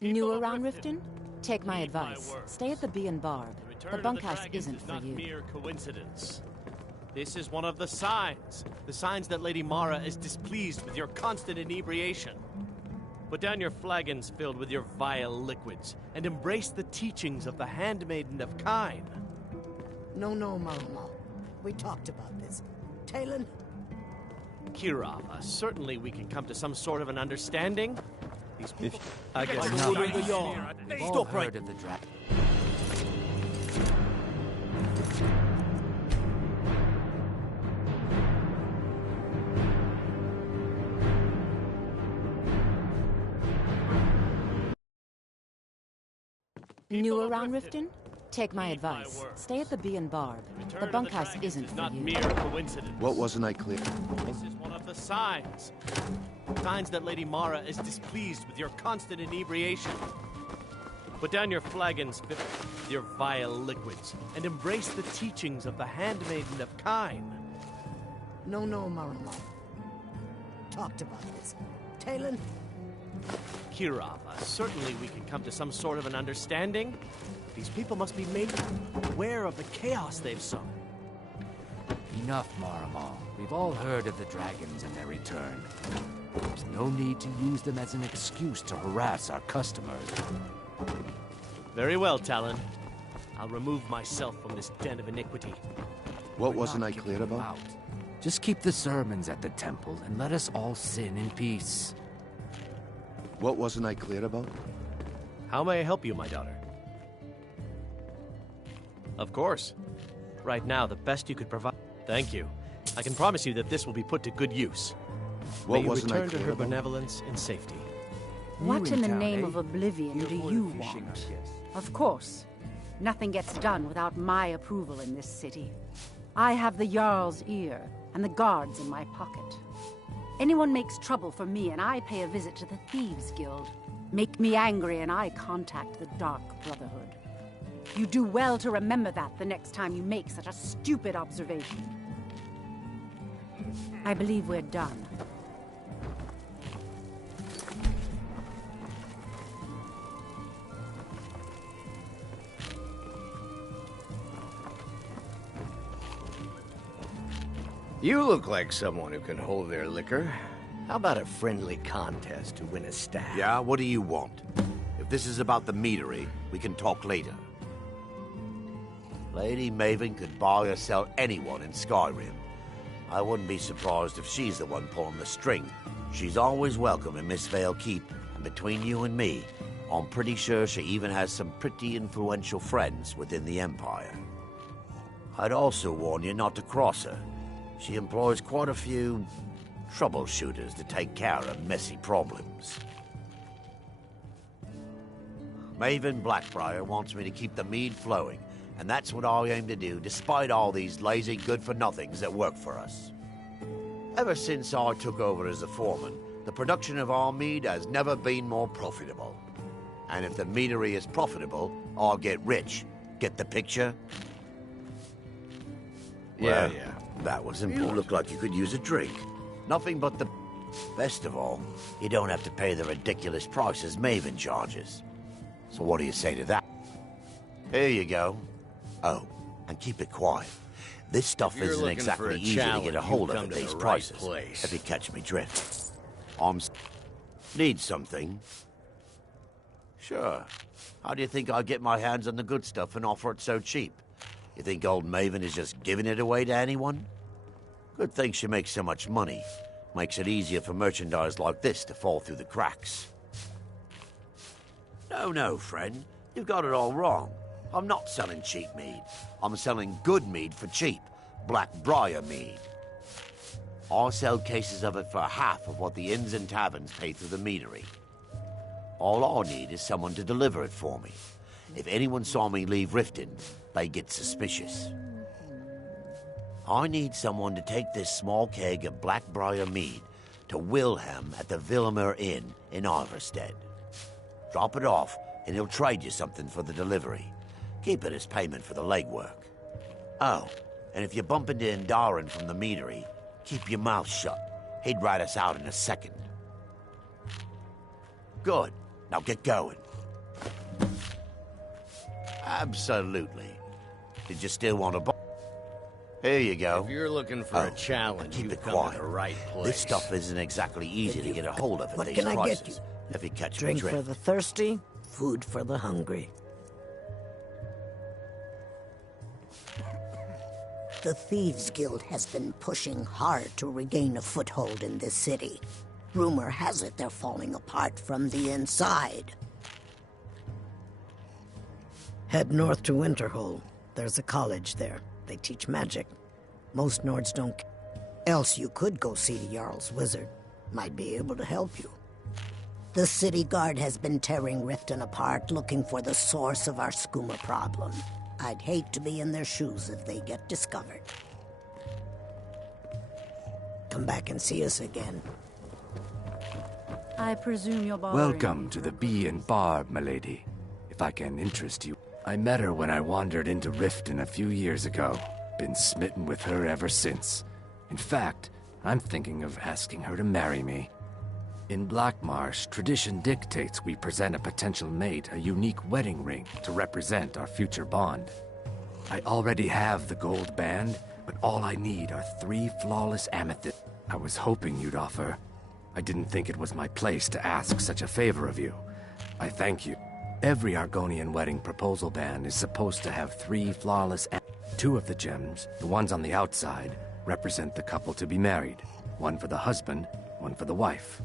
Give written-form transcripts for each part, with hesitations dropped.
New around Riften? Take my advice. Stay at the Bee and Barb. The bunkhouse isn't for you. Mere coincidence. This is one of the signs. The signs that Lady Mara is displeased with your constant inebriation. Put down your flagons filled with your vile liquids, and embrace the teachings of the Handmaiden of Kine. No, Marama. We talked about this. Talon? Kirava, certainly we can come to some sort of an understanding. These people... I guess not. Stop right at the trap. New around Riften? Take my advice. Stay at the Bee and Barb. The bunkhouse isn't for not you. mere coincidence. What wasn't I clear? This is one of the signs. Signs that Lady Mara is displeased with your constant inebriation. Put down your flagons filled with your vile liquids, and embrace the teachings of the Handmaiden of Kine. No, Marama. Talked about this. Talon? Kirava, certainly we can come to some sort of an understanding. These people must be made aware of the chaos they've sown. Enough, Marama. We've all heard of the dragons and their return. There's no need to use them as an excuse to harass our customers. Very well, Talon. I'll remove myself from this den of iniquity. What wasn't I clear about? Out. Just keep the sermons at the temple and let us all sin in peace. What wasn't I clear about? How may I help you, my daughter? Of course. Right now, the best you could provide... Thank you. I can promise you that this will be put to good use. What May you wasn't I return to clear her about? benevolence in safety. What in the name of oblivion do you want? Of course. Nothing gets done without my approval in this city. I have the Jarl's ear and the guards in my pocket. Anyone makes trouble for me and I pay a visit to the Thieves Guild. Make me angry and I contact the Dark Brotherhood. You do well to remember that the next time you make such a stupid observation. I believe we're done. You look like someone who can hold their liquor. How about a friendly contest to win a staff? Yeah, what do you want? If this is about the meadery, we can talk later. Lady Maven could buy or sell anyone in Skyrim. I wouldn't be surprised if she's the one pulling the string. She's always welcome in Mistveil Keep, and between you and me, I'm pretty sure she even has some pretty influential friends within the Empire. I'd also warn you not to cross her. She employs quite a few troubleshooters to take care of messy problems. Maven Blackbriar wants me to keep the mead flowing, and that's what I aim to do despite all these lazy good-for-nothings that work for us. Ever since I took over as a foreman, the production of our mead has never been more profitable. And if the meadery is profitable, I'll get rich. Get the picture? Yeah, Well, that was important. You look like you could use a drink. Nothing but the... Best of all, you don't have to pay the ridiculous prices Maven charges. So what do you say to that? Here you go. Oh, and keep it quiet. This stuff You're isn't looking for exactly a easy to get a challenge, hold you've of come at to these the right prices, place. if you catch me drift. Need something? Sure. How do you think I get my hands on the good stuff and offer it so cheap? You think old Maven is just giving it away to anyone? Good thing she makes so much money. Makes it easier for merchandise like this to fall through the cracks. No, friend. You've got it all wrong. I'm not selling cheap mead. I'm selling good mead for cheap. Blackbriar mead. I sell cases of it for half of what the inns and taverns pay through the meadery. All I need is someone to deliver it for me. If anyone saw me leave Riften, they get suspicious. I need someone to take this small keg of Blackbriar mead to Wilhelm at the Villamur Inn in Iverstead. Drop it off, and he'll trade you something for the delivery. Keep it as payment for the legwork. Oh, and if you bump into Indarin from the meadery, keep your mouth shut. He'd rat us out in a second. Good. Now get going. Absolutely. Did you still want to buy? Here you go. If you're looking for a challenge, keep you've it come quiet. to the right place. This stuff isn't exactly easy to get a hold of at What these can I prices. get you? If you catch Drink my for drift. the thirsty, food for the hungry. The Thieves Guild has been pushing hard to regain a foothold in this city. Rumor has it they're falling apart from the inside. Head north to Winterhold. There's a college there. They teach magic. Most Nords don't. Else you could go see the Jarl's wizard. Might be able to help you. The city guard has been tearing Riften apart, looking for the source of our skooma problem. I'd hate to be in their shoes if they get discovered. Come back and see us again. I presume you're borrowing. Welcome to the Bee and Barb, milady. If I can interest you, I met her when I wandered into Riften a few years ago. Been smitten with her ever since. In fact, I'm thinking of asking her to marry me. In Blackmarsh, tradition dictates we present a potential mate a unique wedding ring to represent our future bond. I already have the gold band, but all I need are 3 flawless amethysts. I was hoping you'd offer. I didn't think it was my place to ask such a favor of you. I thank you. Every Argonian wedding proposal band is supposed to have 3 flawless amethysts. 2 of the gems, the ones on the outside, represent the couple to be married. 1 for the husband, 1 for the wife.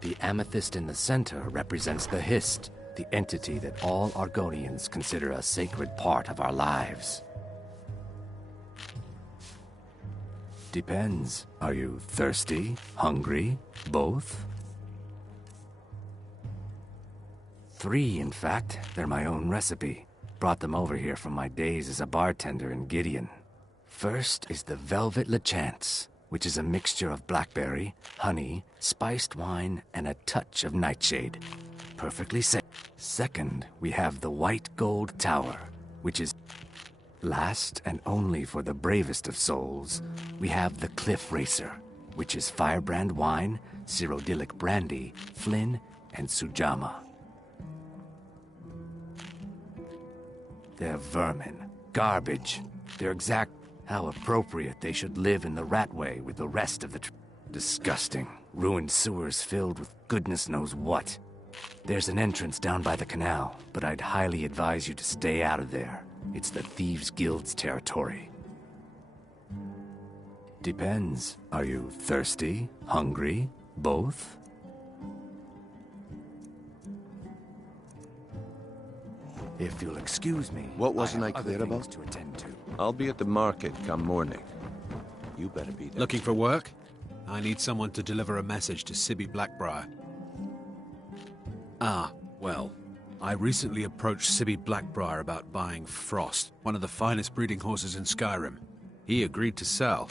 The amethyst in the center represents the Hist, the entity that all Argonians consider a sacred part of our lives. Depends. Are you thirsty, hungry, both? 3, in fact. They're my own recipe. Brought them over here from my days as a bartender in Gideon. First is the Velvet Lechance, which is a mixture of blackberry, honey, spiced wine, and a touch of nightshade. Perfectly safe. Second, we have the White Gold Tower, which is... Last, and only for the bravest of souls, we have the Cliff Racer, which is firebrand wine, Cyrodiilic brandy, Flynn, and Sujama. They're vermin. Garbage. They're exact... How appropriate they should live in the Ratway with the rest of the... Disgusting. Ruined sewers filled with goodness knows what. There's an entrance down by the canal, but I'd highly advise you to stay out of there. It's the Thieves Guild's territory. Depends. Are you thirsty, hungry, both? If you'll excuse me... What wasn't I have clear other things about? to attend to. I'll be at the market come morning. You better be there. Looking for work? I need someone to deliver a message to Sibby Blackbriar. Ah, well, I recently approached Sibby Blackbriar about buying Frost, one of the finest breeding horses in Skyrim. He agreed to sell.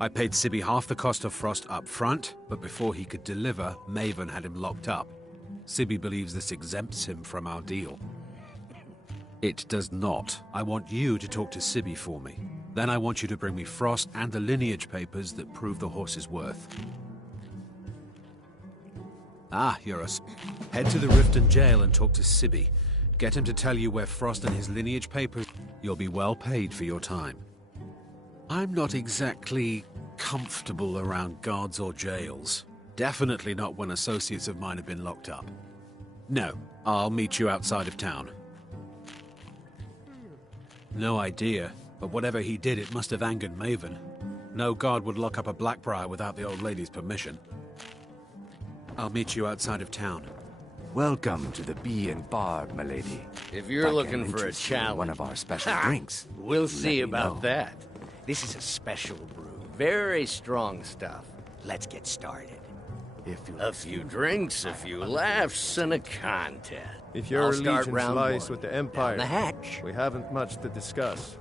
I paid Sibby half the cost of Frost up front, but before he could deliver, Maven had him locked up. Sibby believes this exempts him from our deal. It does not. I want you to talk to Sibby for me. Then I want you to bring me Frost and the lineage papers that prove the horse's worth. Ah, you're a... Head to the Riften jail and talk to Sibby. Get him to tell you where Frost and his lineage papers... You'll be well paid for your time. I'm not exactly comfortable around guards or jails. Definitely not when associates of mine have been locked up. No, I'll meet you outside of town. No idea, but whatever he did, it must have angered Maven. No guard would lock up a Blackbriar without the old lady's permission. I'll meet you outside of town. Welcome to the Bee and Barb, milady. If you're I can looking for a interest you in challenge, one of our special drinks. We'll see Let me about know. that. This is a special brew. Very strong stuff. Let's get started. If you A few drinks, a few laughs, and a contest. If your I'll start allegiance round lies one. with the Down Empire, The hatch. we haven't much to discuss.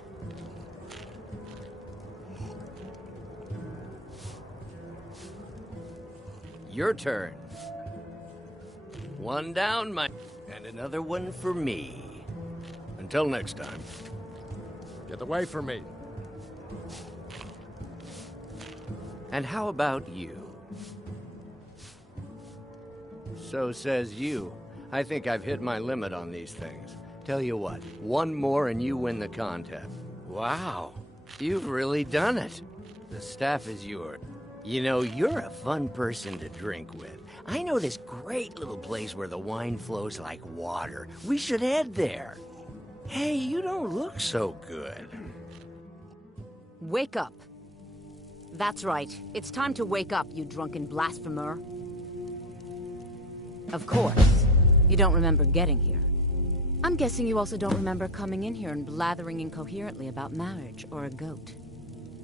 Your turn. One down, and another one for me. Until next time. Get away from me. And how about you? So says you. I think I've hit my limit on these things. Tell you what, one more and you win the contest. Wow, you've really done it. The staff is yours. You know, you're a fun person to drink with. I know this great little place where the wine flows like water. We should head there. Hey, you don't look so good. Wake up. That's right. It's time to wake up, you drunken blasphemer. Of course. You don't remember getting here. I'm guessing you also don't remember coming in here and blathering incoherently about marriage or a goat.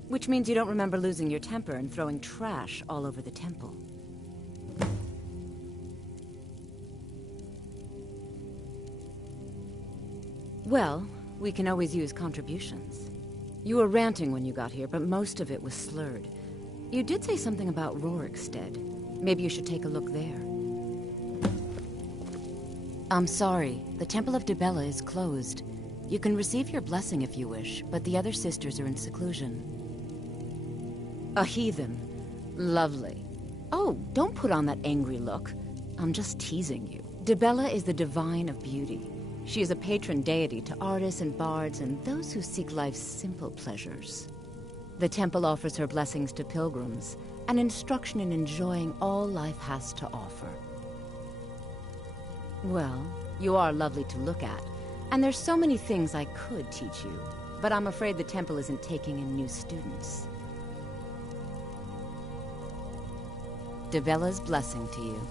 Which means you don't remember losing your temper and throwing trash all over the temple. Well, we can always use contributions. You were ranting when you got here, but most of it was slurred. You did say something about Rorikstead. Maybe you should take a look there. I'm sorry, the Temple of Dibella is closed. You can receive your blessing if you wish, but the other sisters are in seclusion. A heathen. Lovely. Oh, don't put on that angry look. I'm just teasing you. Dibella is the divine of beauty. She is a patron deity to artists and bards and those who seek life's simple pleasures. The temple offers her blessings to pilgrims, and instruction in enjoying all life has to offer. Well, you are lovely to look at, and there's so many things I could teach you, but I'm afraid the temple isn't taking in new students. Dibella's blessing to you.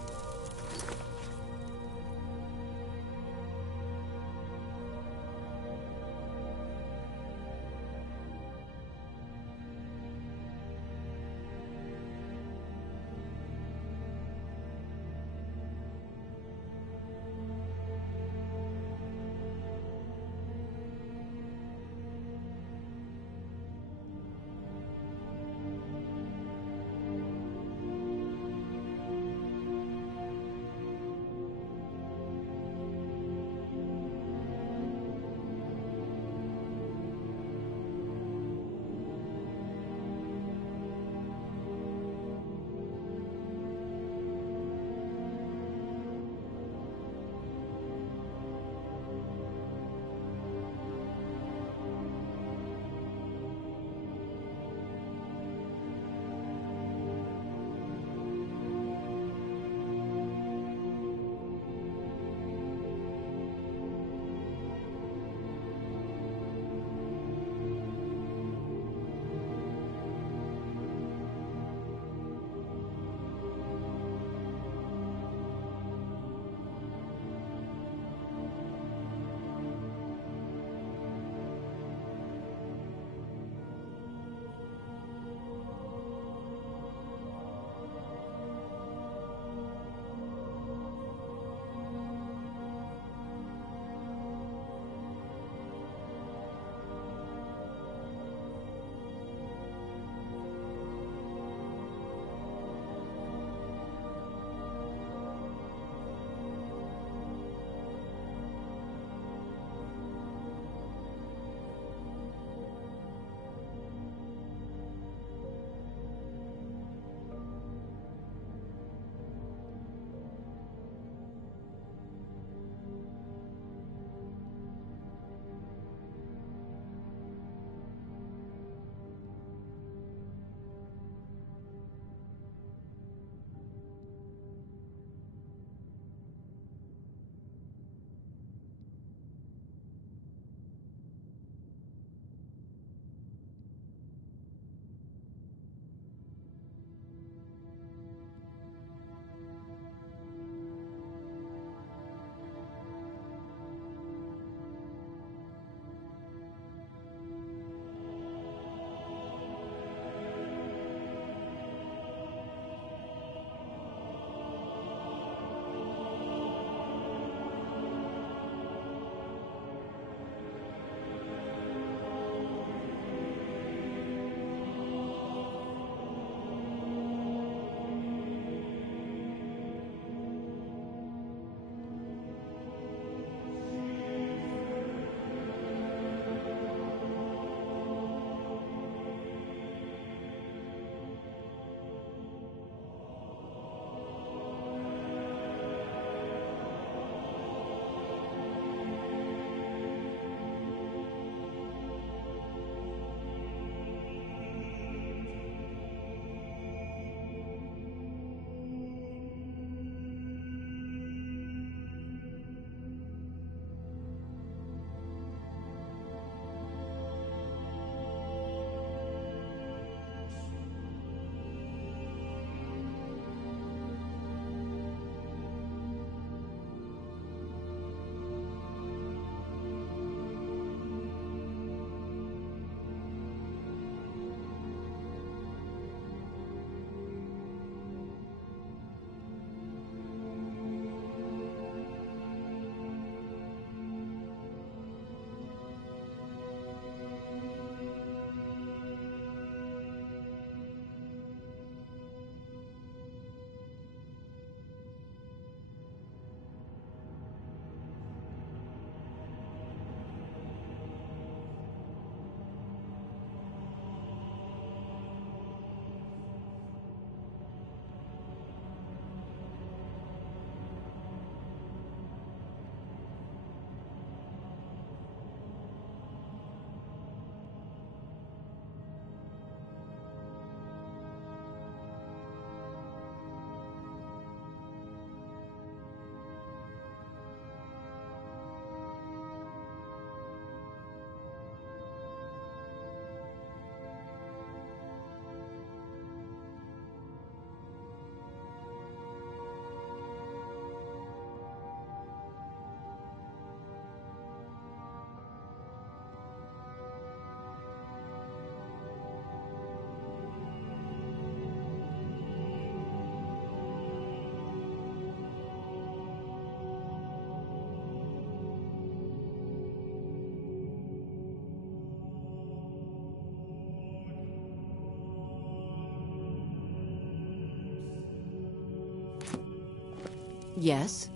Yes?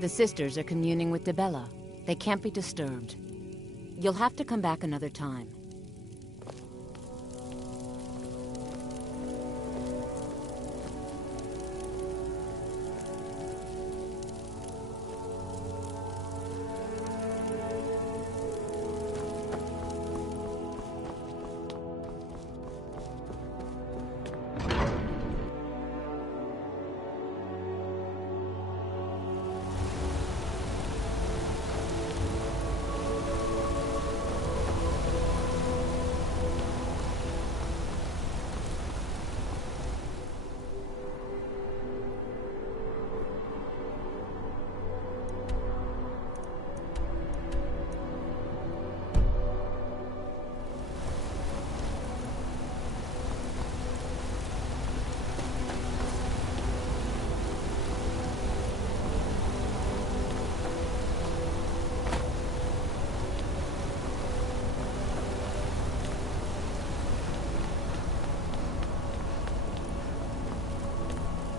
The sisters are communing with Dibella. They can't be disturbed. You'll have to come back another time.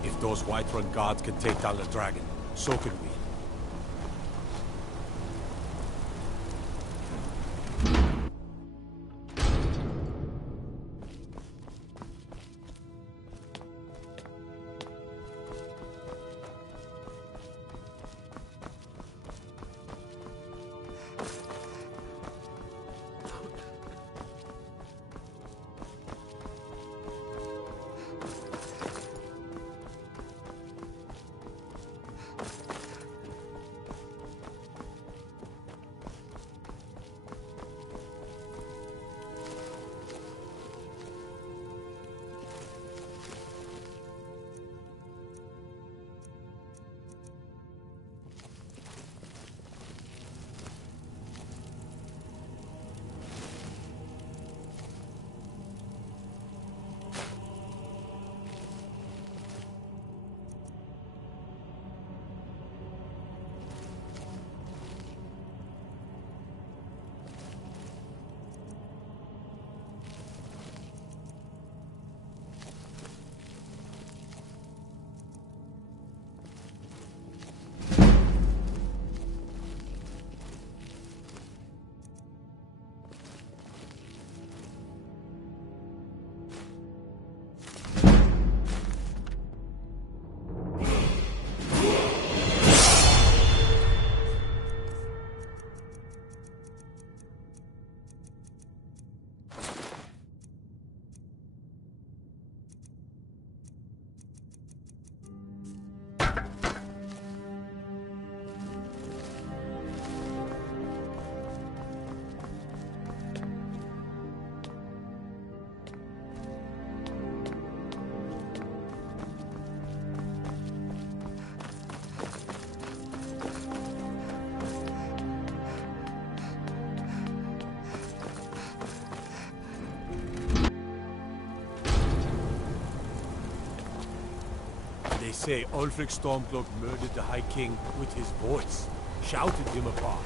If those Whiterun guards can take down the dragon, so can we. They say Ulfric Stormcloak murdered the High King with his voice, shouted him apart.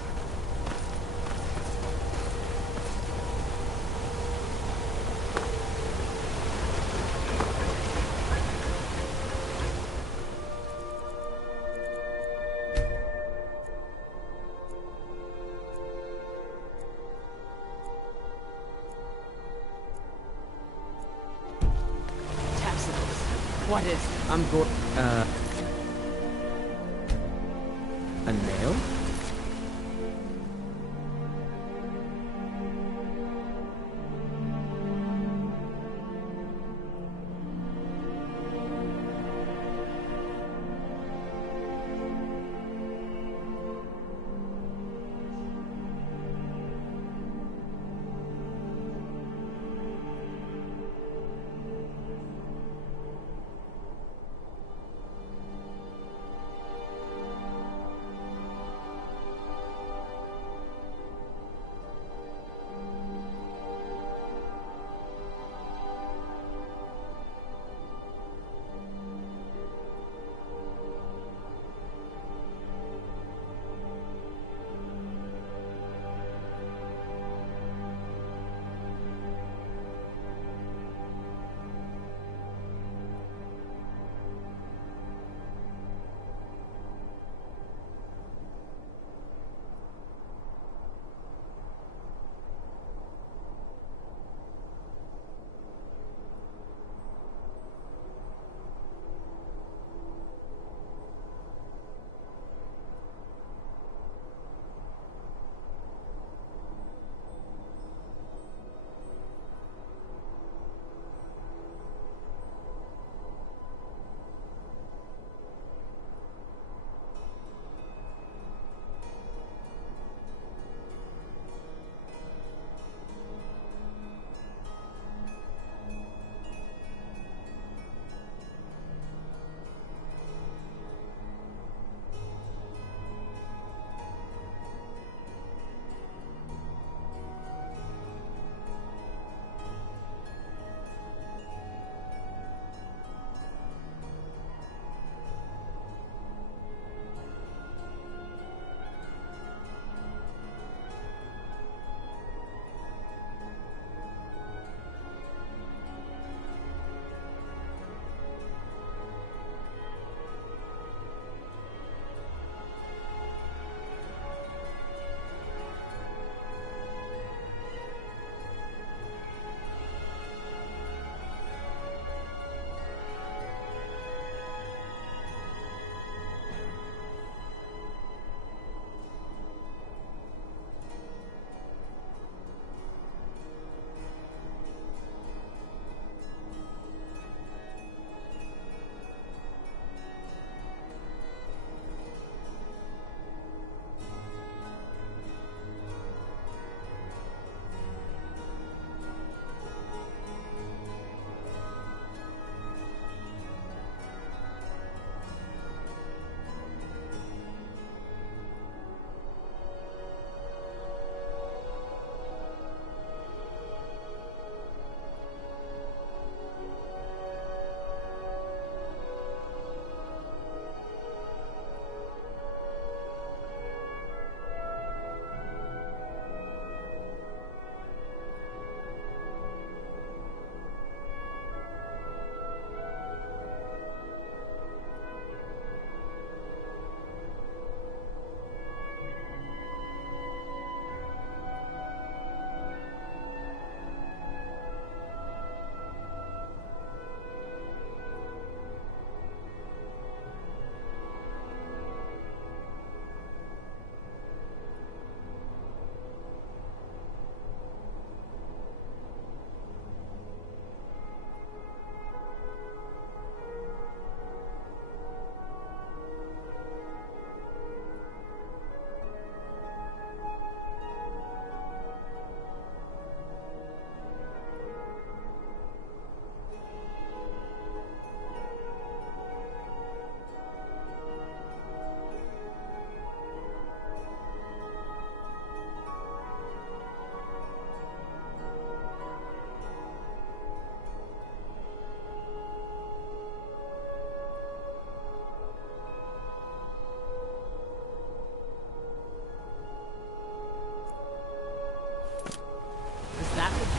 What is it? I'm going... A nail?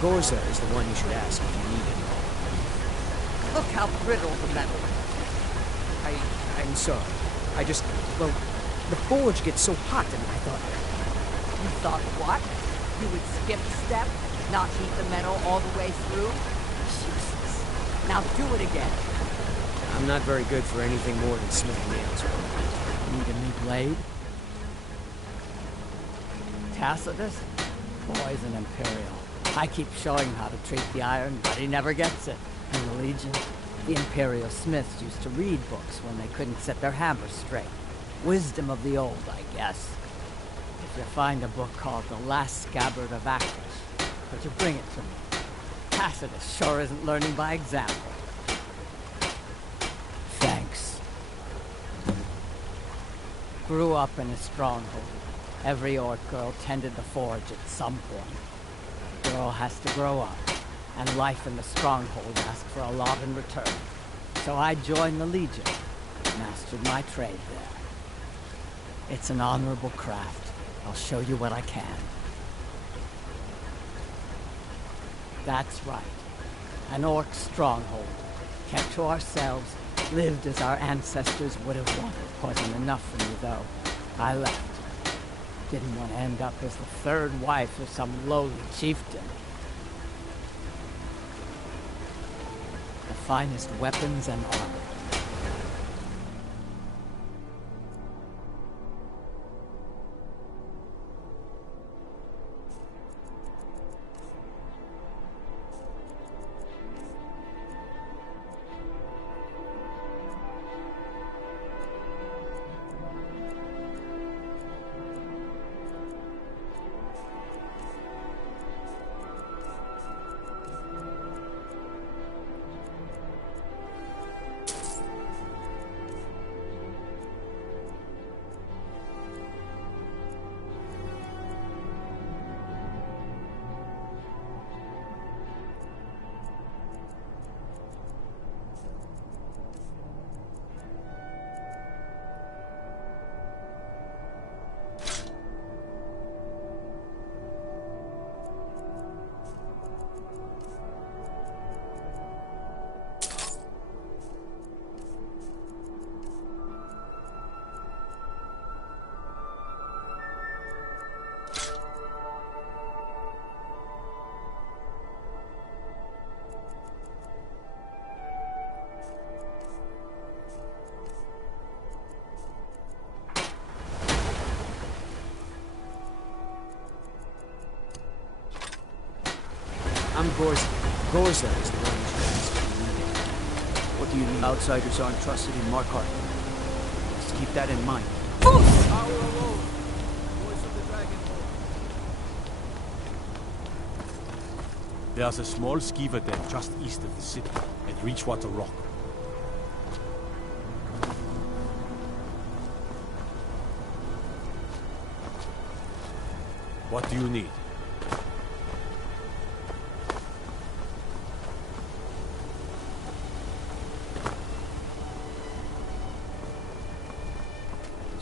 Gorza is the one you should ask if you need it. Look how brittle the metal is. I'm sorry. Well, the forge gets so hot and I thought... You thought what? You would skip a step? Not heat the metal all the way through? Jesus. Now do it again. I'm not very good for anything more than smithing nails. Need a new blade? Tacitus? Boy's an Imperial. I keep showing him how to treat the iron, but he never gets it. In the Legion, the Imperial smiths used to read books when they couldn't set their hammers straight. Wisdom of the old, I guess. If you find a book called The Last Scabbard of Actus, could you bring it to me? Tacitus sure isn't learning by example. Thanks. Grew up in a stronghold. Every orc girl tended the forge at some point. Girl has to grow up, and life in the stronghold asks for a lot in return. So I joined the Legion, mastered my trade there. It's an honorable craft. I'll show you what I can. That's right. An orc stronghold. Kept to ourselves, lived as our ancestors would have wanted. Wasn't enough for me, though. I left. Didn't want to end up as the third wife of some lowly chieftain. The finest weapons and armor. I'm Gorza. Gorza is the one you should ask if you need it. What do you mean? Outsiders aren't trusted in Markarth. Just keep that in mind. There's a small skeever den just east of the city, at Reachwater Rock. What do you need?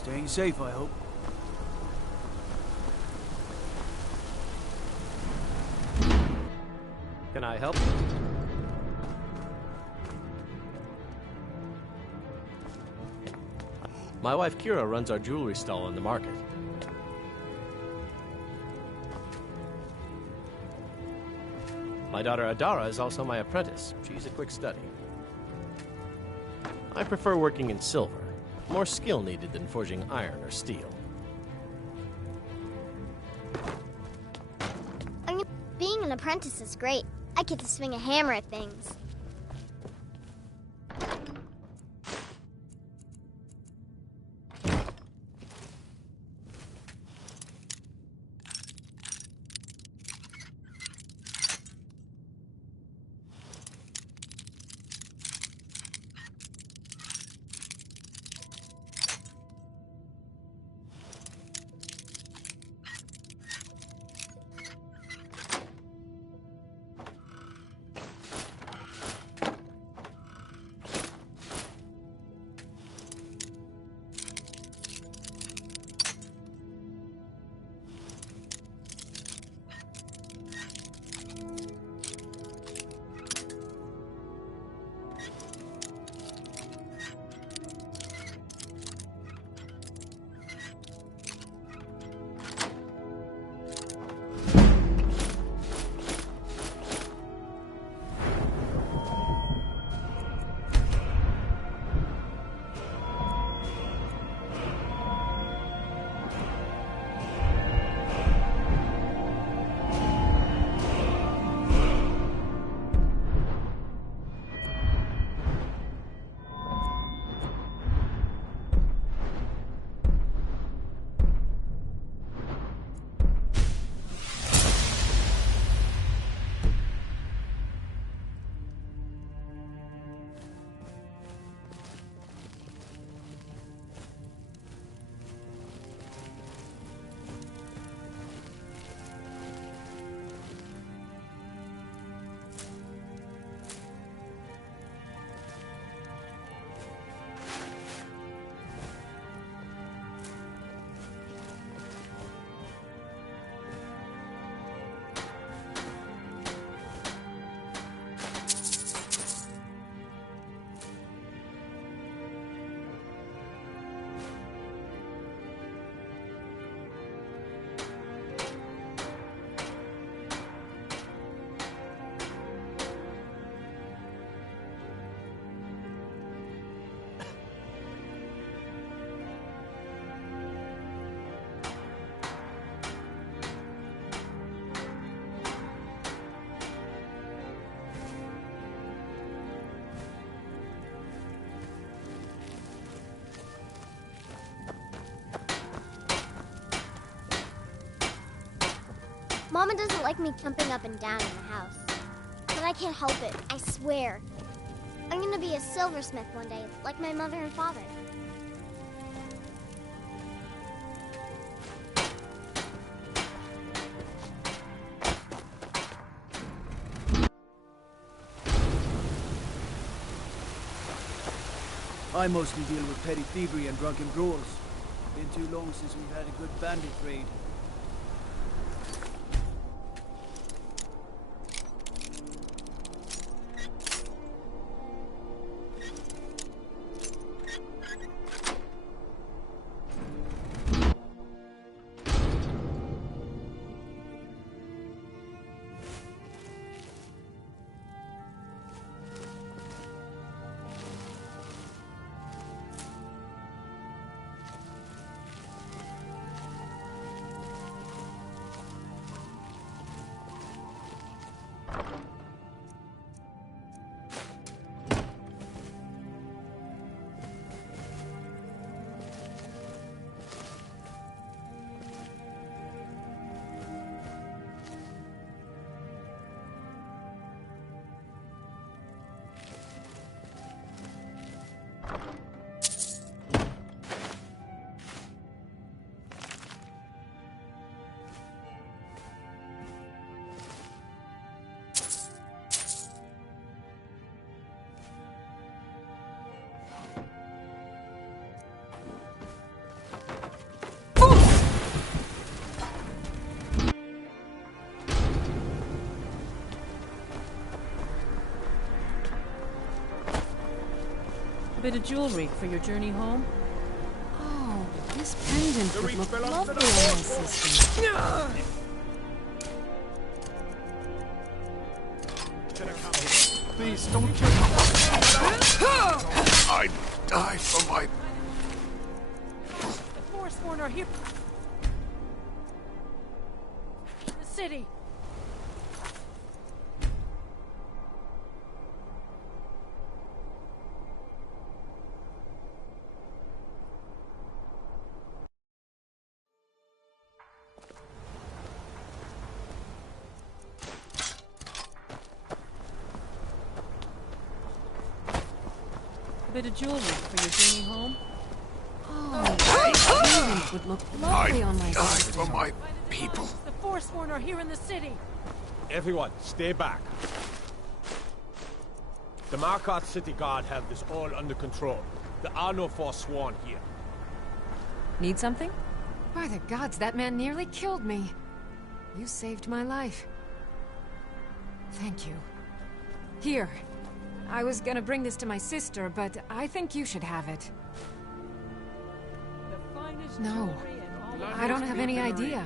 Staying safe, I hope. Can I help? My wife Kira runs our jewelry stall in the market. My daughter Adara is also my apprentice. She's a quick study. I prefer working in silver. More skill needed than forging iron or steel. Being an apprentice is great. I get to swing a hammer at things. Mama doesn't like me jumping up and down in the house. But I can't help it, I swear. I'm gonna be a silversmith one day, like my mother and father. I mostly deal with petty thievery and drunken brawls. Been too long since we've had a good bandit raid. Bit of jewelry for your journey home? Oh, this pendant would look lovely on my sister. Please don't kill me. I'd die for my... The Forsworn are here. The city. Bit of jewelry for your journey home? Oh, this pendant would look lovely on my sister. For my people. The Forsworn are here in the city. Everyone, stay back. The Markarth City Guard have this all under control. There are no Forsworn here. Need something? By the gods, that man nearly killed me. You saved my life. Thank you. Here. I was gonna bring this to my sister, but I think you should have it. No. I don't have any idea.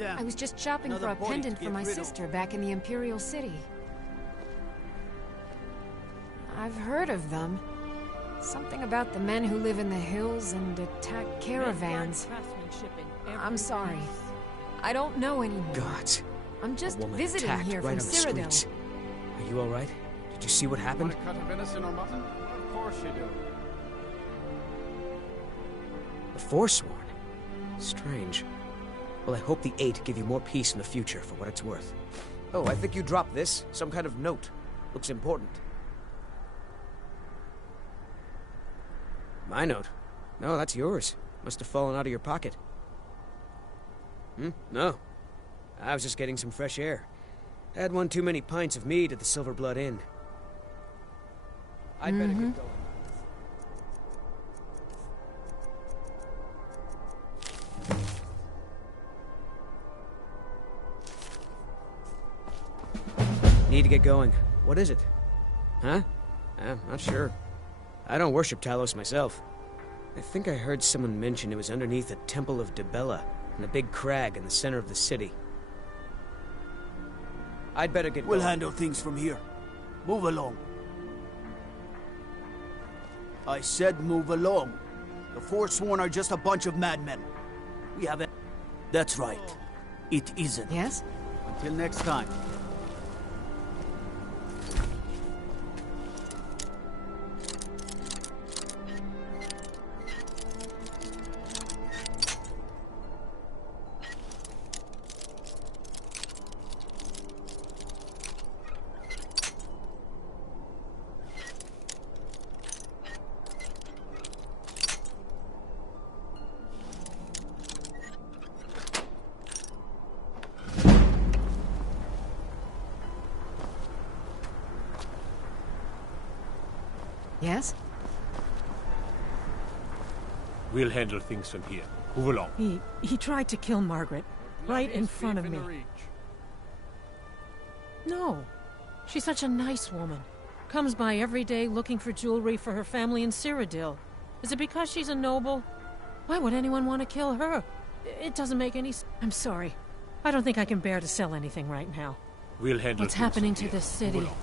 I was just shopping for a pendant for my sister back in the Imperial City. I've heard of them. Something about the men who live in the hills and attack caravans. I'm sorry. I don't know anymore. Gods. I'm just A woman visiting attacked here right from on the Cyrodiil. streets. Are you alright? Did you see what happened? Want a cut of venison or mutton? Of course you do. The Forsworn? Strange. Well, I hope the Eight give you more peace in the future, for what it's worth. Oh, I think you dropped this. Some kind of note. Looks important. My note? No, that's yours. Must have fallen out of your pocket. No. I was just getting some fresh air. Had one too many pints of mead at the Silver Blood Inn. I'd better get going. Need to get going. What is it? Huh? Not sure. I don't worship Talos myself. I think I heard someone mention it was underneath the Temple of Dibella, in a big crag in the center of the city. I'd better get going. We'll handle things from here. Move along. I said move along. The Forsworn are just a bunch of madmen. We haven't... That's right. It isn't. Yes? Until next time. Yes? We'll handle things from here. Move along. He tried to kill Margaret, right in front of me. No. She's such a nice woman. Comes by every day looking for jewelry for her family in Cyrodiil. Is it because she's a noble? Why would anyone want to kill her? It doesn't make any sense. I'm sorry. I don't think I can bear to sell anything right now. We'll handle What's things happening from to here. this city? Move along.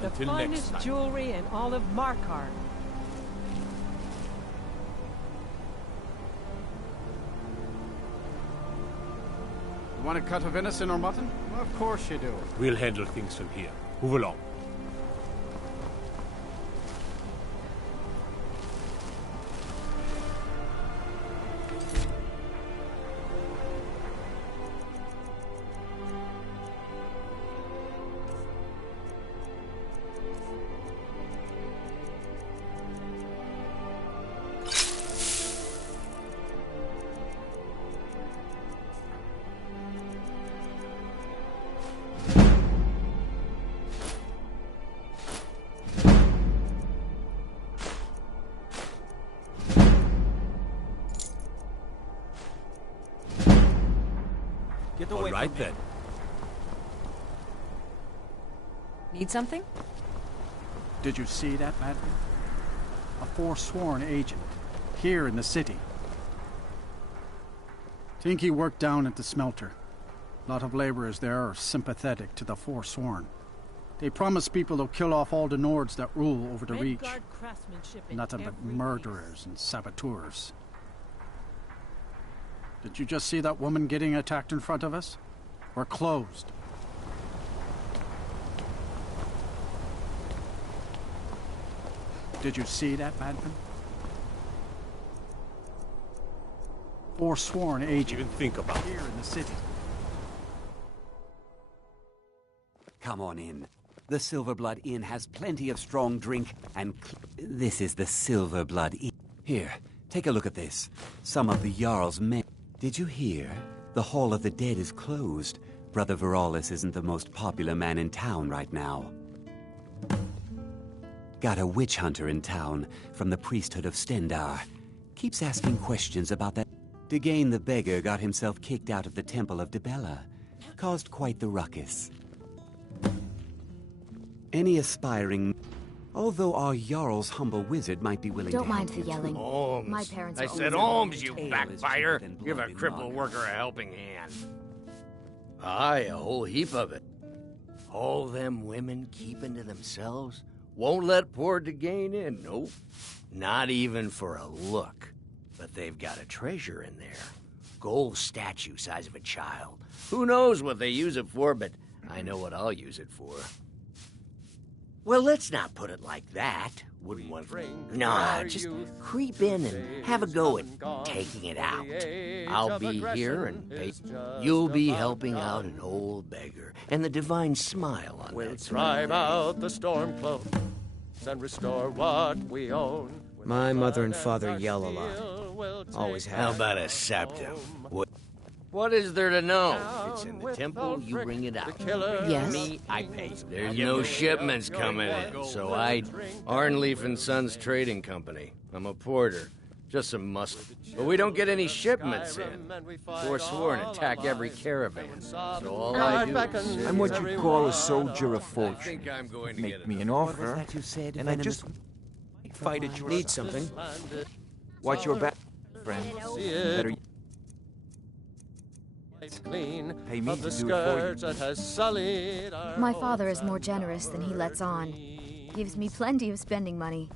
The Until next finest time. jewelry in all of Markarth. You want a cut of venison or mutton? Well, of course you do. We'll handle things from here. Move along. Get All away right from me. then. Need something? Did you see that madman? A forsworn agent, here in the city. Think he worked down at the smelter. A lot of laborers there are sympathetic to the forsworn. They promise people they'll kill off all the Nords that rule over the Reach. Vanguard craftsmanship in Nothing but every murderers and saboteurs. Did you just see that woman getting attacked in front of us? We're closed. Did you see that madman? Forsworn agent. Even think about here in the city. Come on in. The Silverblood Inn has plenty of strong drink, and this is the Silverblood Inn. Here, take a look at this. Some of the Jarl's men. Did you hear? The Hall of the Dead is closed. Brother Veralis isn't the most popular man in town right now. Got a witch hunter in town from the priesthood of Stendar. Keeps asking questions about that. Degain the beggar got himself kicked out of the Temple of Dibella. Caused quite the ruckus. Any aspiring... Although our Jarl's humble wizard might be willing Don't to mind help the you. yelling. Holmes. My parents I are said always Holmes, you Tail is backbiter. cheaper than Give a blood in crippled mud. worker a helping hand. Aye, a whole heap of it. All them women keeping to themselves won't let poor Degain in, nope. Not even for a look. But they've got a treasure in there. Gold statue size of a child. Who knows what they use it for, but I know what I'll use it for. Well, let's not put it like that. Wouldn't want... Nah, just creep in and have a go at taking it out. I'll be here and pay. You'll be helping out an old beggar, and the divine smile on We'll that drive out the storm clouds and restore what we own. My mother and father yell a lot. Always have. How about a septum? What is there to know? It's in the temple, you bring it out. Yes. Me, I pay. There's no shipments coming in, so I... Arnleaf and Sons Trading Company. I'm a porter. Just some muscle. But we don't get any shipments in. Forsworn attack every caravan. So all I do is... I'm what you'd call a soldier of I fortune. think I'm going to Make get me it. an offer, That you said, and I just fight at your Need side. something? Watch your back, friend. Better pay me to do it for you. My father is more generous than he lets on. Gives me plenty of spending money.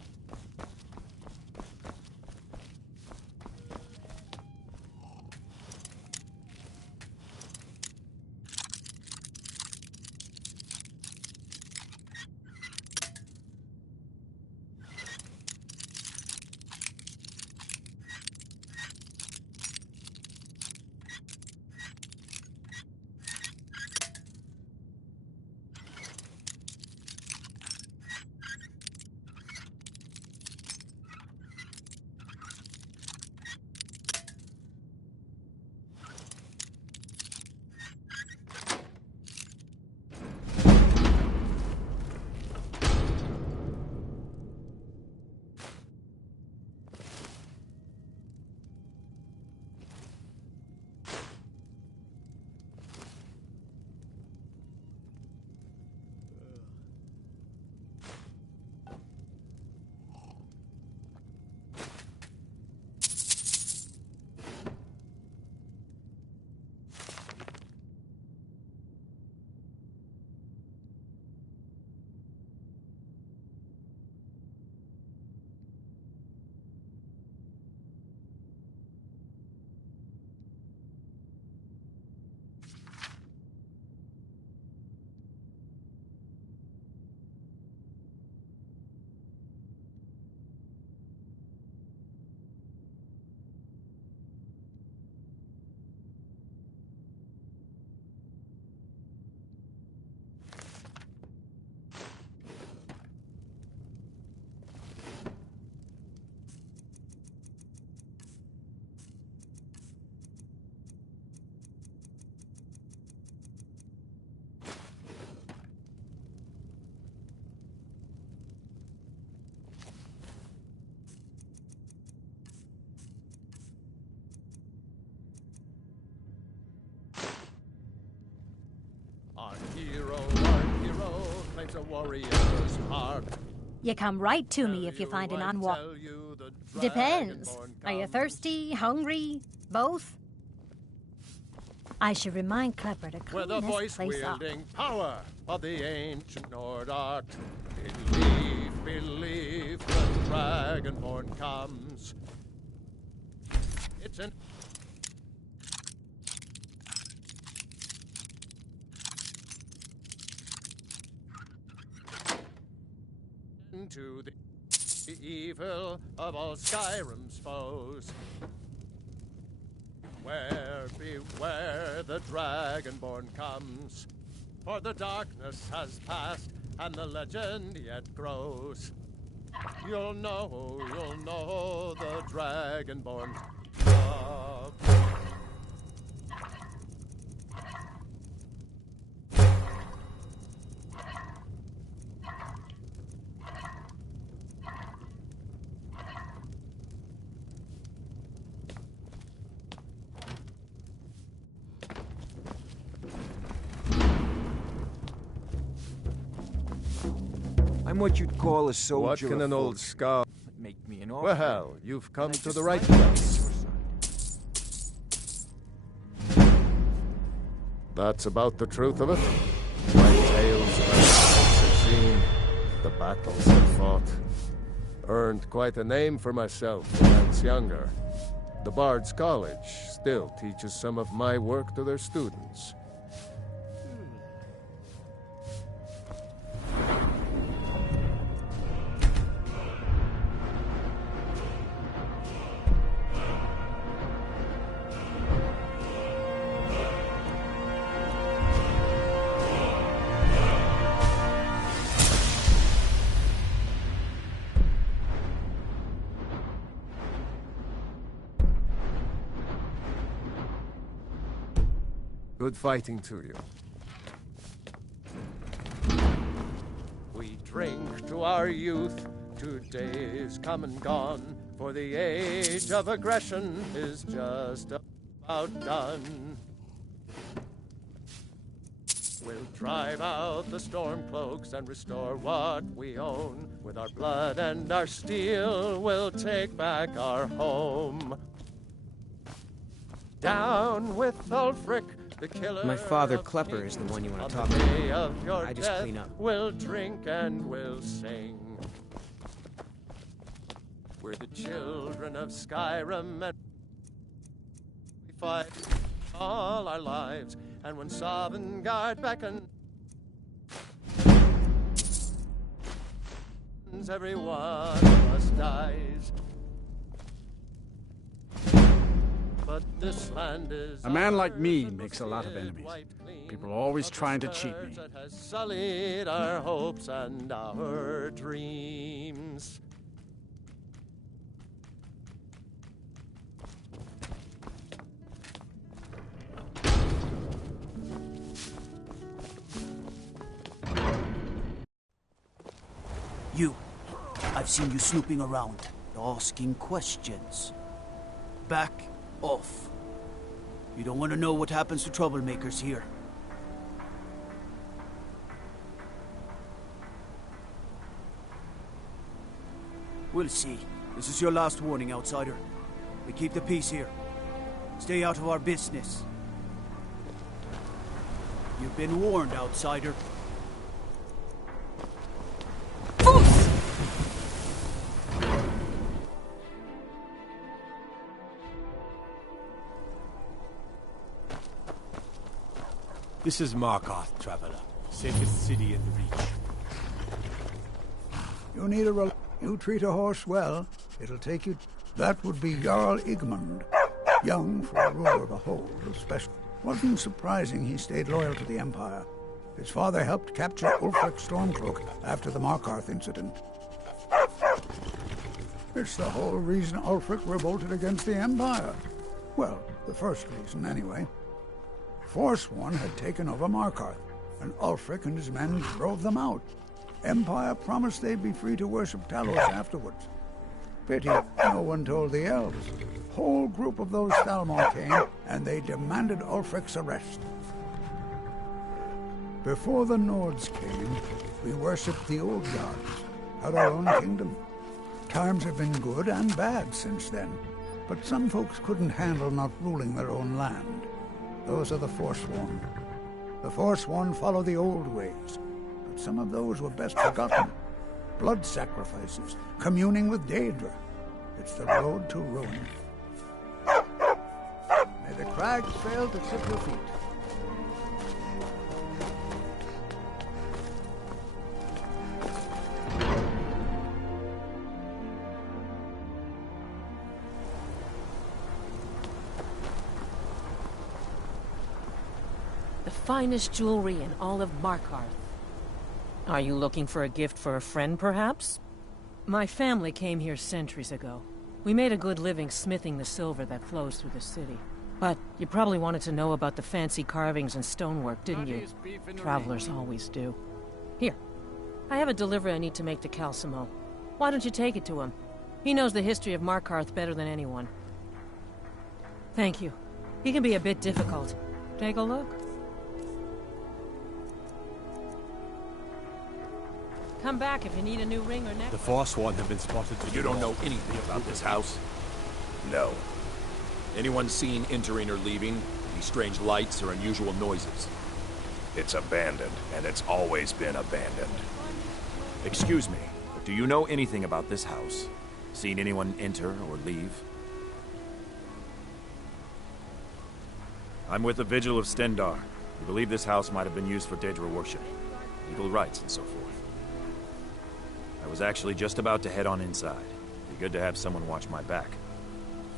Our hero claims a warrior's heart. You come right to me if you find an unwalk. Depends. Are you thirsty, hungry, both? I should remind Klepper to With clean the this place up. voice-wielding power of the ancient Nord art. Believe, the Dragonborn comes. It's an... to the evil of all Skyrim's foes. Beware, the Dragonborn comes. For the darkness has passed, and the legend yet grows. You'll know the Dragonborn love. I'm what you'd call a soldier. What can an old scout make me an offer? Well, you've come to the right place. That's about the truth of it. My tales about the I've seen, the battles I've fought. Earned quite a name for myself when I was younger. The Bard's College still teaches some of my work to their students. Good fighting to you. We drink to our youth, 2 days come and gone, for the age of aggression is just about done. We'll drive out the Stormcloaks and restore what we own. With our blood and our steel, we'll take back our home. Down with Ulfric, the killer. My father, Klepper, is the one you want to talk to. I just clean up. We'll drink and we'll sing. We're the children of Skyrim, and we fight all our lives. And when Sovngarde beckons, every one of us dies. But this land is a man like me makes a lot of enemies. People are always trying to cheat me. That has sullied our hopes and our dreams. You. I've seen you snooping around, asking questions. Back off. You don't want to know what happens to troublemakers here. We'll see. This is your last warning, outsider. We keep the peace here. Stay out of our business. You've been warned, outsider. This is Markarth, traveler. Safest city in the Reach. You need you treat a horse well, it'll take you... That would be Jarl Igmund. Young for a ruler of a hold, especially. Wasn't surprising he stayed loyal to the Empire. His father helped capture Ulfric Stormcloak after the Markarth incident. It's the whole reason Ulfric revolted against the Empire. Well, the first reason, anyway. Forsworn had taken over Markarth, and Ulfric and his men drove them out. Empire promised they'd be free to worship Talos afterwards. Pity no one told the elves. Whole group of those Thalmor came, and they demanded Ulfric's arrest. Before the Nords came, we worshipped the old gods, had our own kingdom. Times have been good and bad since then, but some folks couldn't handle not ruling their own land. Those are the Forsworn. The Forsworn follow the old ways, but some of those were best forgotten. Blood sacrifices, communing with Daedra. It's the road to ruin. May the crags fail to tip your feet. The finest jewelry in all of Markarth. Are you looking for a gift for a friend, perhaps? My family came here centuries ago. We made a good living smithing the silver that flows through the city. But you probably wanted to know about the fancy carvings and stonework, didn't you? Travelers always do. Here. I have a delivery I need to make to Calcimo. Why don't you take it to him? He knows the history of Markarth better than anyone. Thank you. He can be a bit difficult. Take a look. Come back if you need a new ring or necklace. The Forsworn have been spotted. You don't know anything about this house? No. Anyone seen entering or leaving? Any strange lights or unusual noises? It's abandoned, and it's always been abandoned. Excuse me, but do you know anything about this house? Seen anyone enter or leave? I'm with the Vigil of Stendar. We believe this house might have been used for Daedra worship, legal rites and so forth. I was actually just about to head on inside. Be good to have someone watch my back.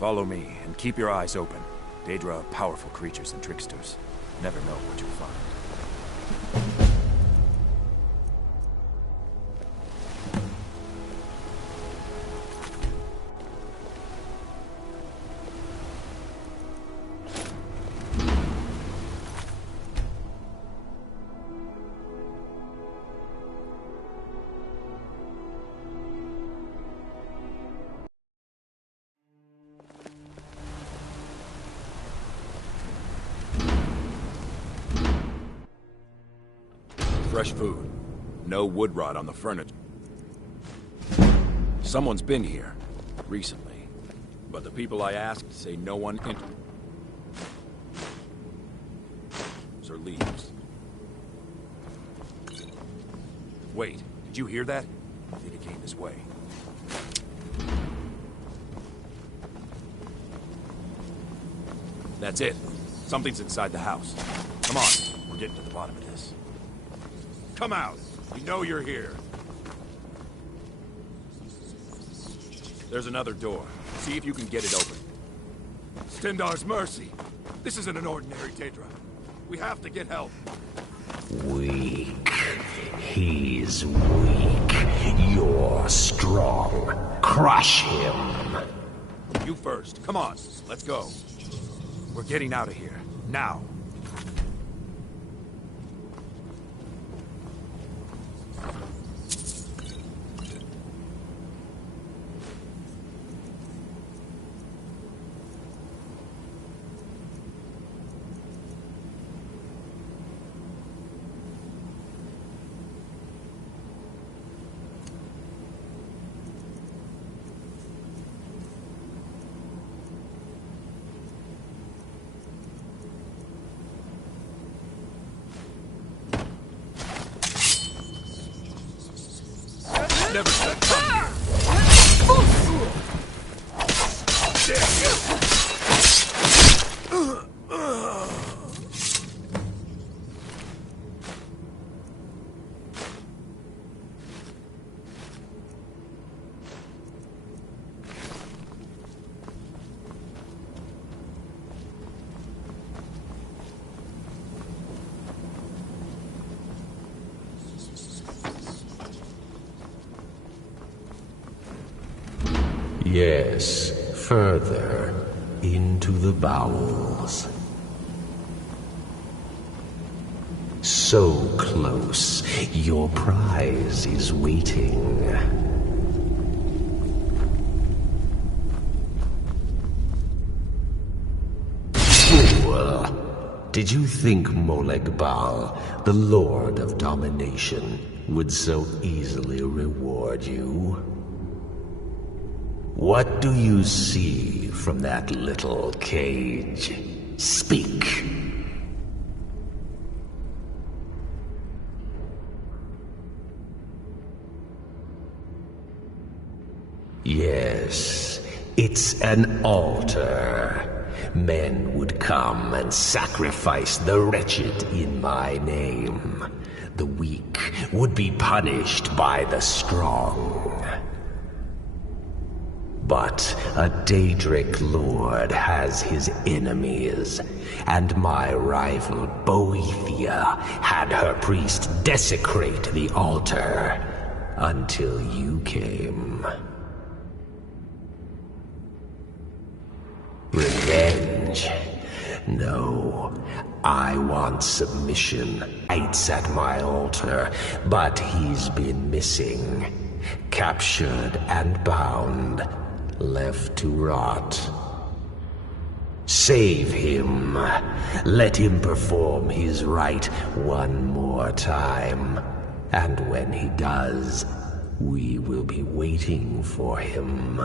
Follow me, and keep your eyes open. Daedra are powerful creatures and tricksters. Never know what you'll find. Fresh food. No wood rot on the furniture. Someone's been here recently, but the people I asked say no one enters or leaves. Wait, did you hear that? I think it came this way. That's it. Something's inside the house. Come on, we're getting to the bottom of this. Come out. We know you're here. There's another door. See if you can get it open. Stendar's mercy. This isn't an ordinary Daedra. We have to get help. Weak. He's weak. You're strong. Crush him. You first. Come on. Let's go. We're getting out of here. Now. Never said come here. Yes, further into the bowels. So close, your prize is waiting. Did you think Moleg Bal, the Lord of Domination, would so easily reward you? What do you see from that little cage? Speak. Yes, it's an altar. Men would come and sacrifice the wretched in my name. The weak would be punished by the strong. But a Daedric lord has his enemies, and my rival Boethia had her priest desecrate the altar until you came. Revenge? No. I want submission. Fights at my altar, but he's been missing. Captured and bound. Left to rot. Save him. Let him perform his rite one more time. And when he does, we will be waiting for him.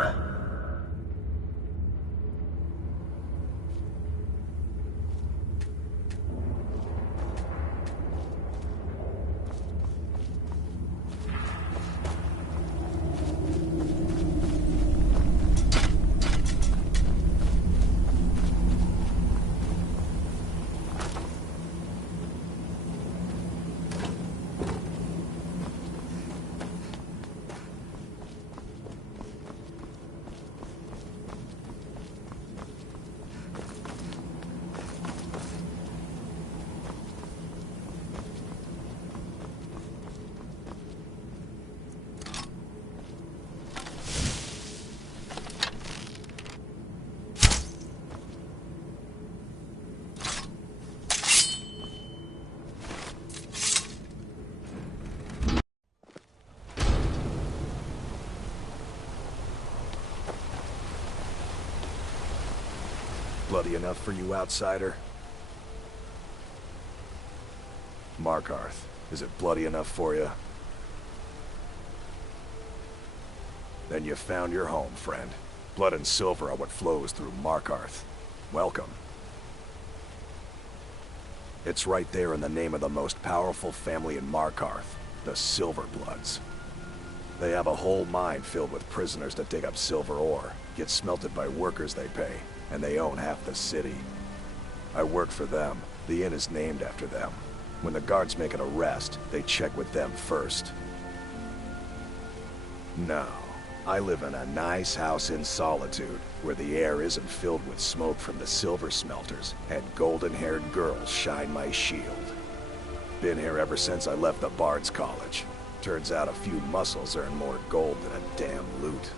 Bloody enough for you, outsider? Markarth, is it bloody enough for you? Then you found your home, friend. Blood and silver are what flows through Markarth. Welcome. It's right there in the name of the most powerful family in Markarth, the Silverbloods. They have a whole mine filled with prisoners that dig up silver ore, get smelted by workers they pay, and they own half the city. I work for them. The inn is named after them. When the guards make an arrest, they check with them first. No, I live in a nice house in solitude, where the air isn't filled with smoke from the silver smelters, and golden-haired girls shine my shield. Been here ever since I left the Bard's College. Turns out a few muscles earn more gold than a damn loot.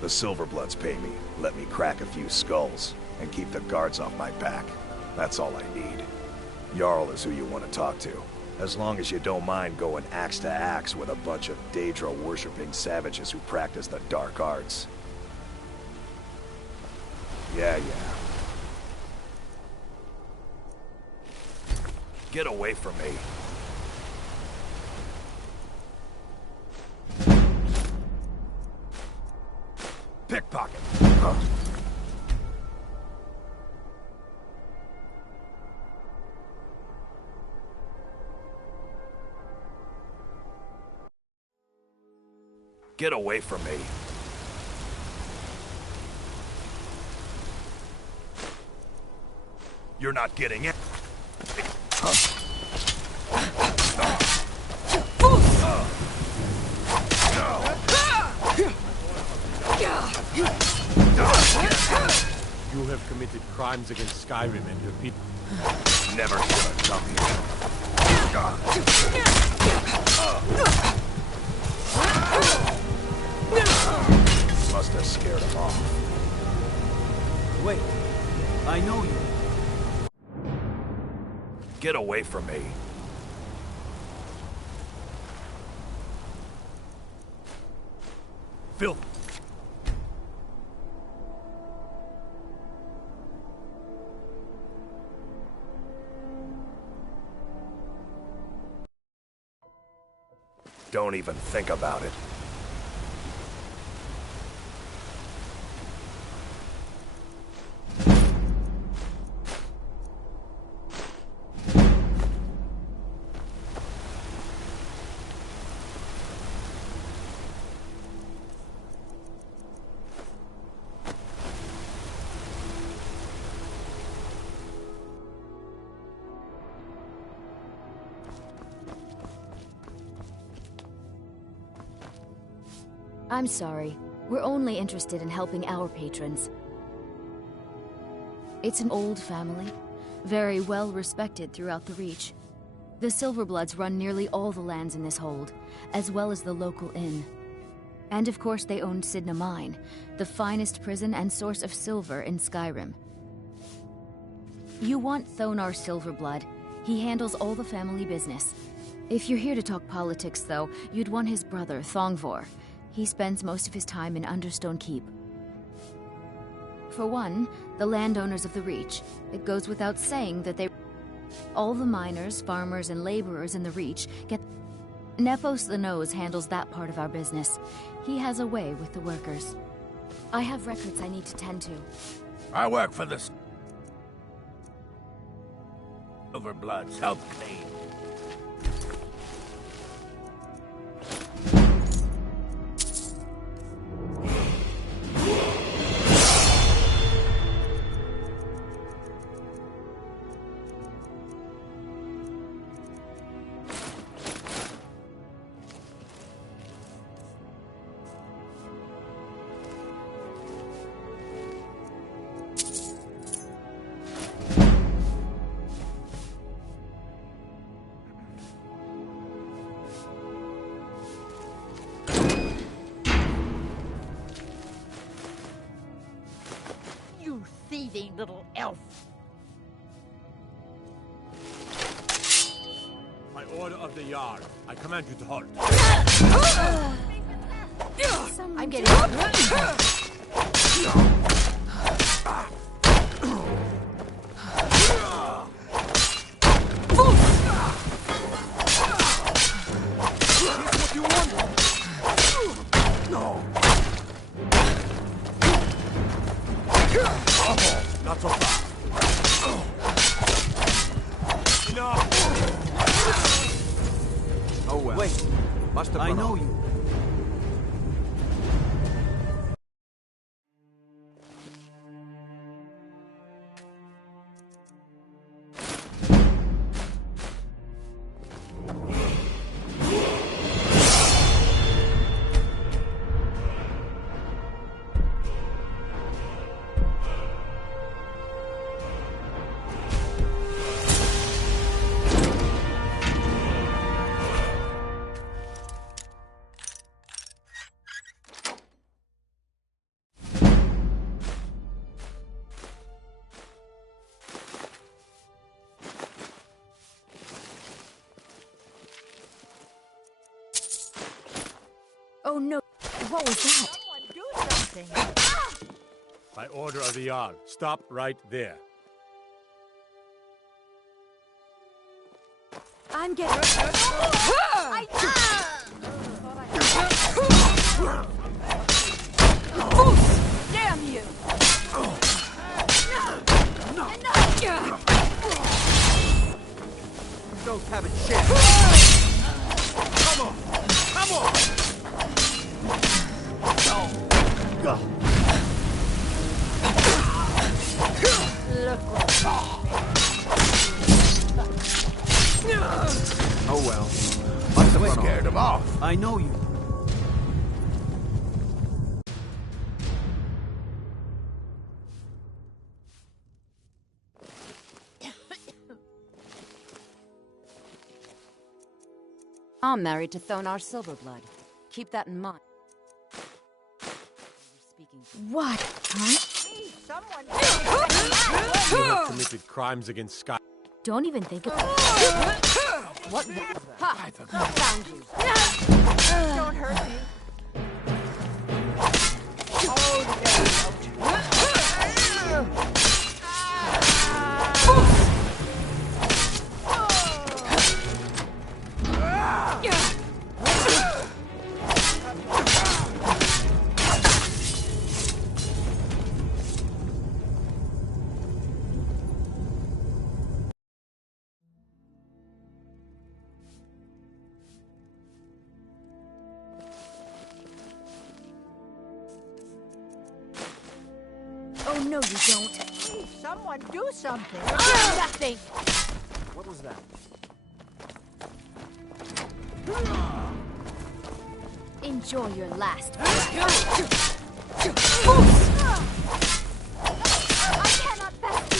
The Silverbloods pay me, let me crack a few skulls, and keep the guards off my back. That's all I need. Jarl is who you want to talk to, as long as you don't mind going axe to axe with a bunch of Daedra-worshipping savages who practice the dark arts. Yeah. Get away from me. Pickpocket. Huh? Get away from me. You're not getting it. Huh? You have committed crimes against Skyrim and your people. Never should have come here. Must have scared him off. Wait, I know you. Get away from me. Filth. Don't even think about it. I'm sorry. We're only interested in helping our patrons. It's an old family, very well respected throughout the Reach. The Silverbloods run nearly all the lands in this hold, as well as the local inn. And of course they own Sidna Mine, the finest prison and source of silver in Skyrim. You want Thonar Silverblood. He handles all the family business. If you're here to talk politics, though, you'd want his brother, Thongvor. He spends most of his time in Understone Keep. For one, the landowners of the Reach. It goes without saying that they... All the miners, farmers, and laborers in the Reach get... Nepos the Nose handles that part of our business. He has a way with the workers. I have records I need to tend to. I work for the Silverbloods. Help clean. Thieving little elf. By order of the Jarl, I command you to halt. I'm getting... Not so fast. Enough. Oh well. Wait. Must have I run know off. you. Oh no, what was that? Someone do something. By order of the Jarl, stop right there. I'm getting... Damn you! Don't have a chance. Come on! Come on! Oh well. Must have Scared him off. I know you. I'm married to Thonar Silverblood. Keep that in mind. What? Huh? Someone You have committed crimes against Sky. Don't even think of it. What? Ha! Found you. don't hurt me. Oh, no, you don't. Please, someone do something. Nothing. What was that? Enjoy your last breath. I cannot fast you.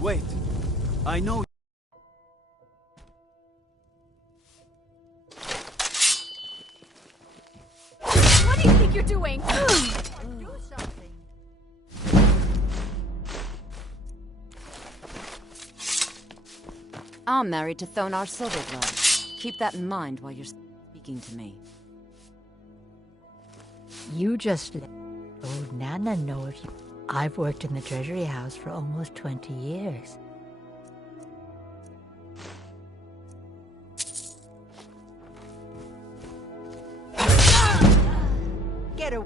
Wait. I know. What do you think you're doing? Do something. I'm married to Thonar Silverblood. Keep that in mind while you're speaking to me. You just let old Nana know if you... I've worked in the Treasury House for almost 20 years. Get a...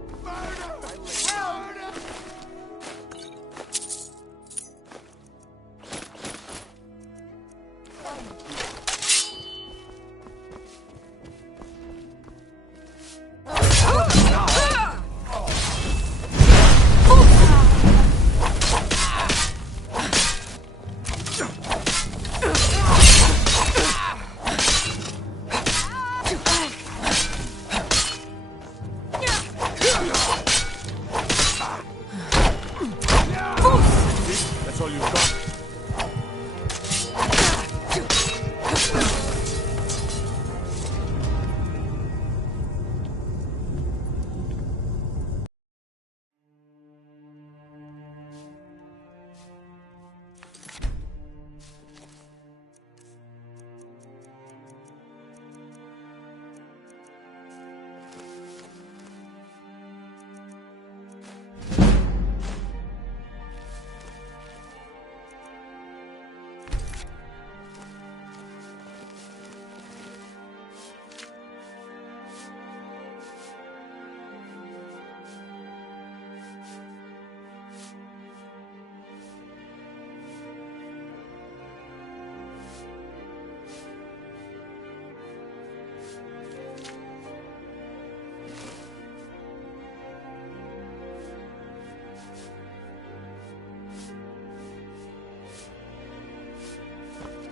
That's all you've got.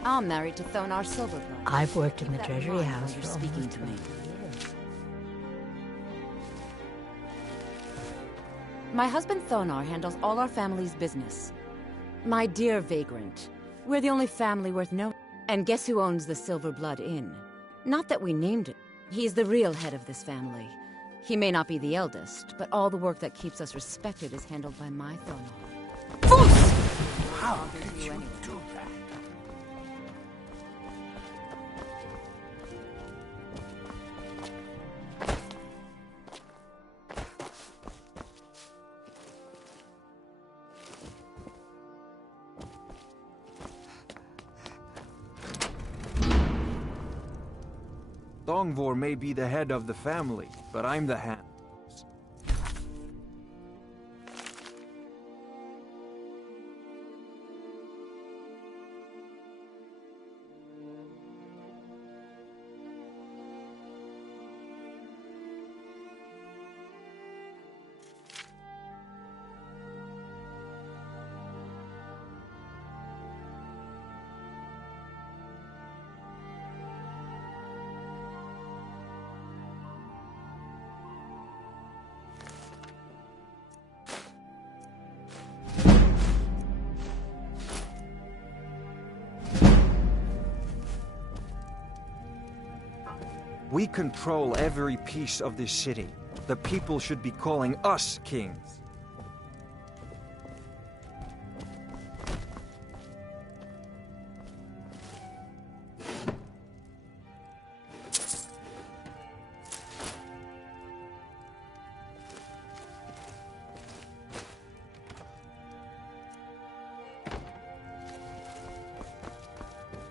I'm married to Thonar Silverblood. I've worked in Keep the that Treasury mind House while for you're speaking almost to me. 20 years. My husband Thonar handles all our family's business. My dear vagrant, we're the only family worth knowing. And guess who owns the Silverblood Inn? Not that we named it. He's the real head of this family. He may not be the eldest, but all the work that keeps us respected is handled by my Thonar. How could you do that? Thongvor may be the head of the family, but I'm the hand. We control every piece of this city. The people should be calling us kings.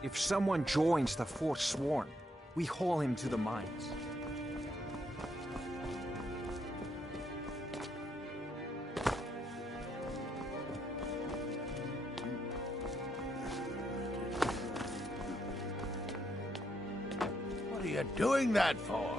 If someone joins the Forsworn, We haul him to the mines. What are you doing that for?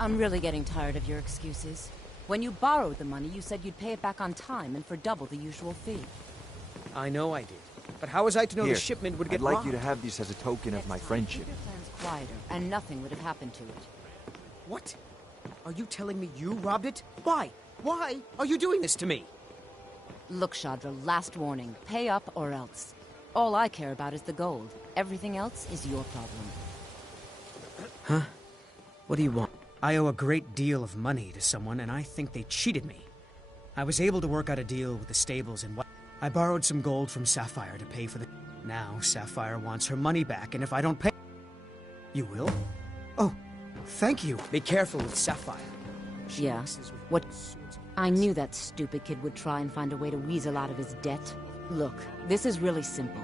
I'm really getting tired of your excuses. When you borrowed the money, you said you'd pay it back on time and for double the usual fee. I know I did. But how was I to know Here, the shipment would get I'd like robbed? you to have this as a token of my friendship. Keep your plans quieter, and nothing would have happened to it. What? Are you telling me you robbed it? Why? Why are you doing this to me? Look, Shadra, last warning. Pay up or else. All I care about is the gold. Everything else is your problem. Huh? What do you want? I owe a great deal of money to someone, and I think they cheated me. I was able to work out a deal with the stables, and I borrowed some gold from Sapphire to pay for the... Now, Sapphire wants her money back, and if I don't pay... You will? Oh, thank you. Be careful with Sapphire. Yeah. What? I knew that stupid kid would try and find a way to weasel out of his debt. Look, this is really simple.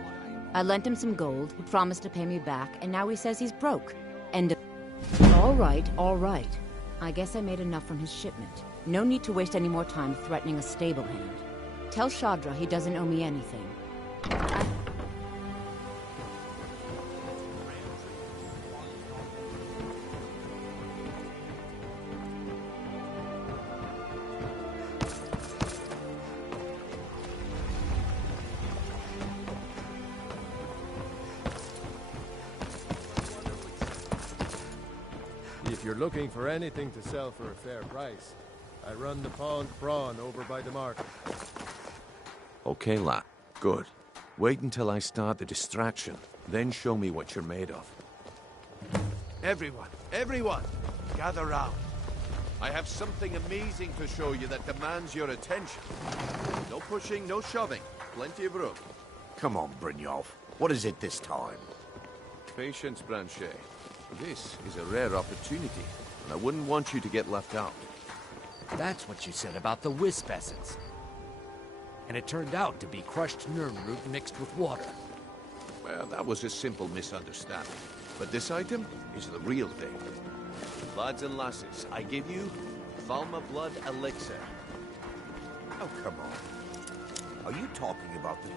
I lent him some gold, he promised to pay me back, and now he says he's broke. And... All right, all right. I guess I made enough from his shipment. No need to waste any more time threatening a stable hand. Tell Shadra he doesn't owe me anything. If you're looking for anything to sell for a fair price, I run the pawned prawn over by the market. Okay, lad. Good. Wait until I start the distraction, then show me what you're made of. Everyone, gather round. I have something amazing to show you that demands your attention. No pushing, no shoving. Plenty of room. Come on, Brynjolf. What is it this time? Patience, Blanchet. This is a rare opportunity, and I wouldn't want you to get left out. That's what you said about the wisp essence. And it turned out to be crushed nirnroot mixed with water. Well, that was a simple misunderstanding. But this item is the real thing. Lads and lasses, I give you Valma Blood Elixir. Oh, come on. Are you talking about the...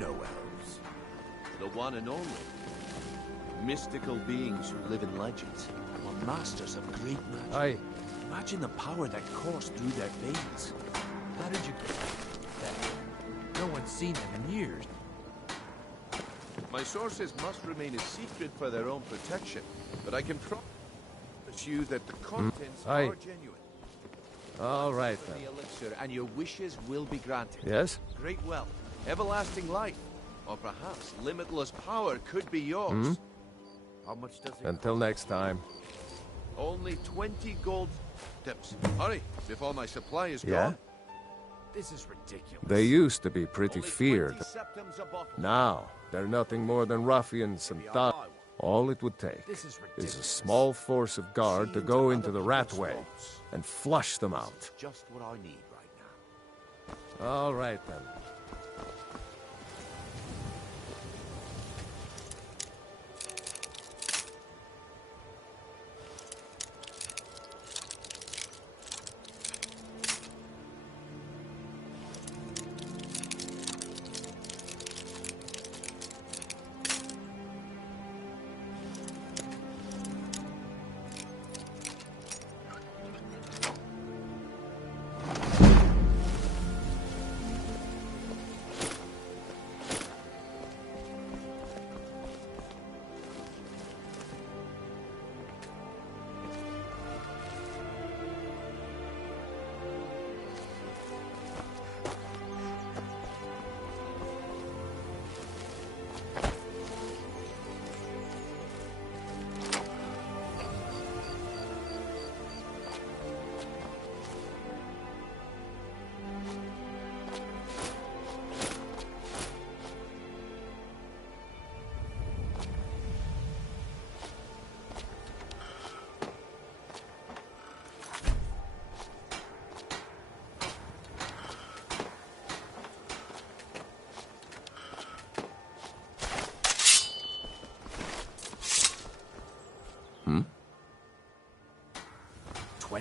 No elves? The one and only. Mystical beings who live in legends. Are masters of great magic. Aye. Imagine the power that coursed through their veins. How did you get that? No one's seen them in years. My sources must remain a secret for their own protection, but I can promise you that the contents Aye. are genuine. All right, For then. the elixir, and your wishes will be granted. Yes? Great wealth, everlasting life, or perhaps limitless power could be yours. Hmm? How much does it Until next time. Only 20 gold tips. Hurry, before my supply is Yeah? gone. This is ridiculous. They used to be pretty Only feared. 20 septims a bottle. Now, they're nothing more than ruffians and thugs. All it would take This is is ridiculous. a small force of guard to go into the Ratway and flush them out. Just what I need right now. All right, then.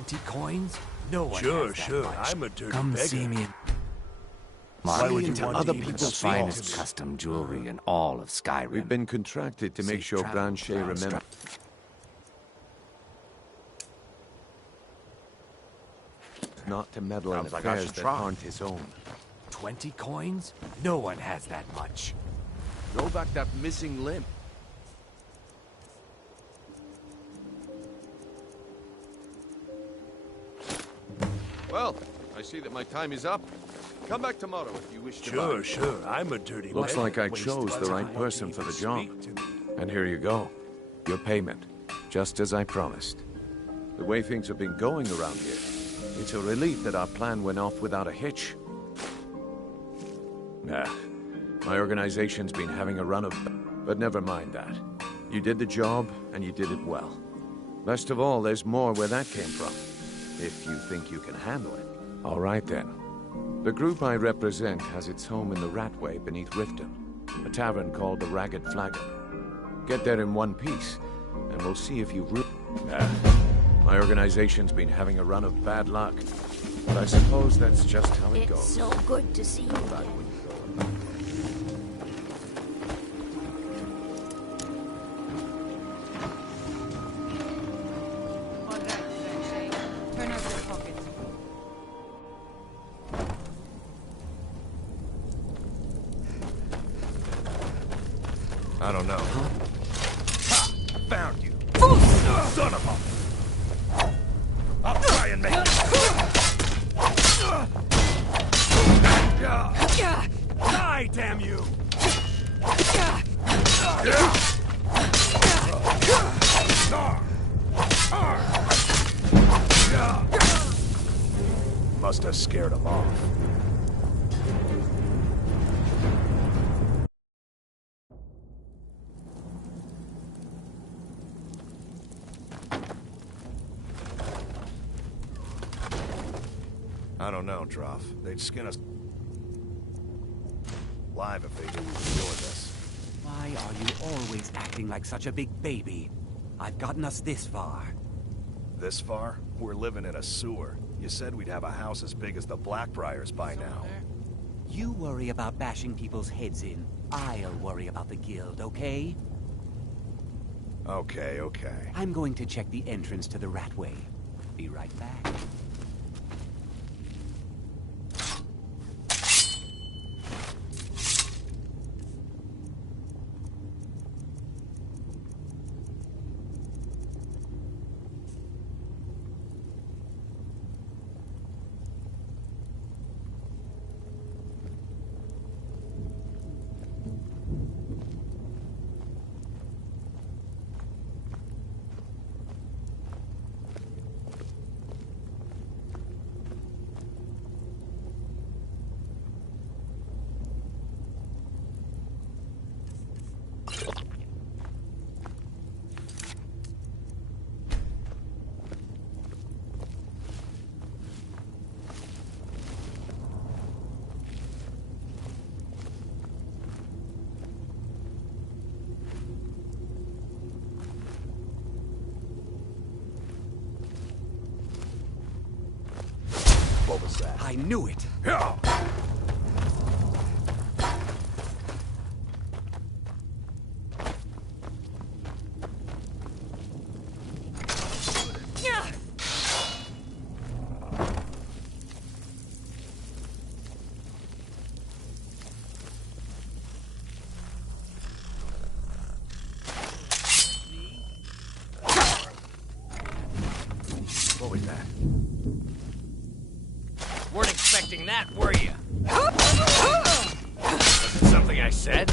20 coins? No one Sure, has that sure. much. I'm a dirty Come beggar. see me. Why would you into want other to even people's start? finest custom jewelry in all of Skyrim. We've been contracted to make Safe sure travel, Branchet remembers. Not to meddle in Sounds like I affairs should that try. aren't his own. 20 coins? No one has that much. Grow back that missing limb. Well, I see that my time is up. Come back tomorrow if you wish to buy. Sure, sure. I'm a dirty Looks beggar. like I chose the right person for the job. And here you go. Your payment. Just as I promised. The way things have been going around here, it's a relief that our plan went off without a hitch. My organization's been having a run of... But never mind that. You did the job, and you did it well. Best of all, there's more where that came from. If you think you can handle it. All right, then. The group I represent has its home in the Ratway beneath Riften, a tavern called the Ragged Flagon. Get there in one piece, and we'll see if you... My organization's been having a run of bad luck, but I suppose that's just how it goes. It's so good to see you again. Turn out your pockets. I don't know. Ha! Found you. Son of a... I'll try and make Die, damn you! Must have scared him off. I don't know, Droff. They'd skin us live if they knew we were doing this. Why are you always acting like such a big baby? I've gotten us this far. This far? We're living in a sewer. You said we'd have a house as big as the Blackbriars by now. You worry about bashing people's heads in. I'll worry about the guild, okay? Okay, okay. I'm going to check the entrance to the Ratway. Be right back. What was that? I knew it! What was that? Weren't expecting that, were you? Was it something I said?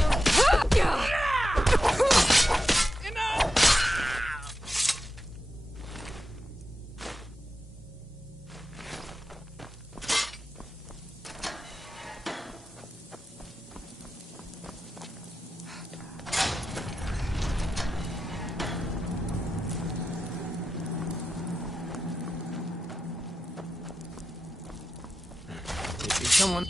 Someone...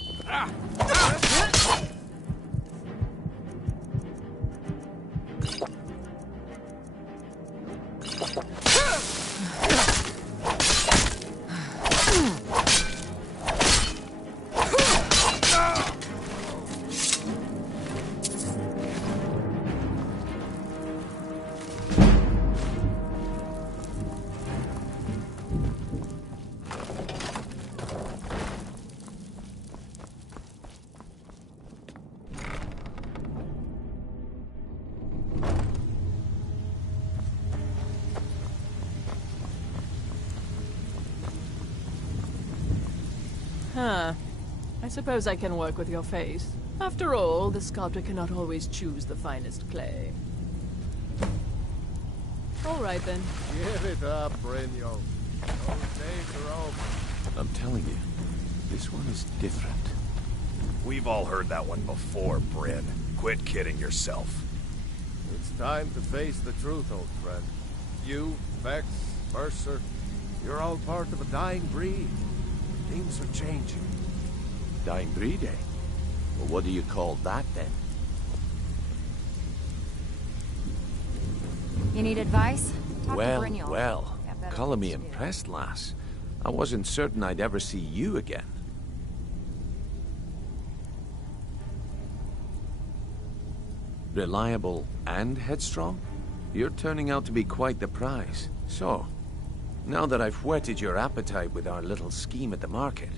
Huh. I suppose I can work with your face. After all, the sculptor cannot always choose the finest clay. All right, then. Give it up, Brynjo. Those days are over. I'm telling you, this one is different. We've all heard that one before, Bryn. Quit kidding yourself. It's time to face the truth, old friend. You, Vex, Mercer, you're all part of a dying breed. Things are changing. Dying breed, eh? Well, what do you call that, then? You need advice? Talk to Well, Brynjolf. well. Color me impressed, lass. I wasn't certain I'd ever see you again. Reliable and headstrong? You're turning out to be quite the prize. So, now that I've whetted your appetite with our little scheme at the market,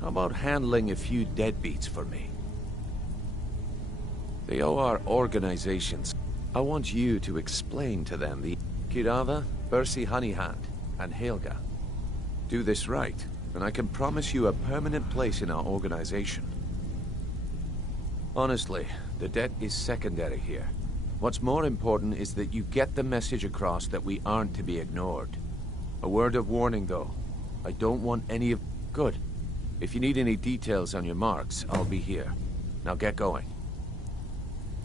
how about handling a few deadbeats for me? They owe our organizations. I want you to explain to them the Kirava, Bersi Honeyhand, and Helga. Do this right, and I can promise you a permanent place in our organization. Honestly, the debt is secondary here. What's more important is that you get the message across that we aren't to be ignored. A word of warning, though. I don't want any of... Good. If you need any details on your marks, I'll be here. Now get going.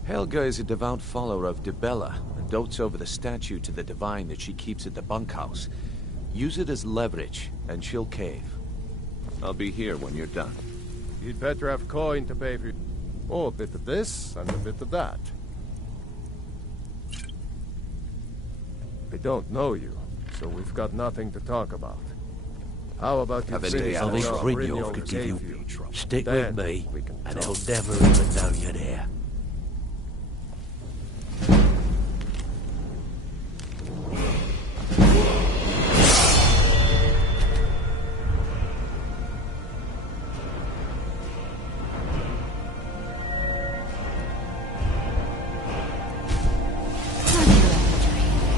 Helga is a devout follower of Dibella and dotes over the statue to the divine that she keeps at the bunkhouse. Use it as leverage, and she'll cave. I'll be here when you're done. You'd better have coin to pay for... Oh, a bit of this and a bit of that. I don't know you, so we've got nothing to talk about. How about you finish I think the job Brynjolf Brynjolf could give gave you... you? Stick Then with me, we can and talk. he'll never even know you're there.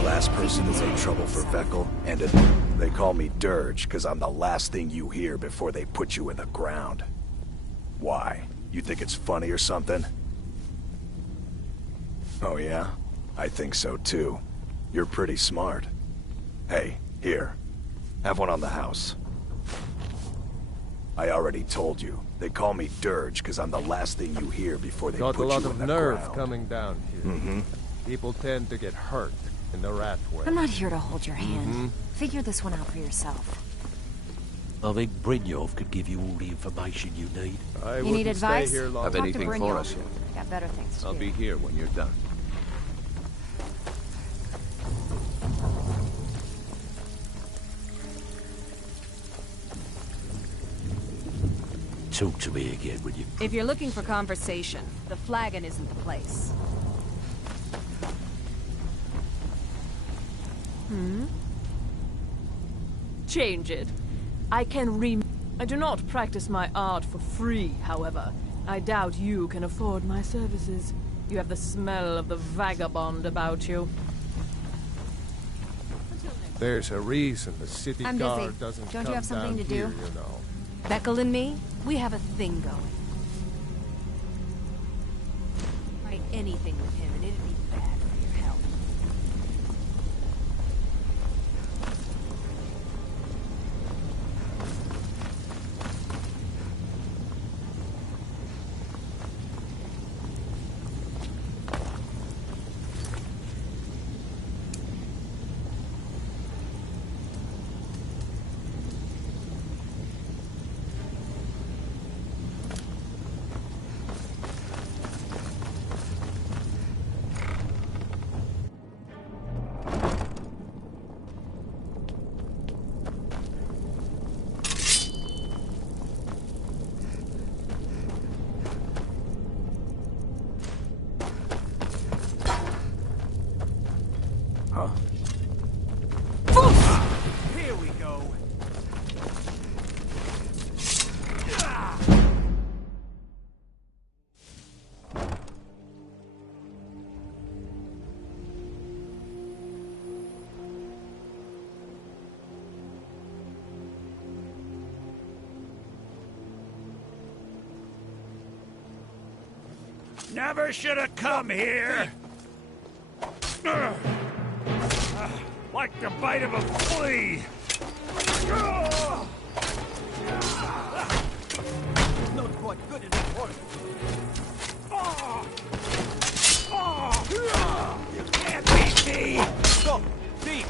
Last person is a trouble for Veckel, and they call me Dirge because I'm the last thing you hear before they put you in the ground. Why? You think it's funny or something? Oh yeah? I think so too. You're pretty smart. Hey, here. Have one on the house. I already told you. They call me Dirge because I'm the last thing you hear before they Got put a lot you of in the nerve ground. coming down here. Mm-hmm. People tend to get hurt in the rat way. I'm not here to hold your hand. Mhm. Figure this one out for yourself. I think Brynjolf could give you all the information you need. I You need wouldn't stay advice? here long. Have Talk to anything for Brynjolf. us yet? Got better things to I'll do. be here when you're done. Talk to me again when you... If you're looking for conversation, the flagon isn't the place. Change it. I can I do not practice my art for free, however. I doubt you can afford my services. You have the smell of the vagabond about you. There's a reason the city I'm guard busy. doesn't Don't come you have something down to do? here, you know. Beckel and me, we have a thing going. Try anything with him, and it'd be bad for your health. Never should have come here! Like the bite of a flea! Not quite good enough for You can't beat me! Stop! Thief!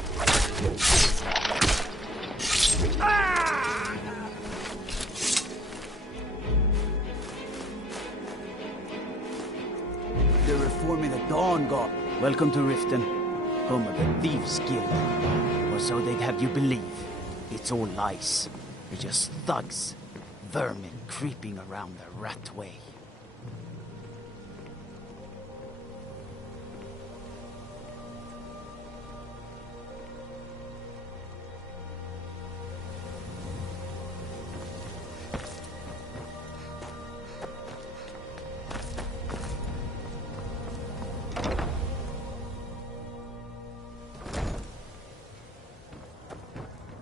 They're reforming the Dawn Guard. Welcome to Riften, home of the Thieves Guild. Or so they'd have you believe. It's all lies. They're just thugs. Vermin creeping around the rat way.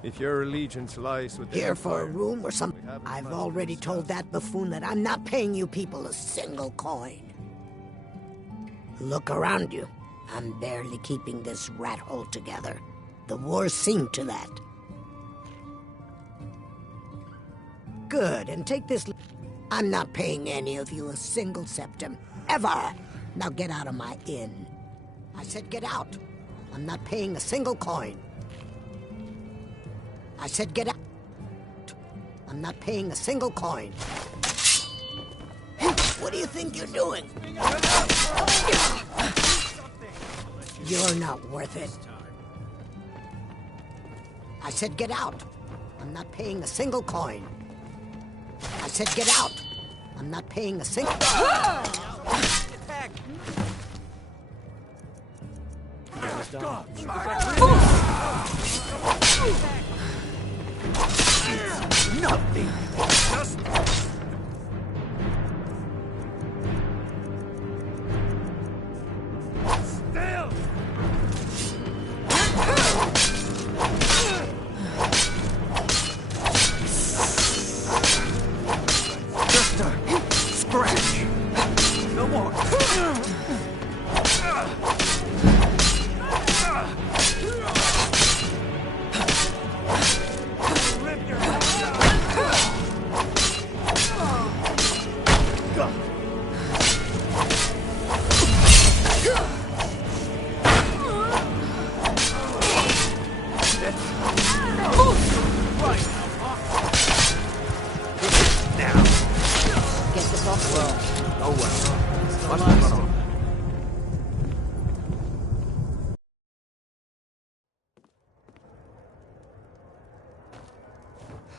If your allegiance lies with the Here for a Empire, room or something? I've already told that buffoon that I'm not paying you people a single coin. Look around you. I'm barely keeping this rat hole together. The war's seen to that. Good, and take this... I'm not paying any of you a single septim. Ever! Now get out of my inn. I said get out. I'm not paying a single coin. I said get out. I'm not paying a single coin. What do you think you're doing? You're not worth it. I said get out. I'm not paying a single coin. I said get out. I'm not paying a single... Nothing. Just... Still! Just a scratch. No more.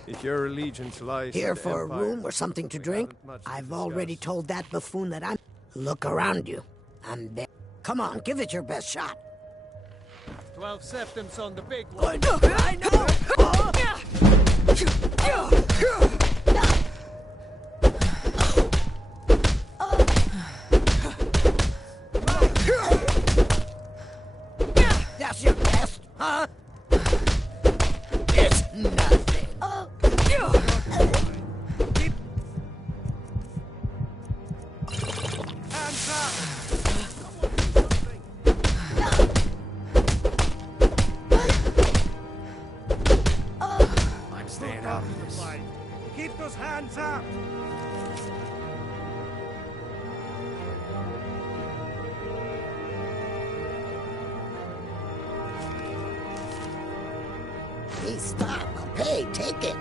If your allegiance lies Here with the for a Empire, room or something to drink? I've already told that buffoon that I'm... Look around you. I'm there. Come on, give it your best shot. 12 septims on the big one. I know! That's your best, huh? It's nothing. Hands up! I'm staying out of this. Keep those hands up! Please stop. I'll pay. Take it.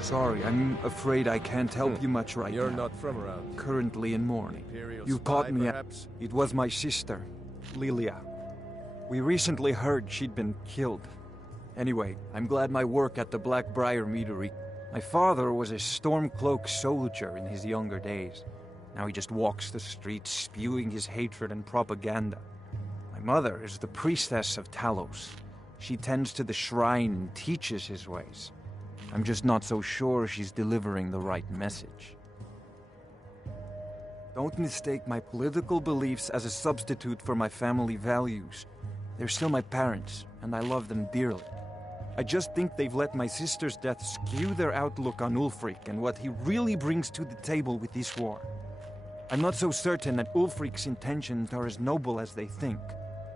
Sorry, I'm afraid I can't help you much right You're now. not from around. Currently in mourning. Imperial You spy, caught me perhaps? It was my sister, Lilia. We recently heard she'd been killed. Anyway, I'm glad my work at the Blackbriar Meadery... My father was a Stormcloak soldier in his younger days. Now he just walks the streets spewing his hatred and propaganda. My mother is the priestess of Talos. She tends to the shrine and teaches his ways. I'm just not so sure she's delivering the right message. Don't mistake my political beliefs as a substitute for my family values. They're still my parents, and I love them dearly. I just think they've let my sister's death skew their outlook on Ulfric and what he really brings to the table with this war. I'm not so certain that Ulfric's intentions are as noble as they think.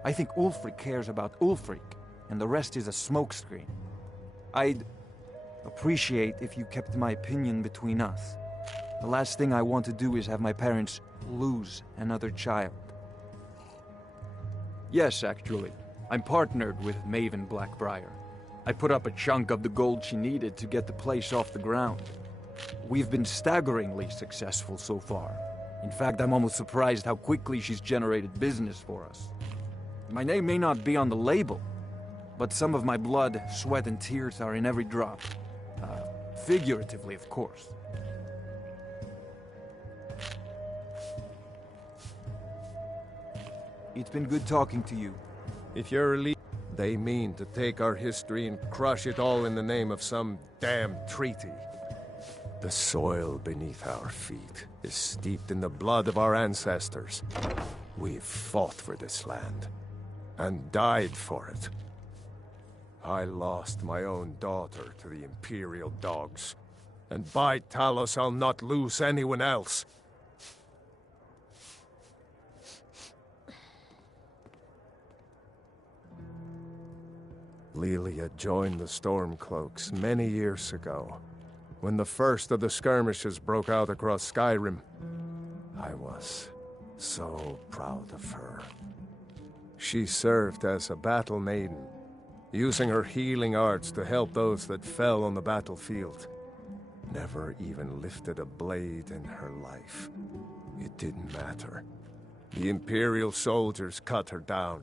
I think Ulfric cares about Ulfric, and the rest is a smokescreen. I'd appreciate if you kept my opinion between us. The last thing I want to do is have my parents lose another child. Yes, actually. I'm partnered with Maven Blackbriar. I put up a chunk of the gold she needed to get the place off the ground. We've been staggeringly successful so far. In fact, I'm almost surprised how quickly she's generated business for us. My name may not be on the label, but some of my blood, sweat, and tears are in every drop. Figuratively, of course. It's been good talking to you. If you're they mean to take our history and crush it all in the name of some damn treaty. The soil beneath our feet is steeped in the blood of our ancestors. We've fought for this land, and died for it. I lost my own daughter to the Imperial dogs, and by Talos I'll not lose anyone else. Lilia joined the Stormcloaks many years ago, when the first of the skirmishes broke out across Skyrim. I was so proud of her. She served as a battle maiden, using her healing arts to help those that fell on the battlefield. Never even lifted a blade in her life. It didn't matter. The Imperial soldiers cut her down,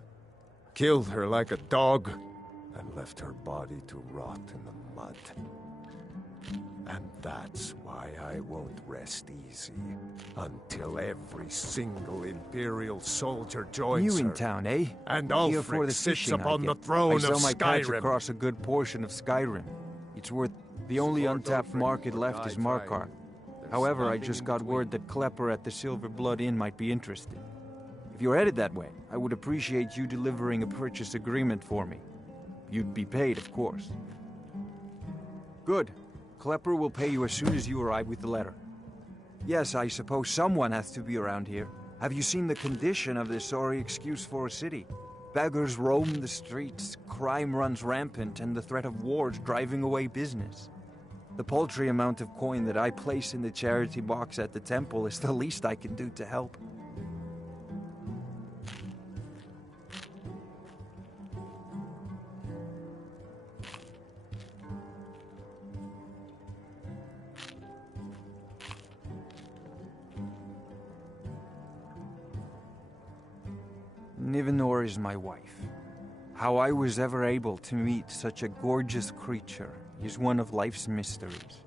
killed her like a dog, and left her body to rot in the mud. And that's why I won't rest easy until every single Imperial soldier joins her. You in town, eh? And Here for Ulfric the sits fishing, upon I the get. throne I of sell my catch Skyrim. across a good portion of Skyrim. It's worth the only untapped market left is Markarth. However, I just got word that Klepper at the Silver Blood Inn might be interested. If you're headed that way, I would appreciate you delivering a purchase agreement for me. You'd be paid, of course. Good. Klepper will pay you as soon as you arrive with the letter. Yes, I suppose someone has to be around here. Have you seen the condition of this sorry excuse for a city? Beggars roam the streets, crime runs rampant, and the threat of wars driving away business. The paltry amount of coin that I place in the charity box at the temple is the least I can do to help. Nivenor is my wife. How I was ever able to meet such a gorgeous creature is one of life's mysteries.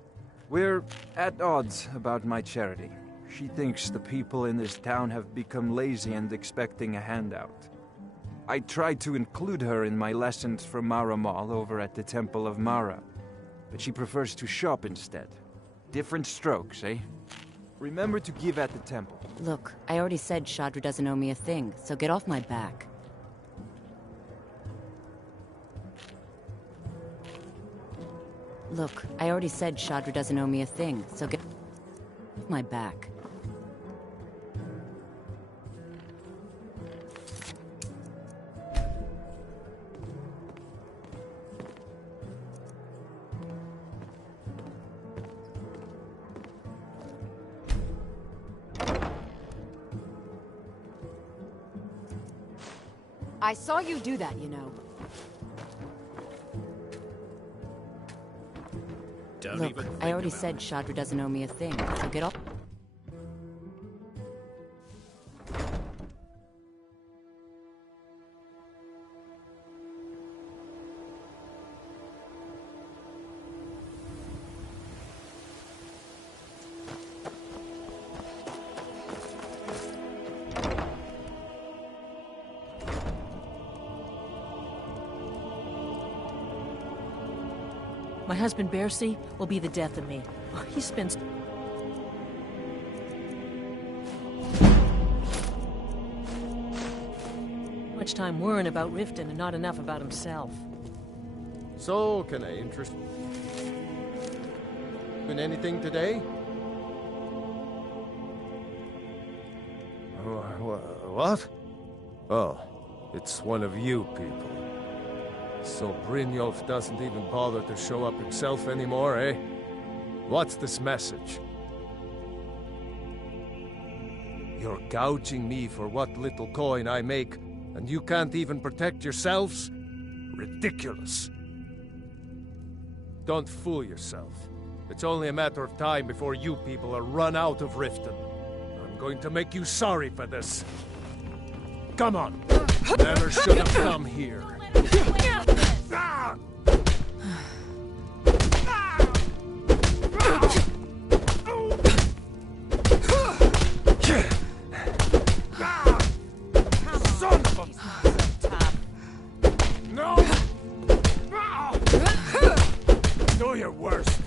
We're at odds about my charity. She thinks the people in this town have become lazy and expecting a handout. I tried to include her in my lessons from Maramal over at the Temple of Mara, but she prefers to shop instead. Different strokes, eh? Remember to give at the temple. Look, I already said Shadra doesn't owe me a thing, so get off my back. Look, I already said Shadra doesn't owe me a thing, so get off my back. I saw you do that, you know. Look, I already said Shadra doesn't owe me a thing, so get off. My husband, Bercy, will be the death of me. He spends much time worrying about Riften and not enough about himself. So, can I interest in anything today? What? Oh, it's one of you people. So Brynjolf doesn't even bother to show up himself anymore, eh? What's this message? You're gouging me for what little coin I make, and you can't even protect yourselves? Ridiculous. Don't fool yourself. It's only a matter of time before you people are run out of Riften. I'm going to make you sorry for this. Come on. Never should have come here. Son of a... No! Do your worst.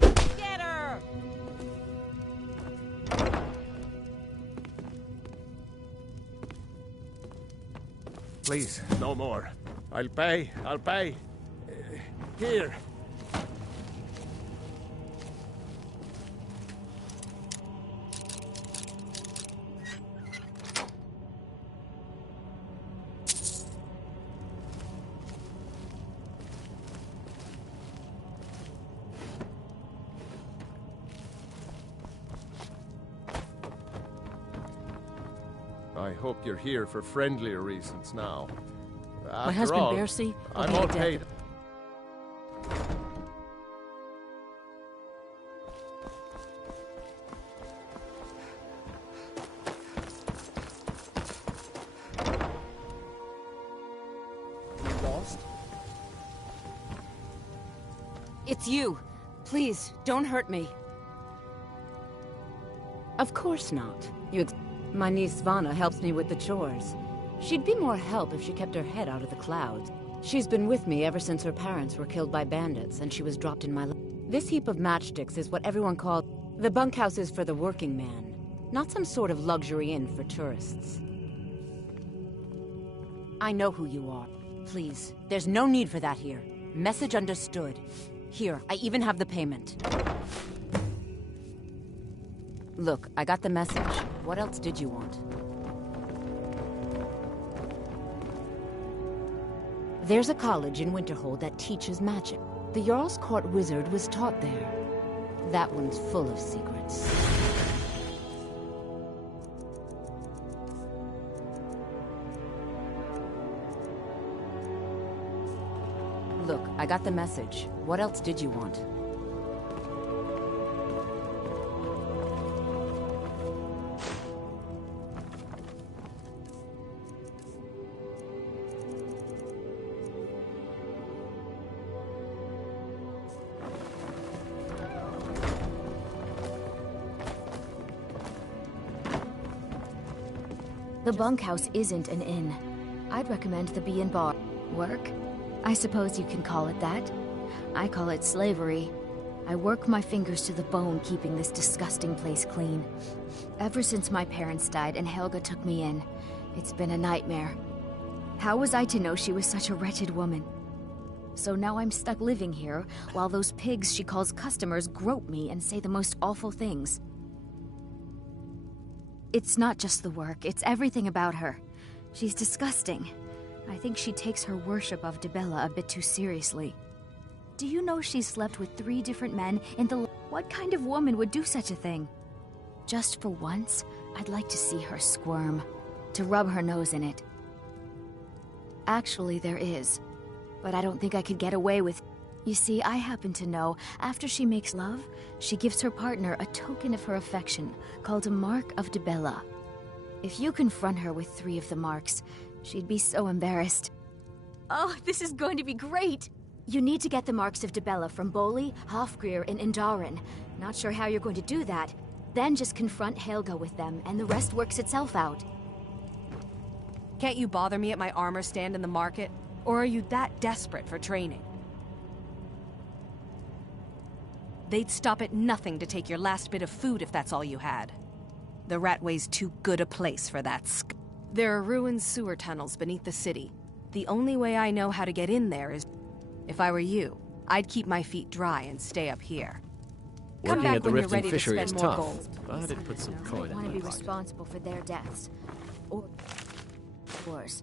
Get her! Please, no more. I'll pay. Here. I hope you're here for friendlier reasons now. My husband, Bercy, I'm all paid. Lost? It's you. Please, don't hurt me. Of course not. My niece Svana helps me with the chores. She'd be more help if she kept her head out of the clouds. She's been with me ever since her parents were killed by bandits and she was dropped in my life. This heap of matchsticks is what everyone calls the bunkhouse is for the working man, not some sort of luxury inn for tourists. I know who you are. Please, there's no need for that here. Message understood. Here, I even have the payment. Look, I got the message. What else did you want? There's a college in Winterhold that teaches magic. The Jarl's Court wizard was taught there. That one's full of secrets. Look, I got the message. What else did you want? The bunkhouse isn't an inn. I'd recommend the Bee and Bar. Work? I suppose you can call it that. I call it slavery. I work my fingers to the bone keeping this disgusting place clean. Ever since my parents died and Helga took me in, it's been a nightmare. How was I to know she was such a wretched woman? So now I'm stuck living here, while those pigs she calls customers grope me and say the most awful things. It's not just the work, it's everything about her. She's disgusting. I think she takes her worship of Dibella a bit too seriously. Do you know she's slept with 3 different men in the... What kind of woman would do such a thing? Just for once, I'd like to see her squirm. To rub her nose in it. Actually, there is. But I don't think I could get away with... You see, I happen to know, after she makes love, she gives her partner a token of her affection, called a Mark of Dibella. If you confront her with 3 of the marks, she'd be so embarrassed. Oh, this is going to be great! You need to get the marks of Dibella from Boli, Hofgrir, and Indaren. Not sure how you're going to do that. Then just confront Helga with them, and the rest works itself out. Can't you bother me at my armor stand in the market? Or are you that desperate for training? They'd stop at nothing to take your last bit of food if that's all you had. The Ratway's too good a place for that There are ruined sewer tunnels beneath the city. The only way I know how to get in there is... If I were you, I'd keep my feet dry and stay up here. Come Working back at the when you're Rift ready and to Fishery spend is more tough, gold. but it puts some I coin don't in want to my be pocket. responsible for their deaths. Or yours.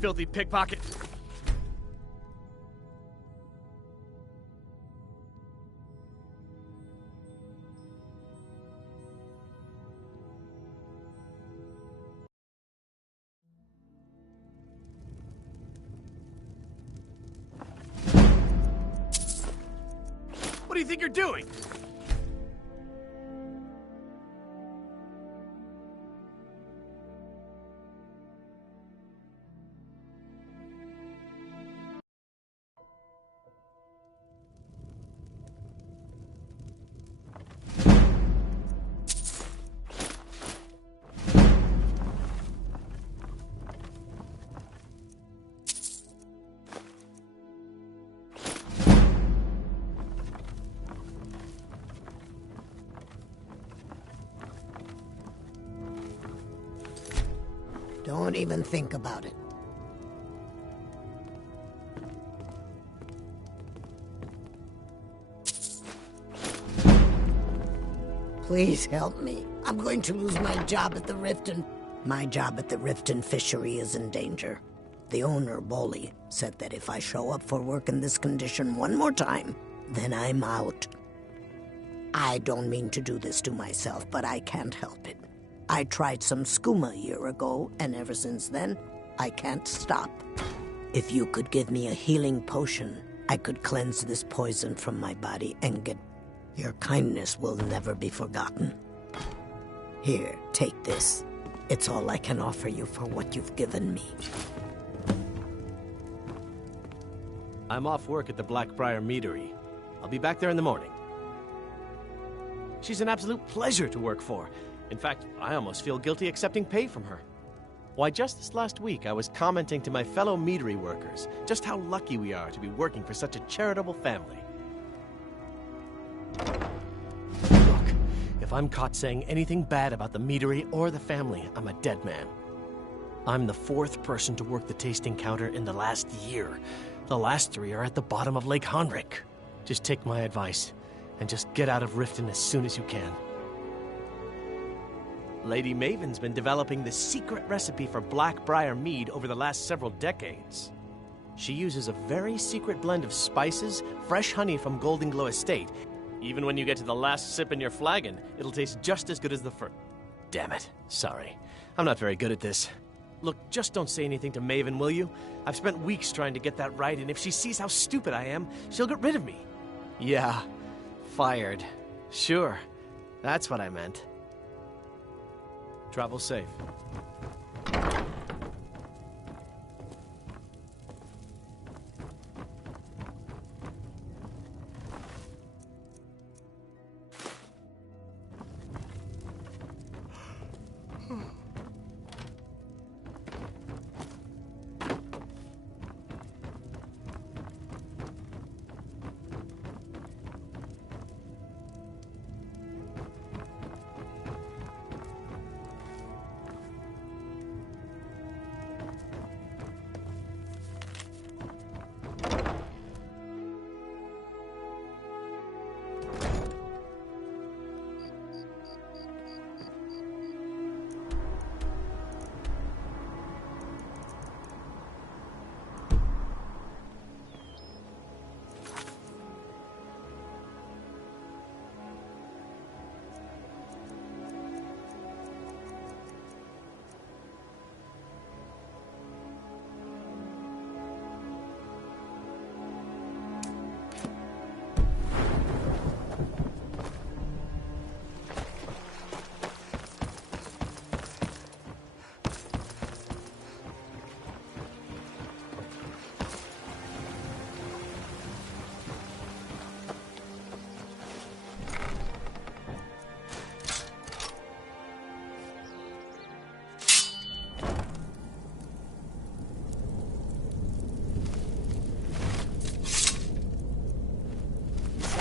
Filthy pickpocket! What do you think you're doing? Don't even think about it. Please help me. I'm going to lose my job at the Rift and... My job at the Rift and Fishery is in danger. The owner, Bolly, said that if I show up for work in this condition one more time, then I'm out. I don't mean to do this to myself, but I can't help it. I tried some skooma a year ago, and ever since then, I can't stop. If you could give me a healing potion, I could cleanse this poison from my body and get... Your kindness will never be forgotten. Here, take this. It's all I can offer you for what you've given me. I'm off work at the Blackbriar Meadery. I'll be back there in the morning. She's an absolute pleasure to work for. In fact, I almost feel guilty accepting pay from her. Why, just this last week, I was commenting to my fellow meadery workers just how lucky we are to be working for such a charitable family. Look, if I'm caught saying anything bad about the meadery or the family, I'm a dead man. I'm the 4th person to work the tasting counter in the last year. The last 3 are at the bottom of Lake Henrik. Just take my advice, and just get out of Riften as soon as you can. Lady Maven's been developing the secret recipe for Blackbriar mead over the last several decades. She uses a very secret blend of spices, fresh honey from Golden Glow Estate. Even when you get to the last sip in your flagon, it'll taste just as good as the first. Damn it. Sorry. I'm not very good at this. Look, just don't say anything to Maven, will you? I've spent weeks trying to get that right, and if she sees how stupid I am, she'll get rid of me. Yeah. Fired. Sure. That's what I meant. Travel safe.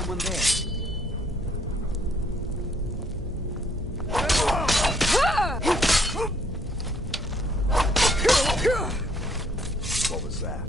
someone there. What was that?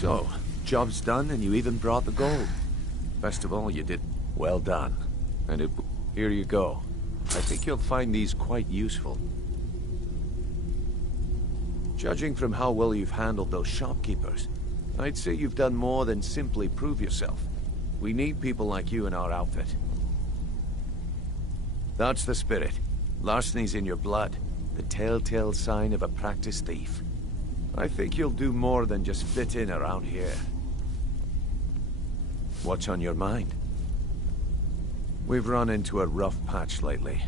So, job's done and you even brought the gold. Best of all, you did well done. And here you go. I think you'll find these quite useful. Judging from how well you've handled those shopkeepers, I'd say you've done more than simply prove yourself. We need people like you in our outfit. That's the spirit. Larceny's in your blood. The telltale sign of a practiced thief. I think you'll do more than just fit in around here. What's on your mind? We've run into a rough patch lately,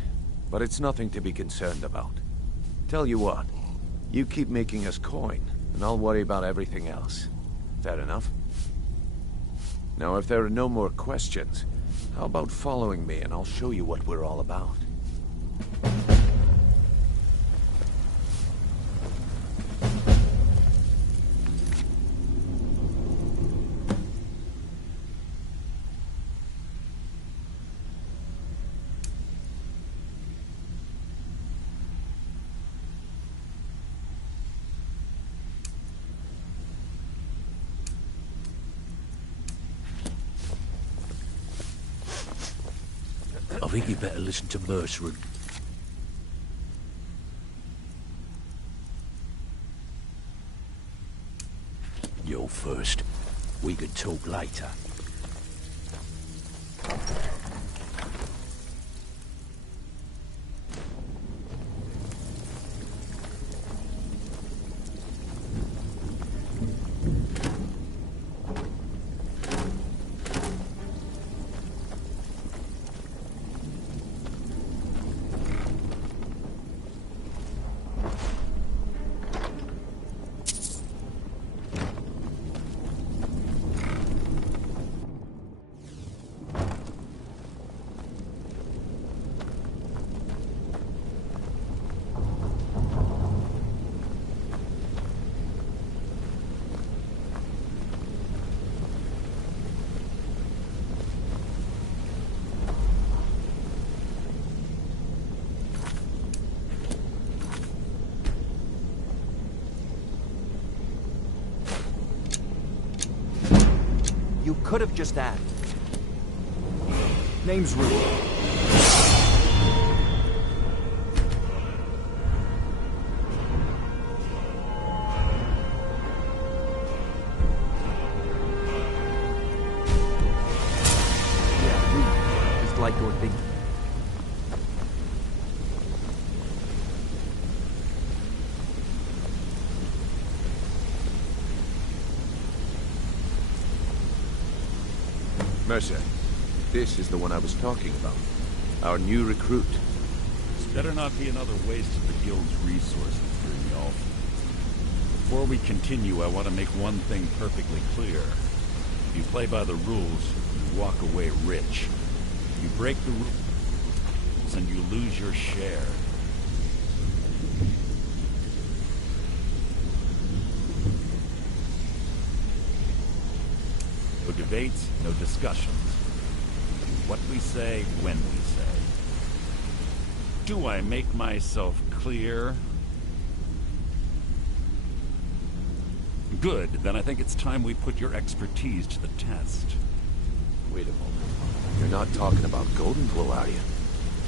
but it's nothing to be concerned about. Tell you what, you keep making us coin, and I'll worry about everything else. Fair enough? Now, if there are no more questions, how about following me and I'll show you what we're all about? I think you better listen to Mercer and... You're first. We can talk later. You could have just asked. Name's Ruth. Yeah, Ruth. Just like your thing. Mercer, this is the one I was talking about. Our new recruit. This better not be another waste of the guild's resources, Brynjolf. Before we continue, I want to make one thing perfectly clear. If you play by the rules, you walk away rich. If you break the rules, and you lose your share. No debates, no discussions. We do what we say, when we say. Do I make myself clear? Good, then I think it's time we put your expertise to the test. Wait a moment. You're not talking about Golden Glow, are you?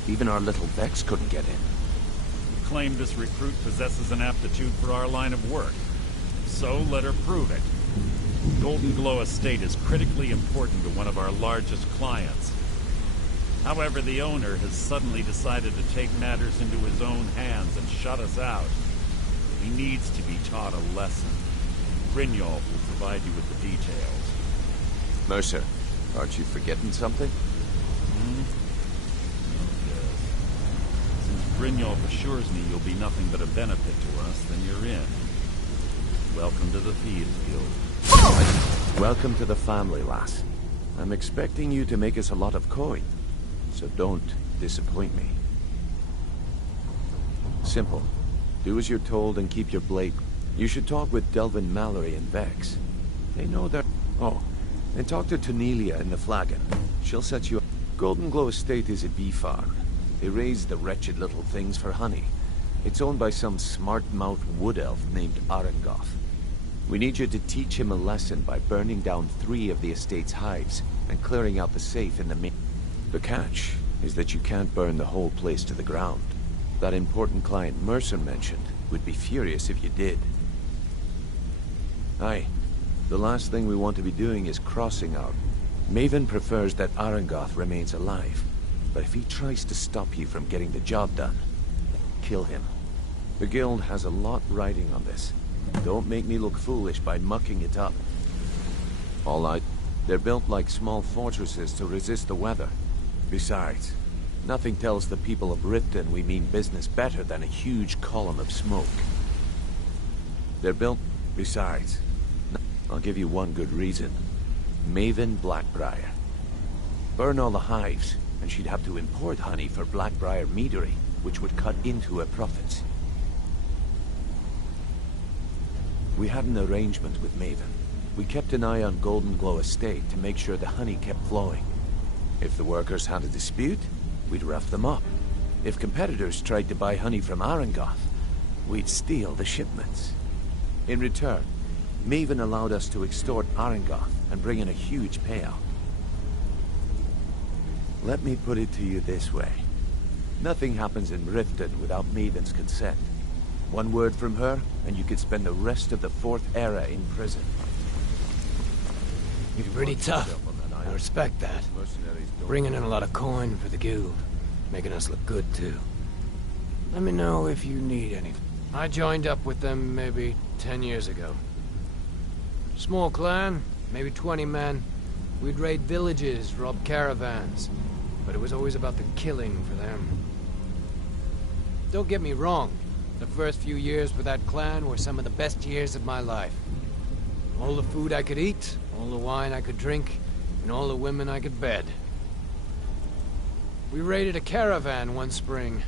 Even our little Vex couldn't get in. You claim this recruit possesses an aptitude for our line of work. So let her prove it. Golden Glow Estate is critically important to one of our largest clients. However, the owner has suddenly decided to take matters into his own hands and shut us out. He needs to be taught a lesson. Brynjolf will provide you with the details. Mercer, aren't you forgetting something? Yes. Since Brynjolf assures me you'll be nothing but a benefit to us, then you're in. Welcome to the Thieves Guild. Welcome to the family, lass. I'm expecting you to make us a lot of coin, so don't disappoint me. Simple. Do as you're told and keep your blade. You should talk with Delvin Mallory and Vex. They know that. Oh, and talk to Tonelia in the Flagon. She'll set you up. Golden Glow Estate is a bee farm. They raise the wretched little things for honey. It's owned by some smart-mouthed wood elf named Arangoth. We need you to teach him a lesson by burning down 3 of the estate's hives and clearing out the safe in the main. The catch is that you can't burn the whole place to the ground. That important client Mercer mentioned would be furious if you did. Aye. The last thing we want to be doing is crossing out. Maven prefers that Arangoth remains alive, but if he tries to stop you from getting the job done, kill him. The guild has a lot riding on this. Don't make me look foolish by mucking it up. All right. They're built like small fortresses to resist the weather. Besides, nothing tells the people of Riften we mean business better than a huge column of smoke. They're built... Besides, I'll give you one good reason. Maven Blackbriar. Burn all the hives, and she'd have to import honey for Blackbriar meadery, which would cut into her profits. We had an arrangement with Maven. We kept an eye on Golden Glow Estate to make sure the honey kept flowing. If the workers had a dispute, we'd rough them up. If competitors tried to buy honey from Arangoth, we'd steal the shipments. In return, Maven allowed us to extort Arangoth and bring in a huge payout. Let me put it to you this way. Nothing happens in Riften without Maven's consent. One word from her, and you could spend the rest of the 4th era in prison. You're pretty tough. I respect that. Bringing in a lot of coin for the guild. Making us look good, too. Let me know if you need anything. I joined up with them maybe 10 years ago. Small clan, maybe 20 men. We'd raid villages, rob caravans. But it was always about the killing for them. Don't get me wrong. The first few years with that clan were some of the best years of my life. All the food I could eat, all the wine I could drink, and all the women I could bed. We raided a caravan one spring.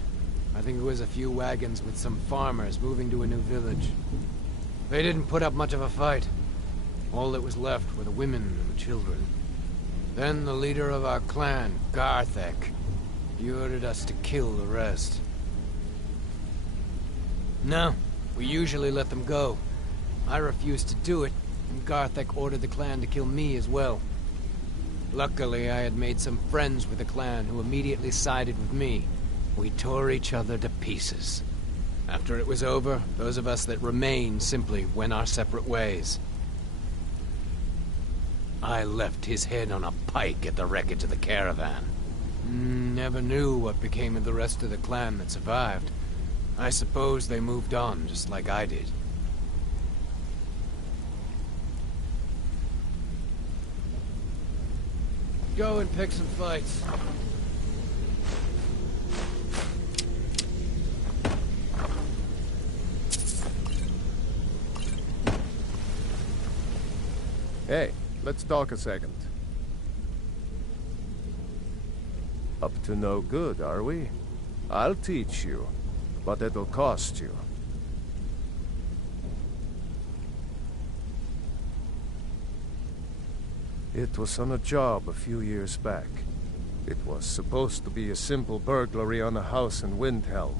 I think it was a few wagons with some farmers moving to a new village. They didn't put up much of a fight. All that was left were the women and the children. Then the leader of our clan, Garthek, he ordered us to kill the rest. No, we usually let them go. I refused to do it, and Garthek ordered the clan to kill me as well. Luckily, I had made some friends with the clan who immediately sided with me. We tore each other to pieces. After it was over, those of us that remained simply went our separate ways. I left his head on a pike at the wreckage of the caravan. Never knew what became of the rest of the clan that survived. I suppose they moved on, just like I did. Go and pick some fights. Hey, let's talk a second. Up to no good, are we? I'll teach you, but it'll cost you. It was on a job a few years back. It was supposed to be a simple burglary on a house in Windhelm.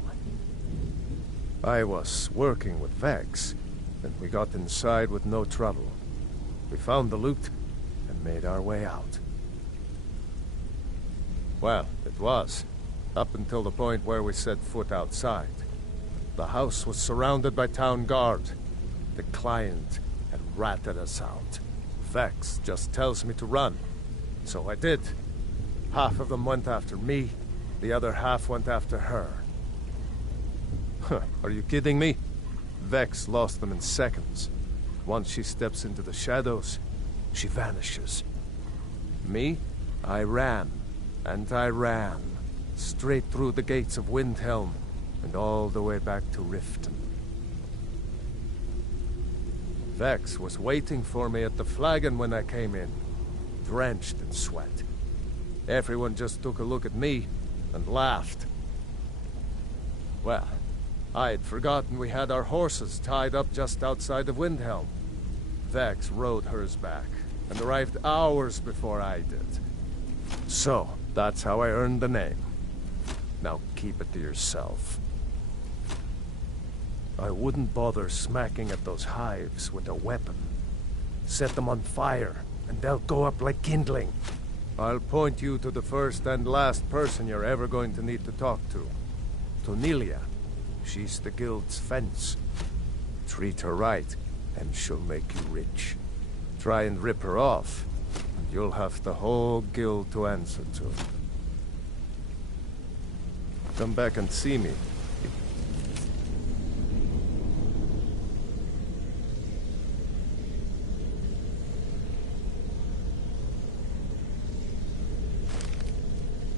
I was working with Vex, and we got inside with no trouble. We found the loot and made our way out. Well, it was, up until the point where we set foot outside. The house was surrounded by town guard. The client had ratted us out. Vex just tells me to run, so I did. Half of them went after me, the other half went after her. Huh, are you kidding me? Vex lost them in seconds. Once she steps into the shadows, she vanishes. Me? I ran, and I ran, straight through the gates of Windhelm, and all the way back to Riften. Vex was waiting for me at the flagon when I came in, drenched in sweat. Everyone just took a look at me and laughed. Well, I had forgotten we had our horses tied up just outside of Windhelm. Vex rode hers back and arrived hours before I did. So, that's how I earned the name. Now keep it to yourself. I wouldn't bother smacking at those hives with a weapon. Set them on fire, and they'll go up like kindling. I'll point you to the first and last person you're ever going to need to talk to. Tonilia. She's the guild's fence. Treat her right, and she'll make you rich. Try and rip her off, and you'll have the whole guild to answer to. Come back and see me. If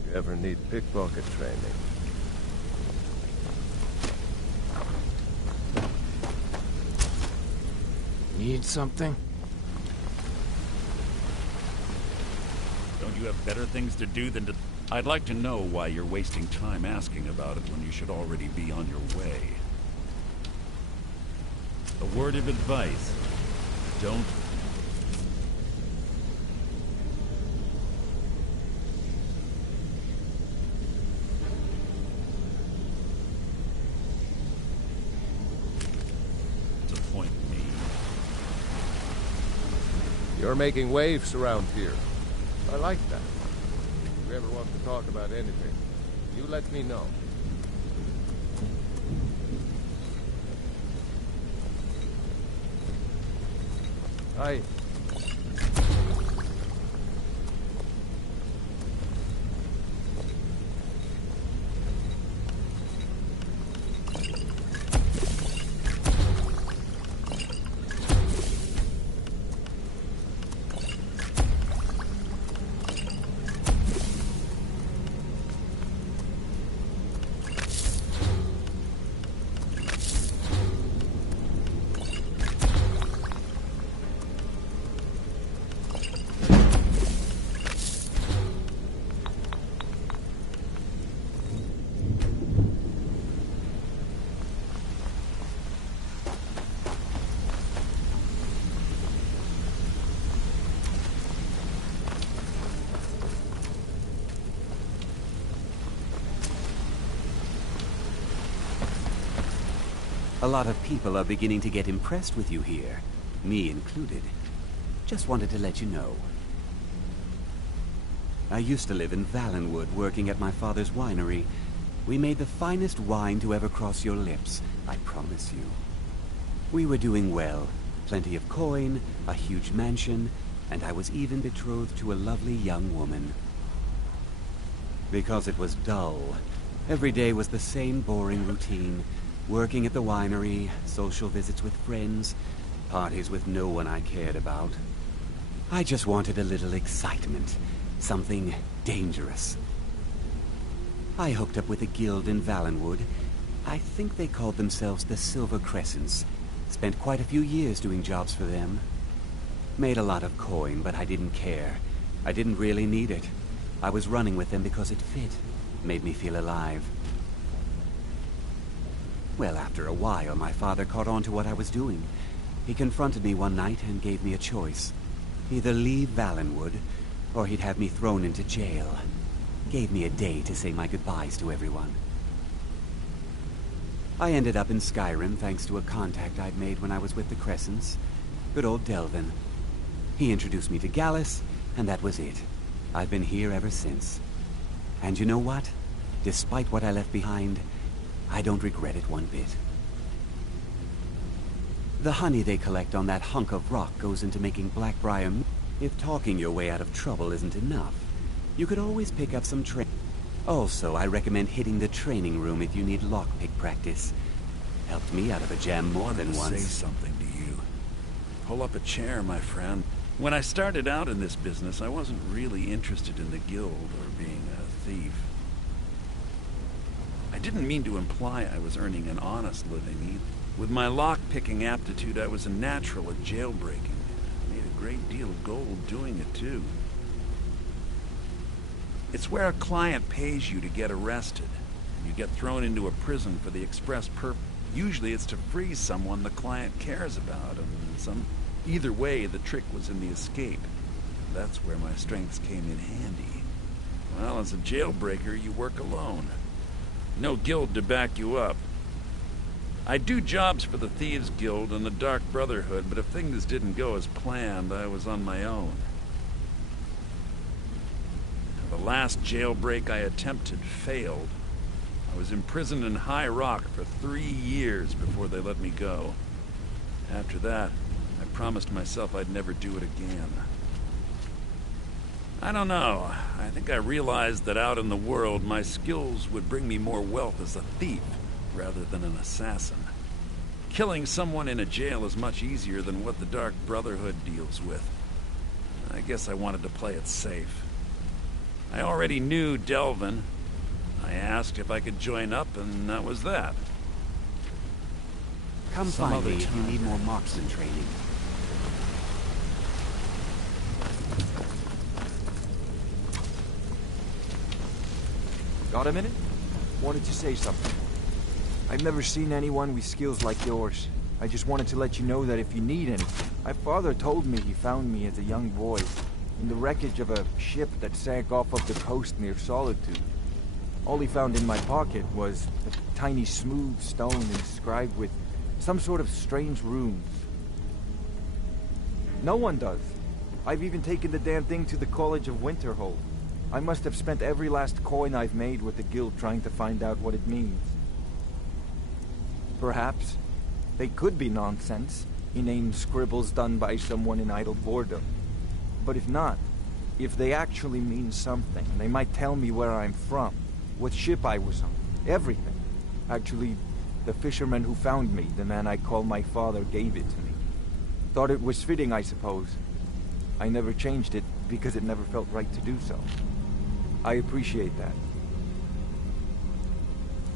you ever need pickpocket training. Need something? Don't you have better things to do than to... I'd like to know why you're wasting time asking about it when you should already be on your way. A word of advice. Don't... disappoint me. You're making waves around here. I like that. If you ever want to talk about anything, you let me know. Hi. A lot of people are beginning to get impressed with you here, me included. Just wanted to let you know. I used to live in Valenwood, working at my father's winery. We made the finest wine to ever cross your lips, I promise you. We were doing well. Plenty of coin, a huge mansion, and I was even betrothed to a lovely young woman. Because it was dull. Every day was the same boring routine. Working at the winery, social visits with friends, parties with no one I cared about. I just wanted a little excitement, something dangerous. I hooked up with a guild in Valenwood. I think they called themselves the Silver Crescents. Spent quite a few years doing jobs for them. Made a lot of coin, but I didn't care. I didn't really need it. I was running with them because it fit. Made me feel alive. Well, after a while, my father caught on to what I was doing. He confronted me one night and gave me a choice. Either leave Valenwood, or he'd have me thrown into jail. Gave me a day to say my goodbyes to everyone. I ended up in Skyrim thanks to a contact I'd made when I was with the Crescents. Good old Delvin. He introduced me to Gallus, and that was it. I've been here ever since. And you know what? Despite what I left behind, I don't regret it one bit. The honey they collect on that hunk of rock goes into making Blackbriar. If talking your way out of trouble isn't enough, you could always pick up some Also, I recommend hitting the training room if you need lockpick practice. Helped me out of a jam more than once. Say something to you. Pull up a chair, my friend. When I started out in this business, I wasn't really interested in the guild or being a thief. I didn't mean to imply I was earning an honest living either. With my lock-picking aptitude, I was a natural at jailbreaking. I made a great deal of gold doing it, too. It's where a client pays you to get arrested, and you get thrown into a prison for the express purpose. Usually it's to free someone the client cares about, and either way, the trick was in the escape. That's where my strengths came in handy. Well, as a jailbreaker, you work alone. No guild to back you up. I do jobs for the Thieves Guild and the Dark Brotherhood, but if things didn't go as planned, I was on my own. The last jailbreak I attempted failed. I was imprisoned in High Rock for 3 years before they let me go. After that, I promised myself I'd never do it again. I don't know. I think I realized that out in the world, my skills would bring me more wealth as a thief rather than an assassin. Killing someone in a jail is much easier than what the Dark Brotherhood deals with. I guess I wanted to play it safe. I already knew Delvin. I asked if I could join up, and that was that. Come find me if you need more marksman training. Got a minute? Wanted to say something. I've never seen anyone with skills like yours. I just wanted to let you know that if you need anything. My father told me he found me as a young boy in the wreckage of a ship that sank off of the coast near Solitude. All he found in my pocket was a tiny smooth stone inscribed with some sort of strange runes. No one does. I've even taken the damn thing to the College of Winterhold. I must have spent every last coin I've made with the guild trying to find out what it means. Perhaps they could be nonsense, inane scribbles done by someone in idle boredom. But if not, if they actually mean something, they might tell me where I'm from, what ship I was on, everything. Actually, the fisherman who found me, the man I call my father, gave it to me. Thought it was fitting, I suppose. I never changed it because it never felt right to do so. I appreciate that.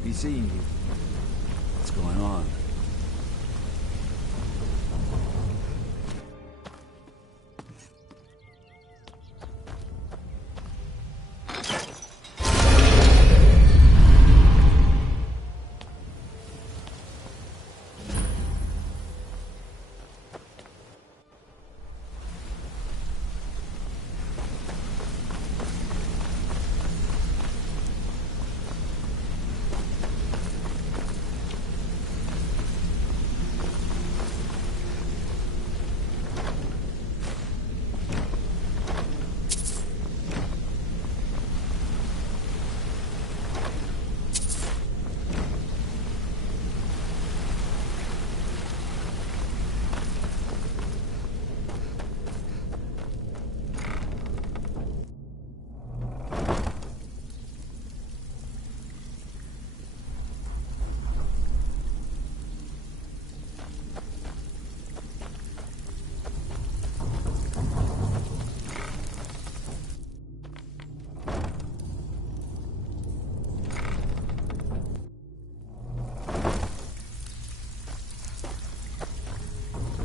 Be seeing you. What's going on?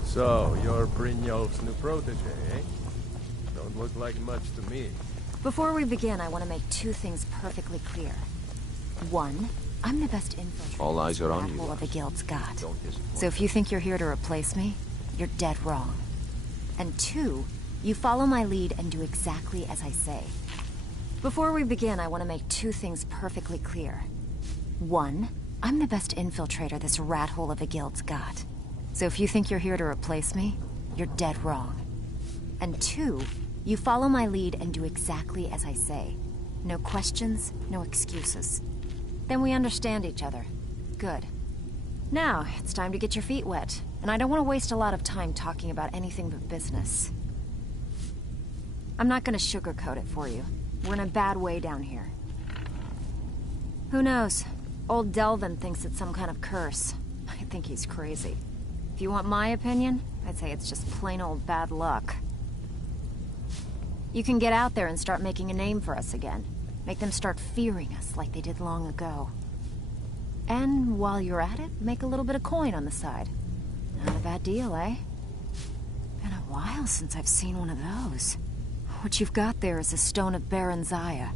So, you're Brynjolf's new protege, eh? Don't look like much to me. Before we begin, I want to make 2 things perfectly clear. 1, I'm the best infiltrator All eyes are on you. the guild's got. So if you think you're here to replace me, you're dead wrong. And 2, you follow my lead and do exactly as I say. Before we begin, I want to make 2 things perfectly clear. 1, I'm the best infiltrator this rat hole of a guild's got. So if you think you're here to replace me, you're dead wrong. And 2, you follow my lead and do exactly as I say. No questions, no excuses. Then we understand each other. Good. Now, it's time to get your feet wet. And I don't want to waste a lot of time talking about anything but business. I'm not gonna sugarcoat it for you. We're in a bad way down here. Who knows? Old Delvin thinks it's some kind of curse. I think he's crazy. If you want my opinion, I'd say it's just plain old bad luck. You can get out there and start making a name for us again. Make them start fearing us like they did long ago. And while you're at it, make a little bit of coin on the side. Not a bad deal, eh? Been a while since I've seen one of those. What you've got there is a stone of Baron Zaya.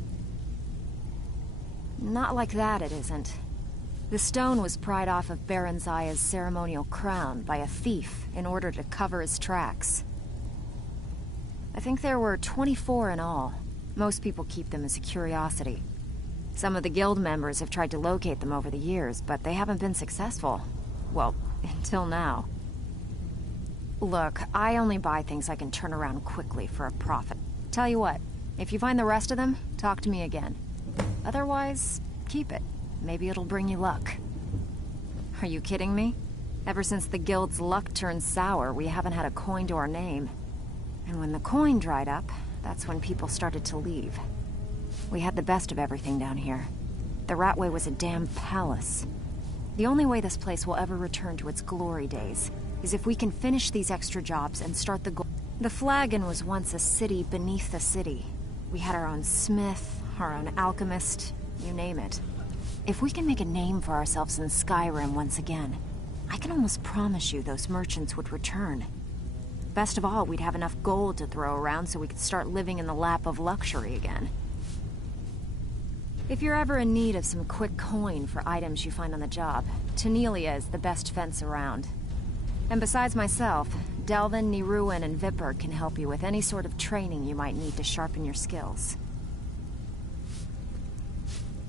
Not like that, it isn't. The stone was pried off of Baron Zaya's ceremonial crown by a thief in order to cover his tracks. I think there were 24 in all. Most people keep them as a curiosity. Some of the guild members have tried to locate them over the years, but they haven't been successful. Well, until now. Look, I only buy things I can turn around quickly for a profit. Tell you what, if you find the rest of them, talk to me again. Otherwise, keep it. Maybe it'll bring you luck. Are you kidding me? Ever since the guild's luck turned sour, we haven't had a coin to our name. And when the coin dried up, that's when people started to leave. We had the best of everything down here. The Ratway was a damn palace. The only way this place will ever return to its glory days is if we can finish these extra jobs and start the The Flagon was once a city beneath the city. We had our own smith, our own alchemist, you name it. If we can make a name for ourselves in Skyrim once again, I can almost promise you those merchants would return. Best of all, we'd have enough gold to throw around so we could start living in the lap of luxury again. If you're ever in need of some quick coin for items you find on the job, Tanelia is the best fence around. And besides myself, Delvin, Niruin, and Vipper can help you with any sort of training you might need to sharpen your skills.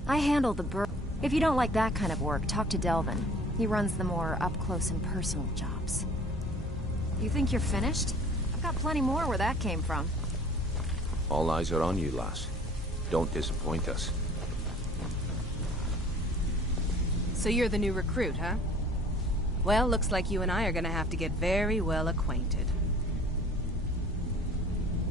I handle the If you don't like that kind of work, talk to Delvin. He runs the more up-close and personal jobs. You think you're finished? I've got plenty more where that came from. All eyes are on you, lass. Don't disappoint us. So you're the new recruit, huh? Well, looks like you and I are gonna have to get very well acquainted.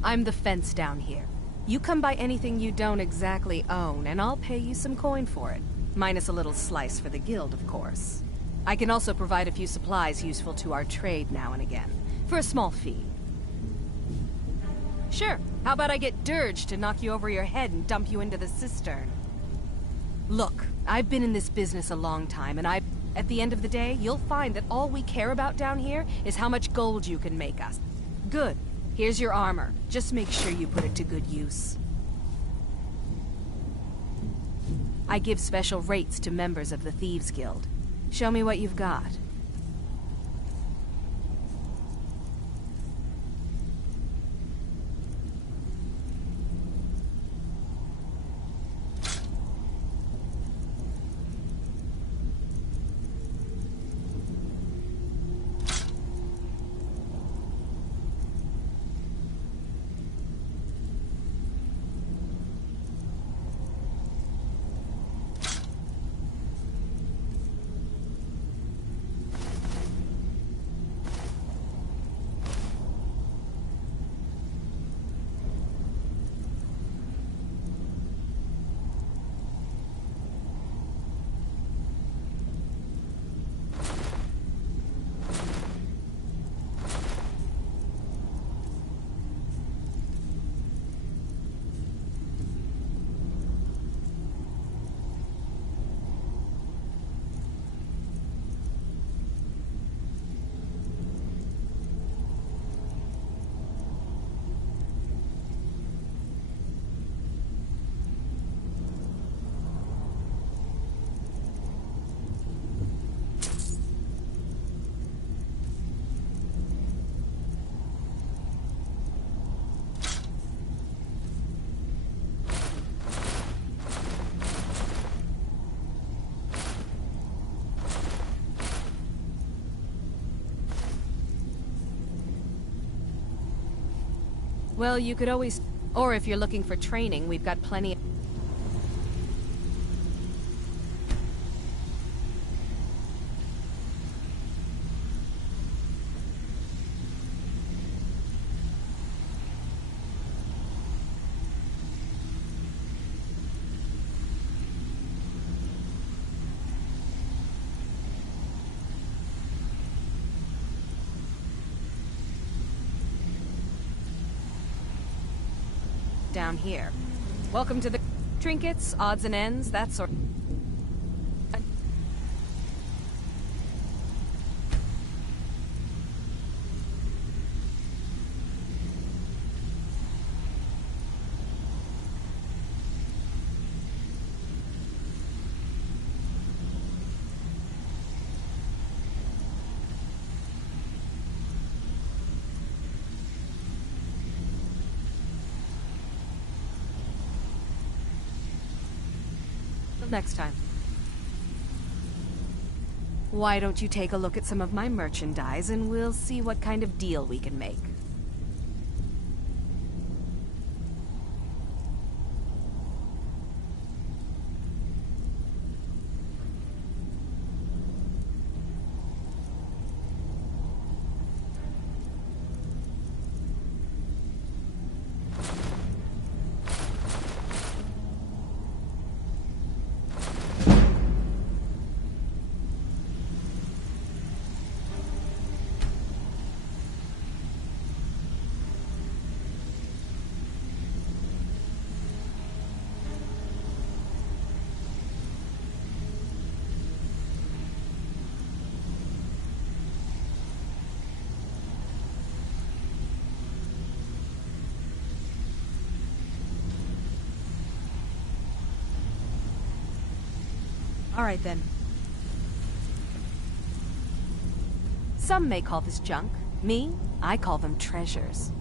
I'm the fence down here. You come by anything you don't exactly own, and I'll pay you some coin for it. Minus a little slice for the guild, of course. I can also provide a few supplies useful to our trade now and again, for a small fee. Sure, how about I get Dirge to knock you over your head and dump you into the cistern? Look, I've been in this business a long time, and at the end of the day, you'll find that all we care about down here is how much gold you can make us. Good. Here's your armor. Just make sure you put it to good use. I give special rates to members of the Thieves Guild. Show me what you've got. Well, you could always... Or if you're looking for training, we've got plenty... down here. Welcome to the trinkets, odds and ends, that sort. Next time. Why don't you take a look at some of my merchandise and we'll see what kind of deal we can make. All right, then. Some may call this junk. Me, I call them treasures.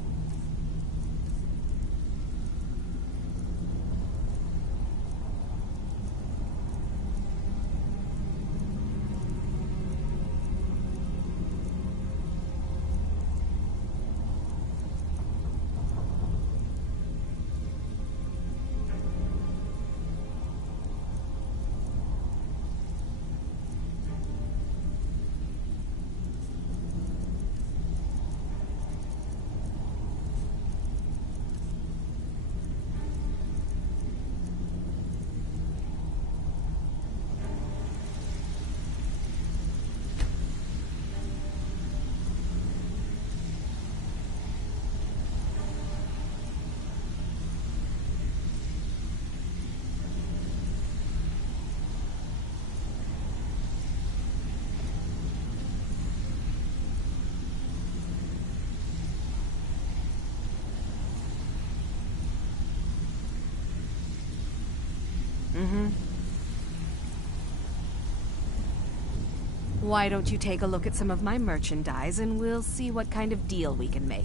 Why don't you take a look at some of my merchandise and we'll see what kind of deal we can make.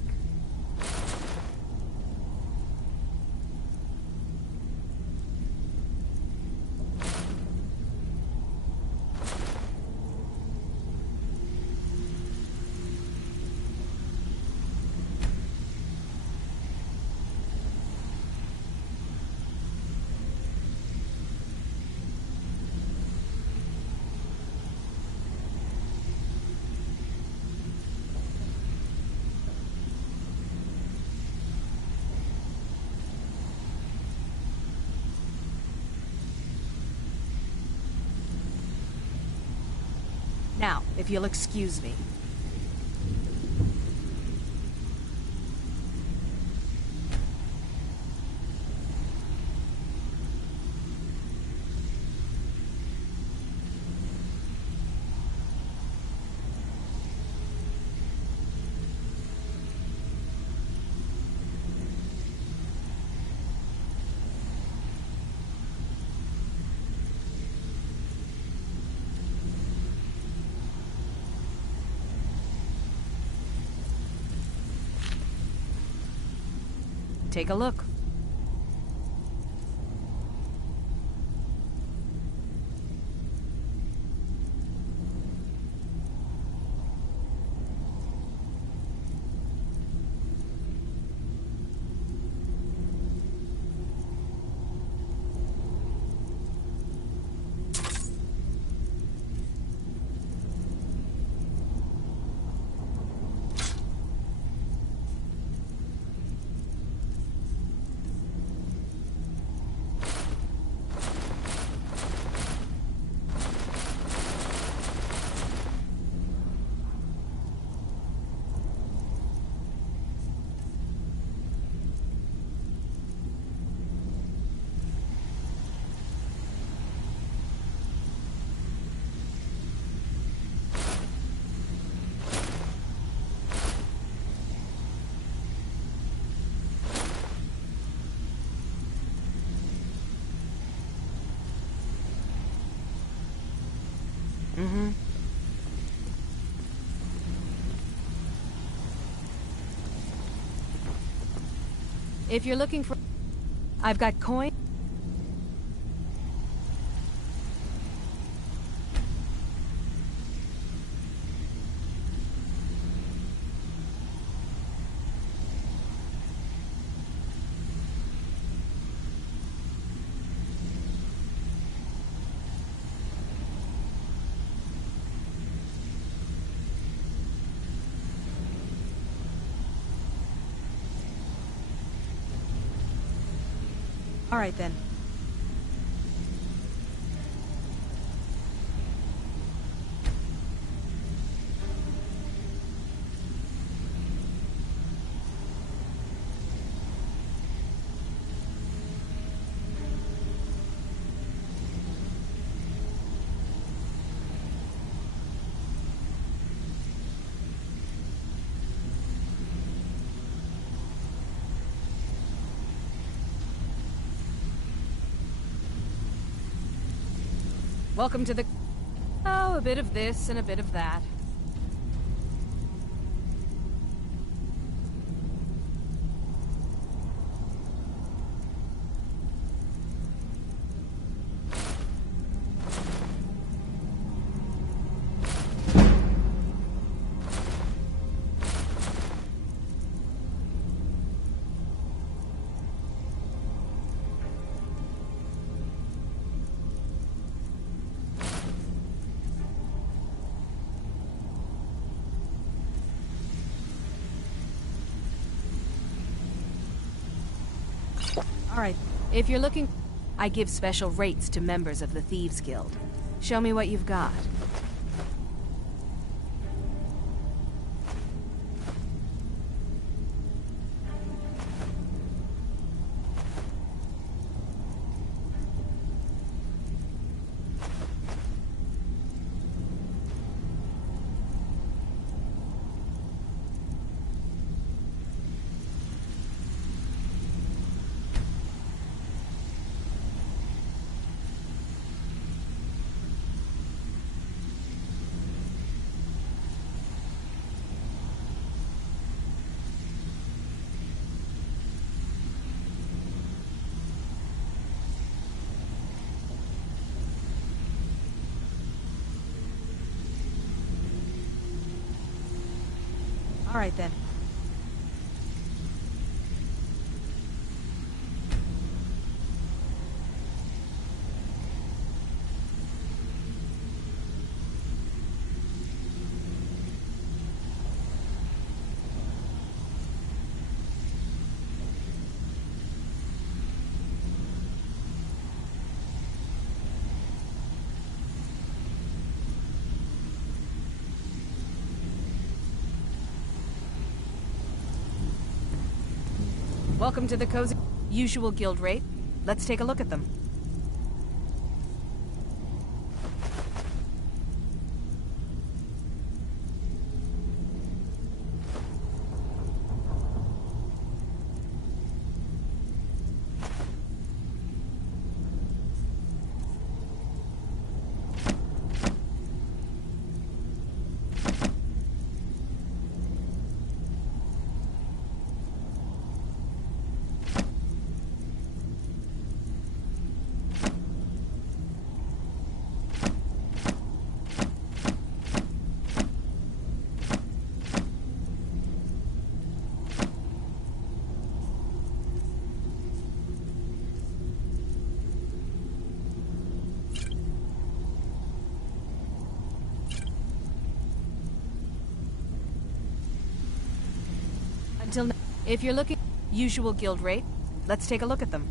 Now, if you'll excuse me. Take a look. Mm-hmm. If you're looking for... I've got coin. All right, then. Welcome to the... Oh, a bit of this and a bit of that. All right. If you're looking... I give special rates to members of the Thieves Guild. Show me what you've got. All right, then. Welcome to the cozy... Usual guild rate. Let's take a look at them. Until now, if you're looking... Usual guild rate. Let's take a look at them.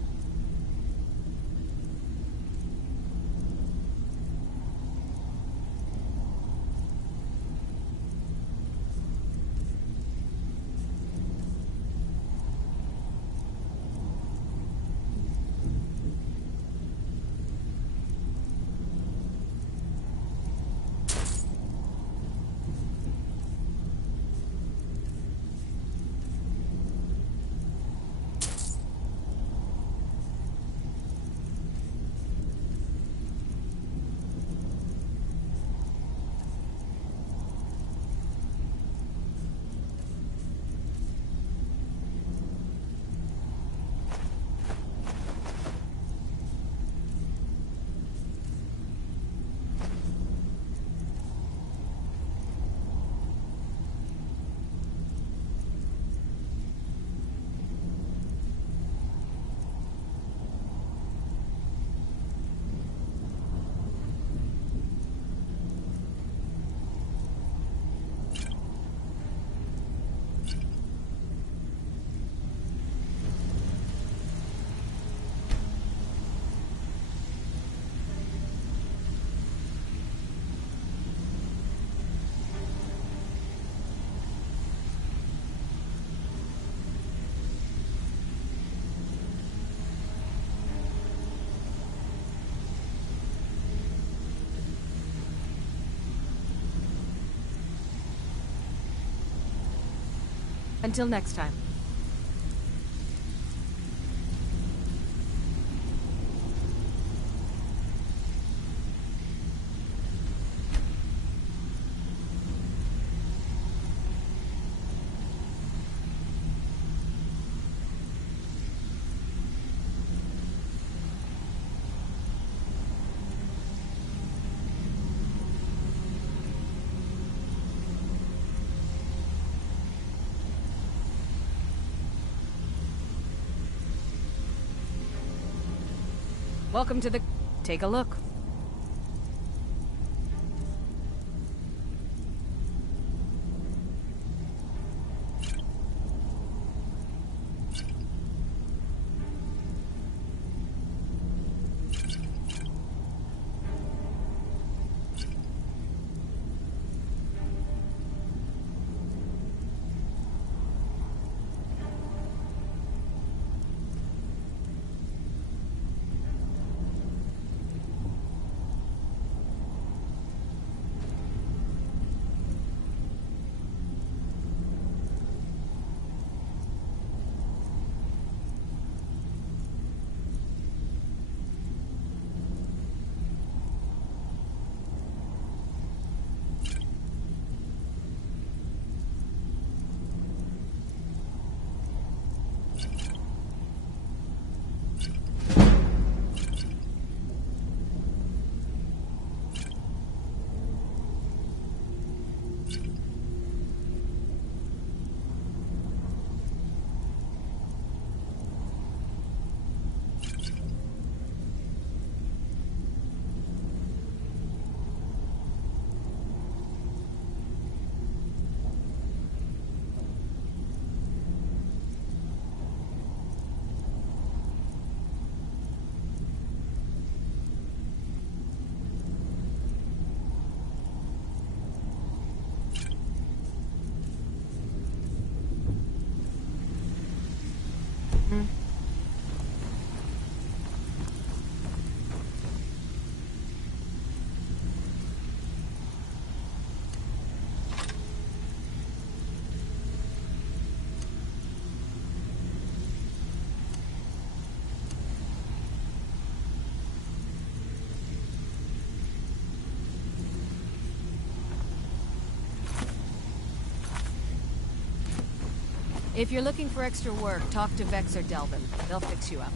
Until next time. Welcome to the... Take a look. If you're looking for extra work, talk to Vex or Delvin. They'll fix you up.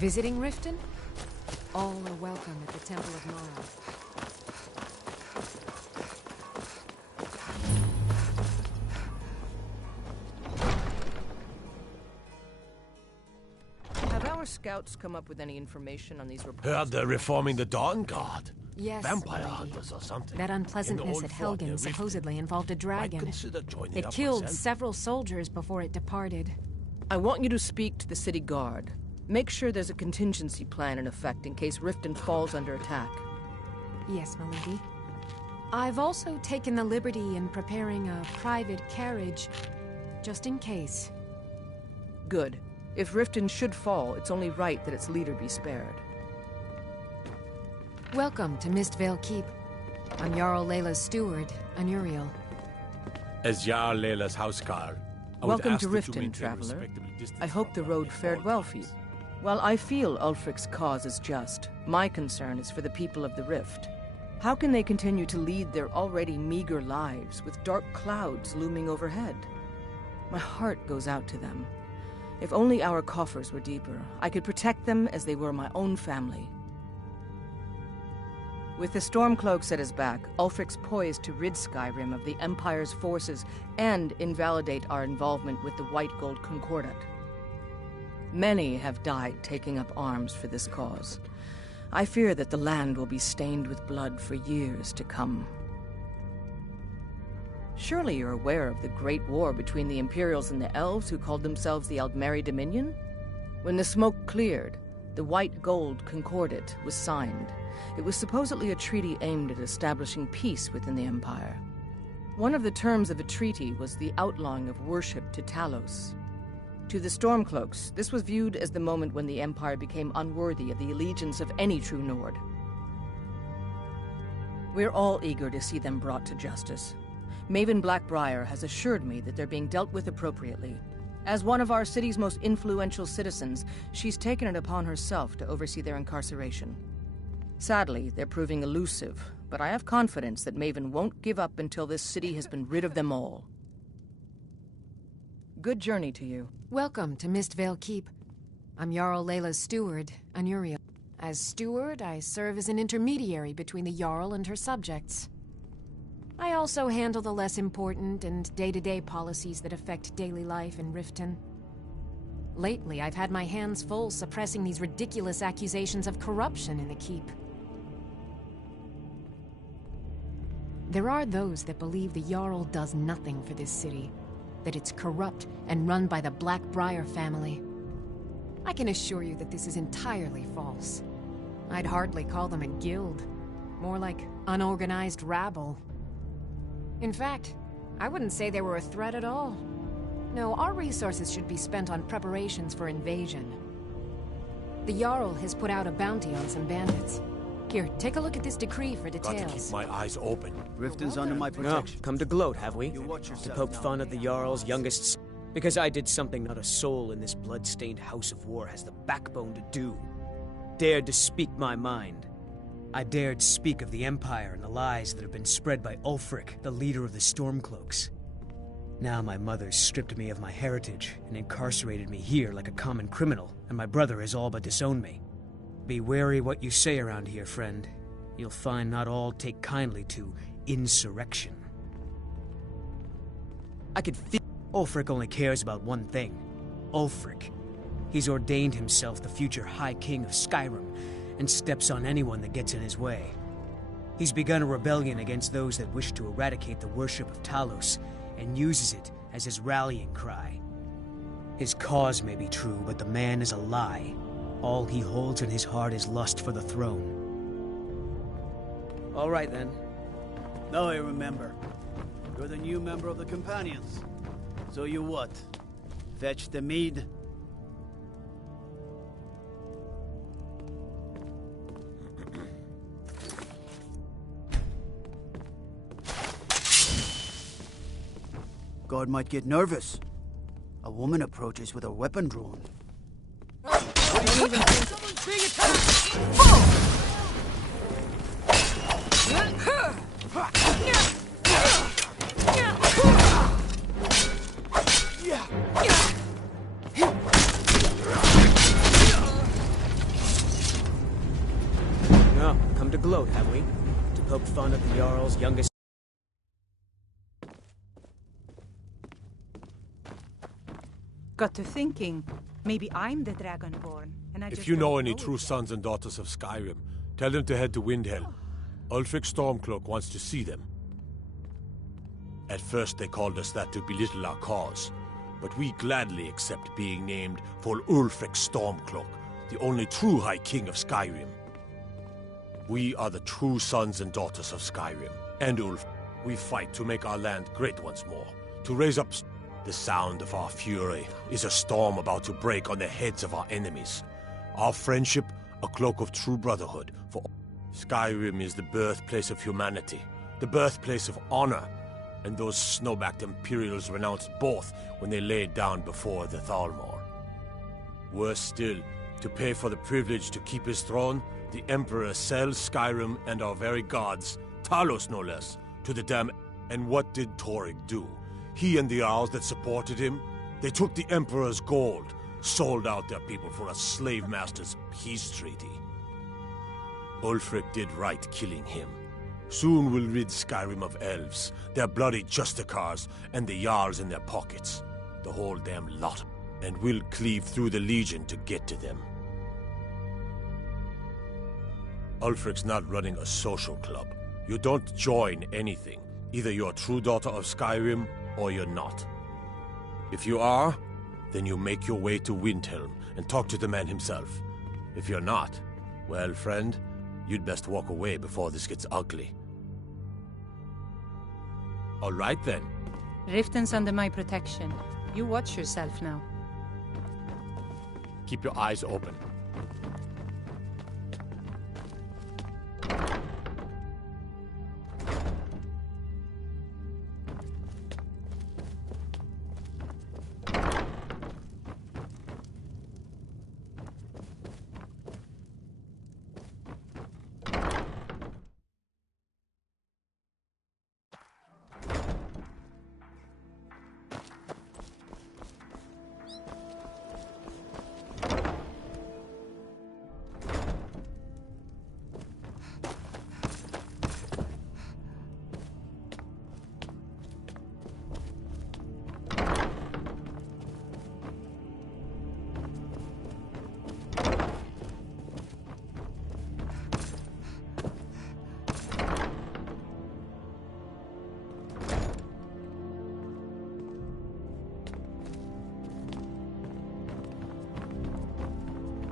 Visiting Riften? All are welcome at the Temple of Mara. Have our scouts come up with any information on these reports? Heard they're reforming the Dawn Guard. Yes, Vampire lady. hunters or something. That unpleasantness at Helgen supposedly involved a dragon. Consider joining It up killed myself. several soldiers before it departed. I want you to speak to the city guard. Make sure there's a contingency plan in effect in case Riften falls under attack. Yes, milady. I've also taken the liberty in preparing a private carriage, just in case. Good. If Riften should fall, it's only right that its leader be spared. Welcome to Mistvale Keep. I'm Jarl Layla's steward, Anuriel. As Jarl Layla's housecar, I would Welcome ask to that you Riften, maintain traveler. respectable distance I hope the from road them at fared all well for you. times. While I feel Ulfric's cause is just, my concern is for the people of the Rift. How can they continue to lead their already meager lives with dark clouds looming overhead? My heart goes out to them. If only our coffers were deeper, I could protect them as they were my own family. With the Stormcloaks at his back, Ulfric's poised to rid Skyrim of the Empire's forces and invalidate our involvement with the White Gold Concordat. Many have died taking up arms for this cause. I fear that the land will be stained with blood for years to come. Surely you're aware of the Great War between the Imperials and the Elves who called themselves the Aldmeri Dominion? When the smoke cleared, the White Gold Concordat was signed. It was supposedly a treaty aimed at establishing peace within the Empire. One of the terms of a treaty was the outlawing of worship to Talos. To the Stormcloaks, this was viewed as the moment when the Empire became unworthy of the allegiance of any true Nord. We're all eager to see them brought to justice. Maven Blackbriar has assured me that they're being dealt with appropriately. As one of our city's most influential citizens, she's taken it upon herself to oversee their incarceration. Sadly, they're proving elusive, but I have confidence that Maven won't give up until this city has been rid of them all. Good journey to you. Welcome to Mistvale Keep. I'm Jarl Layla's steward, Anuriel. As steward, I serve as an intermediary between the Jarl and her subjects. I also handle the less important and day-to-day policies that affect daily life in Riften. Lately, I've had my hands full suppressing these ridiculous accusations of corruption in the Keep. There are those that believe the Jarl does nothing for this city, that it's corrupt and run by the Blackbriar family. I can assure you that this is entirely false. I'd hardly call them a guild, more like unorganized rabble. In fact, I wouldn't say they were a threat at all. No, our resources should be spent on preparations for invasion. The Jarl has put out a bounty on some bandits. Here, take a look at this decree for details. Got to keep my eyes open. Riften's under my protection. No, come to gloat, have we? You watch yourself To poke now. fun at the Jarl's youngest because I did something not a soul in this blood-stained house of war has the backbone to do. Dared to speak my mind. I dared speak of the Empire and the lies that have been spread by Ulfric, the leader of the Stormcloaks. Now my mother's stripped me of my heritage and incarcerated me here like a common criminal, and my brother has all but disowned me. Be wary what you say around here, friend. You'll find not all take kindly to insurrection. I could feel Ulfric only cares about one thing. Ulfric. He's ordained himself the future High King of Skyrim, and steps on anyone that gets in his way. He's begun a rebellion against those that wish to eradicate the worship of Talos, and uses it as his rallying cry. His cause may be true, but the man is a lie. All he holds in his heart is lust for the throne. All right, then. Now I remember. You're the new member of the Companions. So you what? Fetch the mead? Guard might get nervous. A woman approaches with a weapon drawn. Someone's being attacked! No, come to gloat, have we? To poke fun at the Jarl's youngest. Got to thinking, maybe I'm the Dragonborn, and I just If you know don't any it true yet. sons and daughters of Skyrim, tell them to head to Windhelm. Ulfric Stormcloak wants to see them. At first they called us that to belittle our cause, but we gladly accept being named for Ulfric Stormcloak, the only true High King of Skyrim. We are the true sons and daughters of Skyrim, and Ulf. We fight to make our land great once more, to raise up. The sound of our fury is a storm about to break on the heads of our enemies. Our friendship, a cloak of true brotherhood, for Skyrim is the birthplace of humanity, the birthplace of honor, and those snowbacked Imperials renounced both when they laid down before the Thalmor. Worse still, to pay for the privilege to keep his throne, the Emperor sells Skyrim and our very gods, Talos no less, to the damn. And what did Torygg do? He and the Jarls that supported him, they took the Emperor's gold, sold out their people for a slave master's peace treaty. Ulfric did right killing him. Soon we'll rid Skyrim of elves, their bloody Justicars, and the Jarls in their pockets. The whole damn lot. And we'll cleave through the Legion to get to them. Ulfric's not running a social club. You don't join anything. Either you're a true daughter of Skyrim, or you're not. If you are, then you make your way to Windhelm and talk to the man himself. If you're not, well, friend, you'd best walk away before this gets ugly. All right, then. Riften's under my protection. You watch yourself now. Keep your eyes open.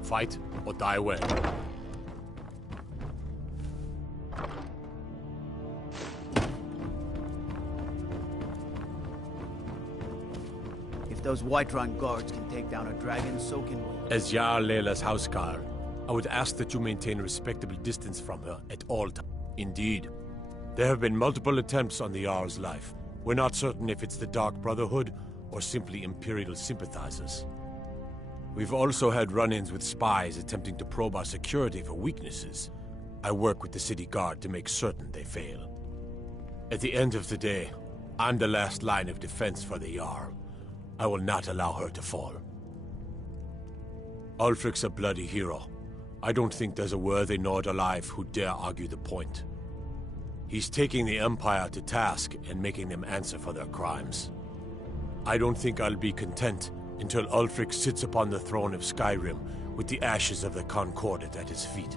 Fight or die well. If those Whiterun guards can take down a dragon, so can we. As Jarl Leila's housecarl, I would ask that you maintain a respectable distance from her at all times. Indeed, there have been multiple attempts on the Jarl's life. We're not certain if it's the Dark Brotherhood or simply Imperial sympathizers. We've also had run-ins with spies attempting to probe our security for weaknesses. I work with the city guard to make certain they fail. At the end of the day, I'm the last line of defense for the Jarl. I will not allow her to fall. Ulfric's a bloody hero. I don't think there's a worthy Nord alive who dare argue the point. He's taking the Empire to task and making them answer for their crimes. I don't think I'll be content until Ulfric sits upon the throne of Skyrim with the ashes of the Concordat at his feet.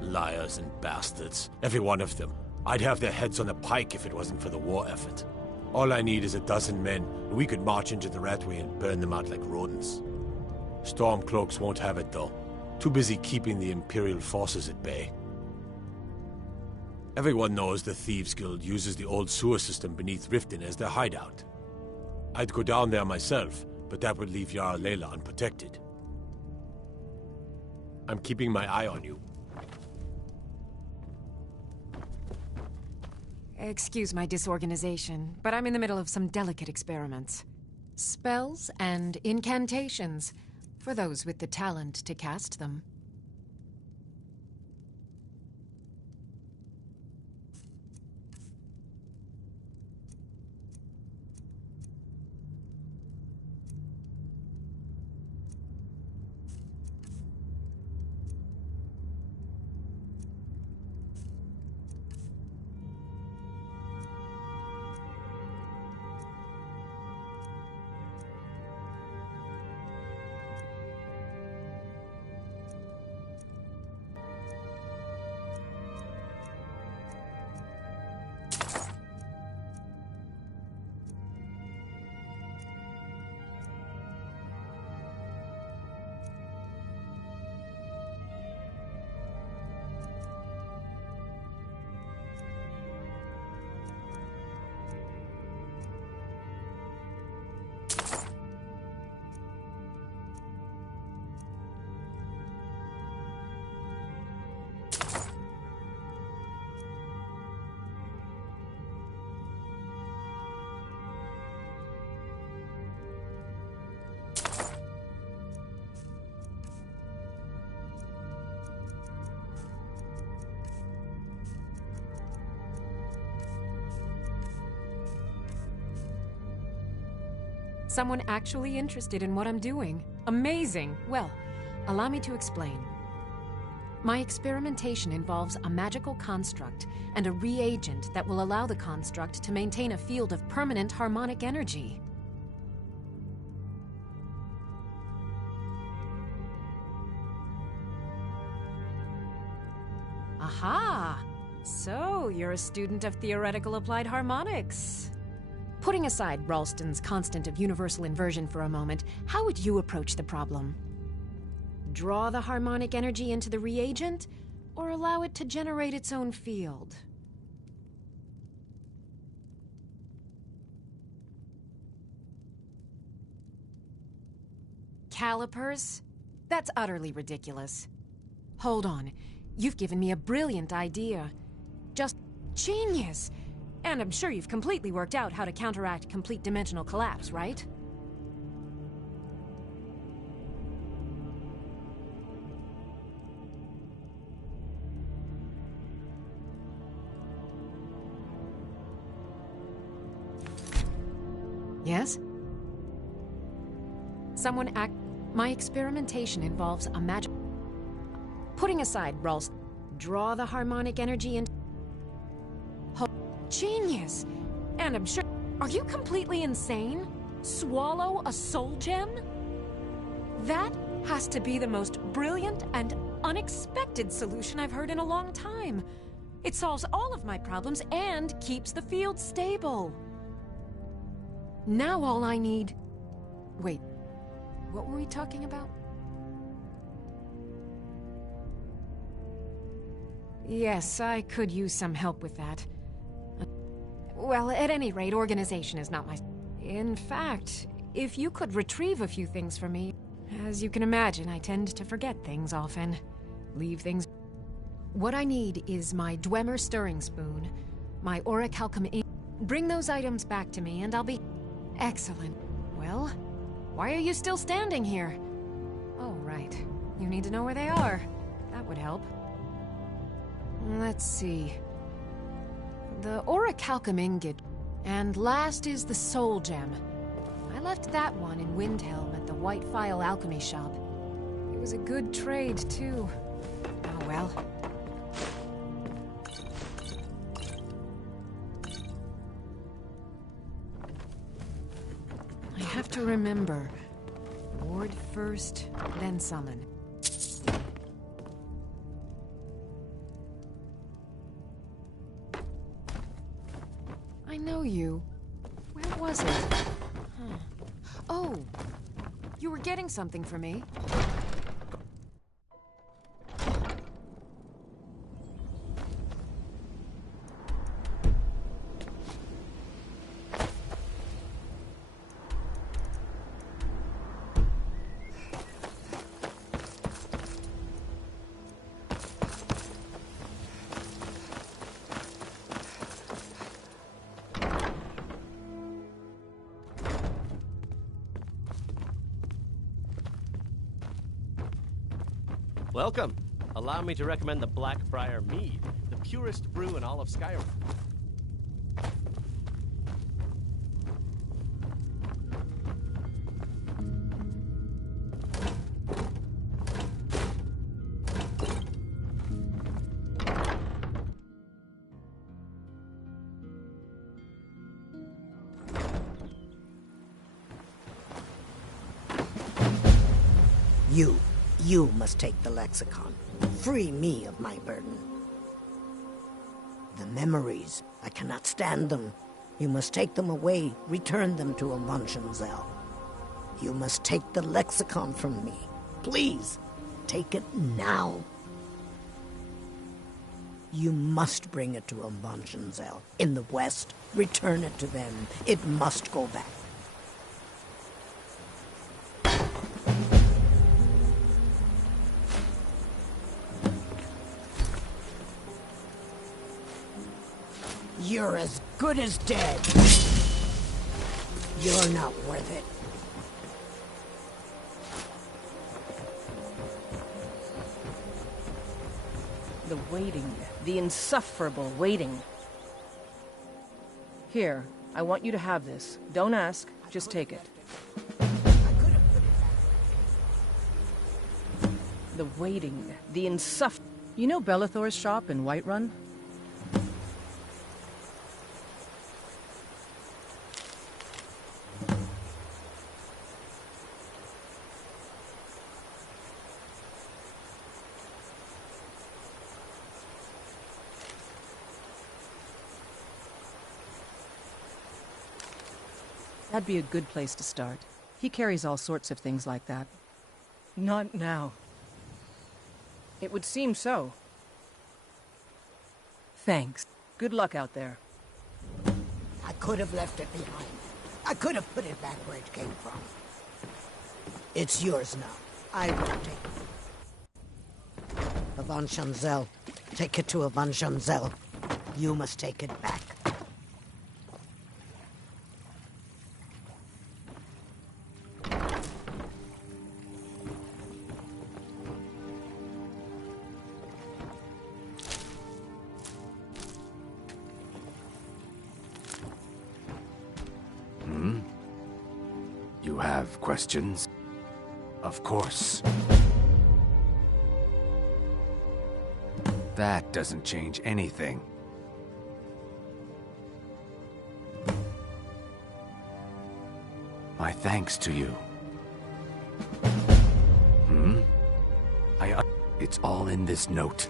Liars and bastards, every one of them. I'd have their heads on a pike if it wasn't for the war effort. All I need is a dozen men, and we could march into the Ratway and burn them out like rodents. Stormcloaks won't have it, though. Too busy keeping the Imperial forces at bay. Everyone knows the Thieves Guild uses the old sewer system beneath Riften as their hideout. I'd go down there myself, but that would leave Jarl Leila unprotected. I'm keeping my eye on you. Excuse my disorganization, but I'm in the middle of some delicate experiments. Spells and incantations, for those with the talent to cast them. Someone actually interested in what I'm doing. Amazing! Well, allow me to explain. My experimentation involves a magical construct and a reagent that will allow the construct to maintain a field of permanent harmonic energy. Aha! So So, you're a student of theoretical applied harmonics. Putting aside Ralston's constant of universal inversion for a moment, how would you approach the problem? Draw the harmonic energy into the reagent, or allow it to generate its own field? Calipers? That's utterly ridiculous. Hold on. You've given me a brilliant idea. Just genius! And I'm sure you've completely worked out how to counteract complete dimensional collapse, right? Yes? My experimentation involves a magic... Putting aside Ralston, draw the harmonic energy into... Genius! And I'm sure... Are you completely insane? Swallow a soul gem? That has to be the most brilliant and unexpected solution I've heard in a long time. It solves all of my problems and keeps the field stable. Now all I need... Wait, what were we talking about? Yes, I could use some help with that. Well, at any rate, organization is not my... In fact, if you could retrieve a few things for me... As you can imagine, I tend to forget things often. Leave things... What I need is my Dwemer stirring spoon, my orichalcum ink... Bring those items back to me and I'll be... Excellent. Well, why are you still standing here? Oh, right. You need to know where they are. That would help. Let's see. The orichalcum ingot. And last is the soul gem. I left that one in Windhelm at the White Phial Alchemy Shop. It was a good trade, too. Oh, well. I have to remember. Ward first, then summon. I know you. Where was it? Huh. Oh! You were getting something for me. Welcome. Allow me to recommend the Blackbriar Mead, the purest brew in all of Skyrim. You must take the lexicon. Free me of my burden. The memories, I cannot stand them. You must take them away, return them to Avonshenzel. You must take the lexicon from me. Please, take it now. You must bring it to Avonshenzel. In the west, return it to them. It must go back. You're as good as dead. You're not worth it. The waiting. The insufferable waiting. Here, I want you to have this. Don't ask, just take it. The waiting. The insufferable... You know Bellathor's shop in Whiterun? That'd be a good place to start. He carries all sorts of things like that. Not now. It would seem so. Thanks. Good luck out there. I could have left it behind. I could have put it back where it came from. It's yours now. I will take it. Avant Shamzel. Take it to Avant Shamzel. You must take it back. You have questions? Of course. That doesn't change anything. My thanks to you. It's all in this note.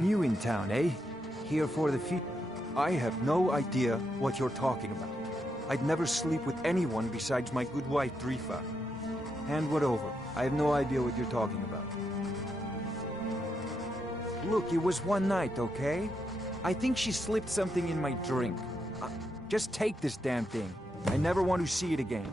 New in town, eh? Here for the feet. I have no idea what you're talking about. I'd never sleep with anyone besides my good wife, Drifa. Hand what over. I have no idea what you're talking about. Look, it was one night, okay? I think she slipped something in my drink. Just take this damn thing. I never want to see it again.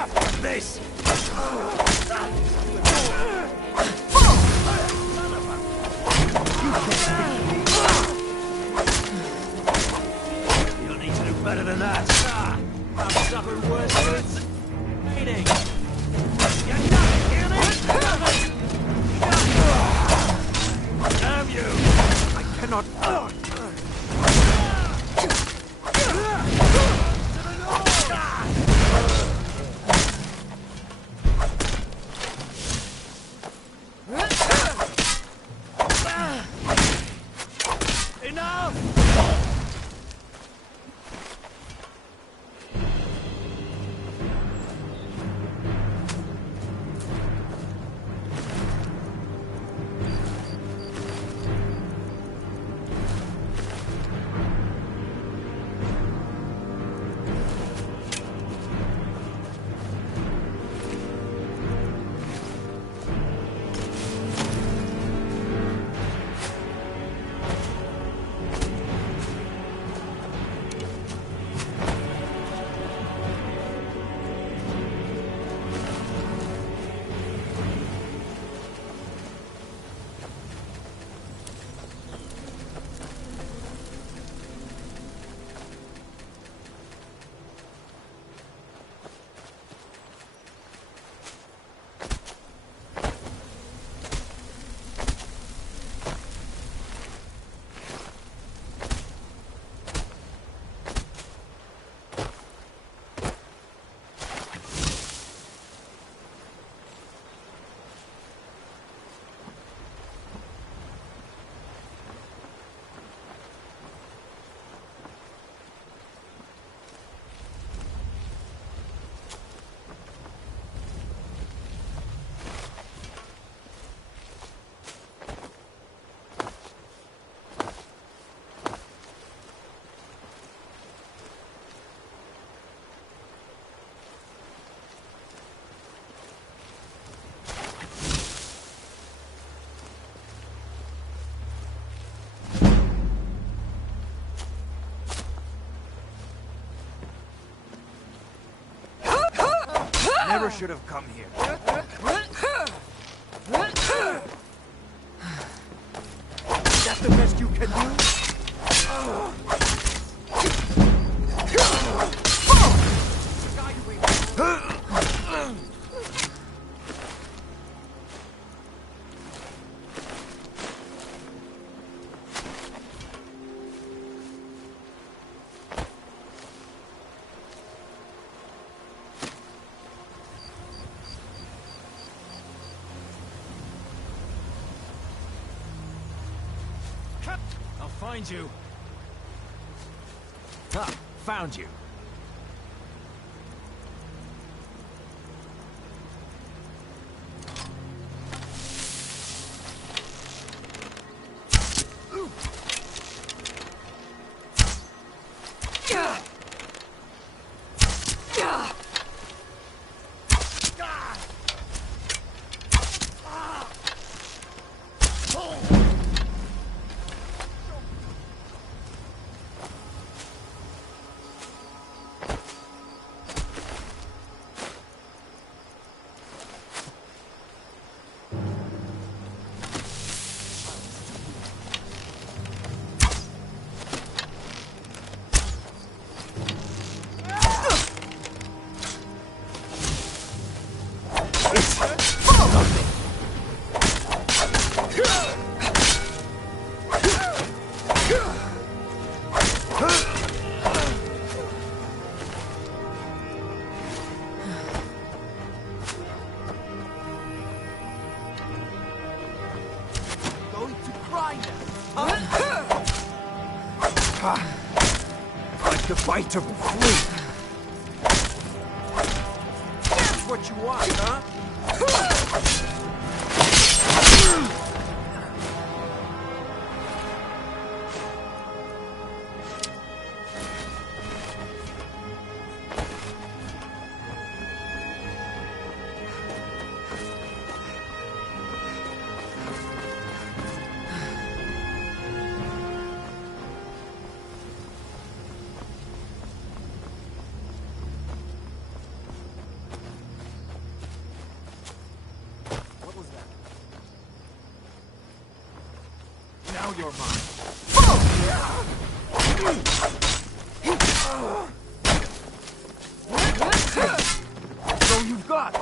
enough of this! You'll need to do better than that. I've suffered worse hurts. Waiting. You're nothing, hear me? Damn you! I cannot... Enough! Never should have come here. Is that the best you can do? I'll find you. Ah, found you. Like the bite of a flea. That's what you want, huh? your mind. So you've got.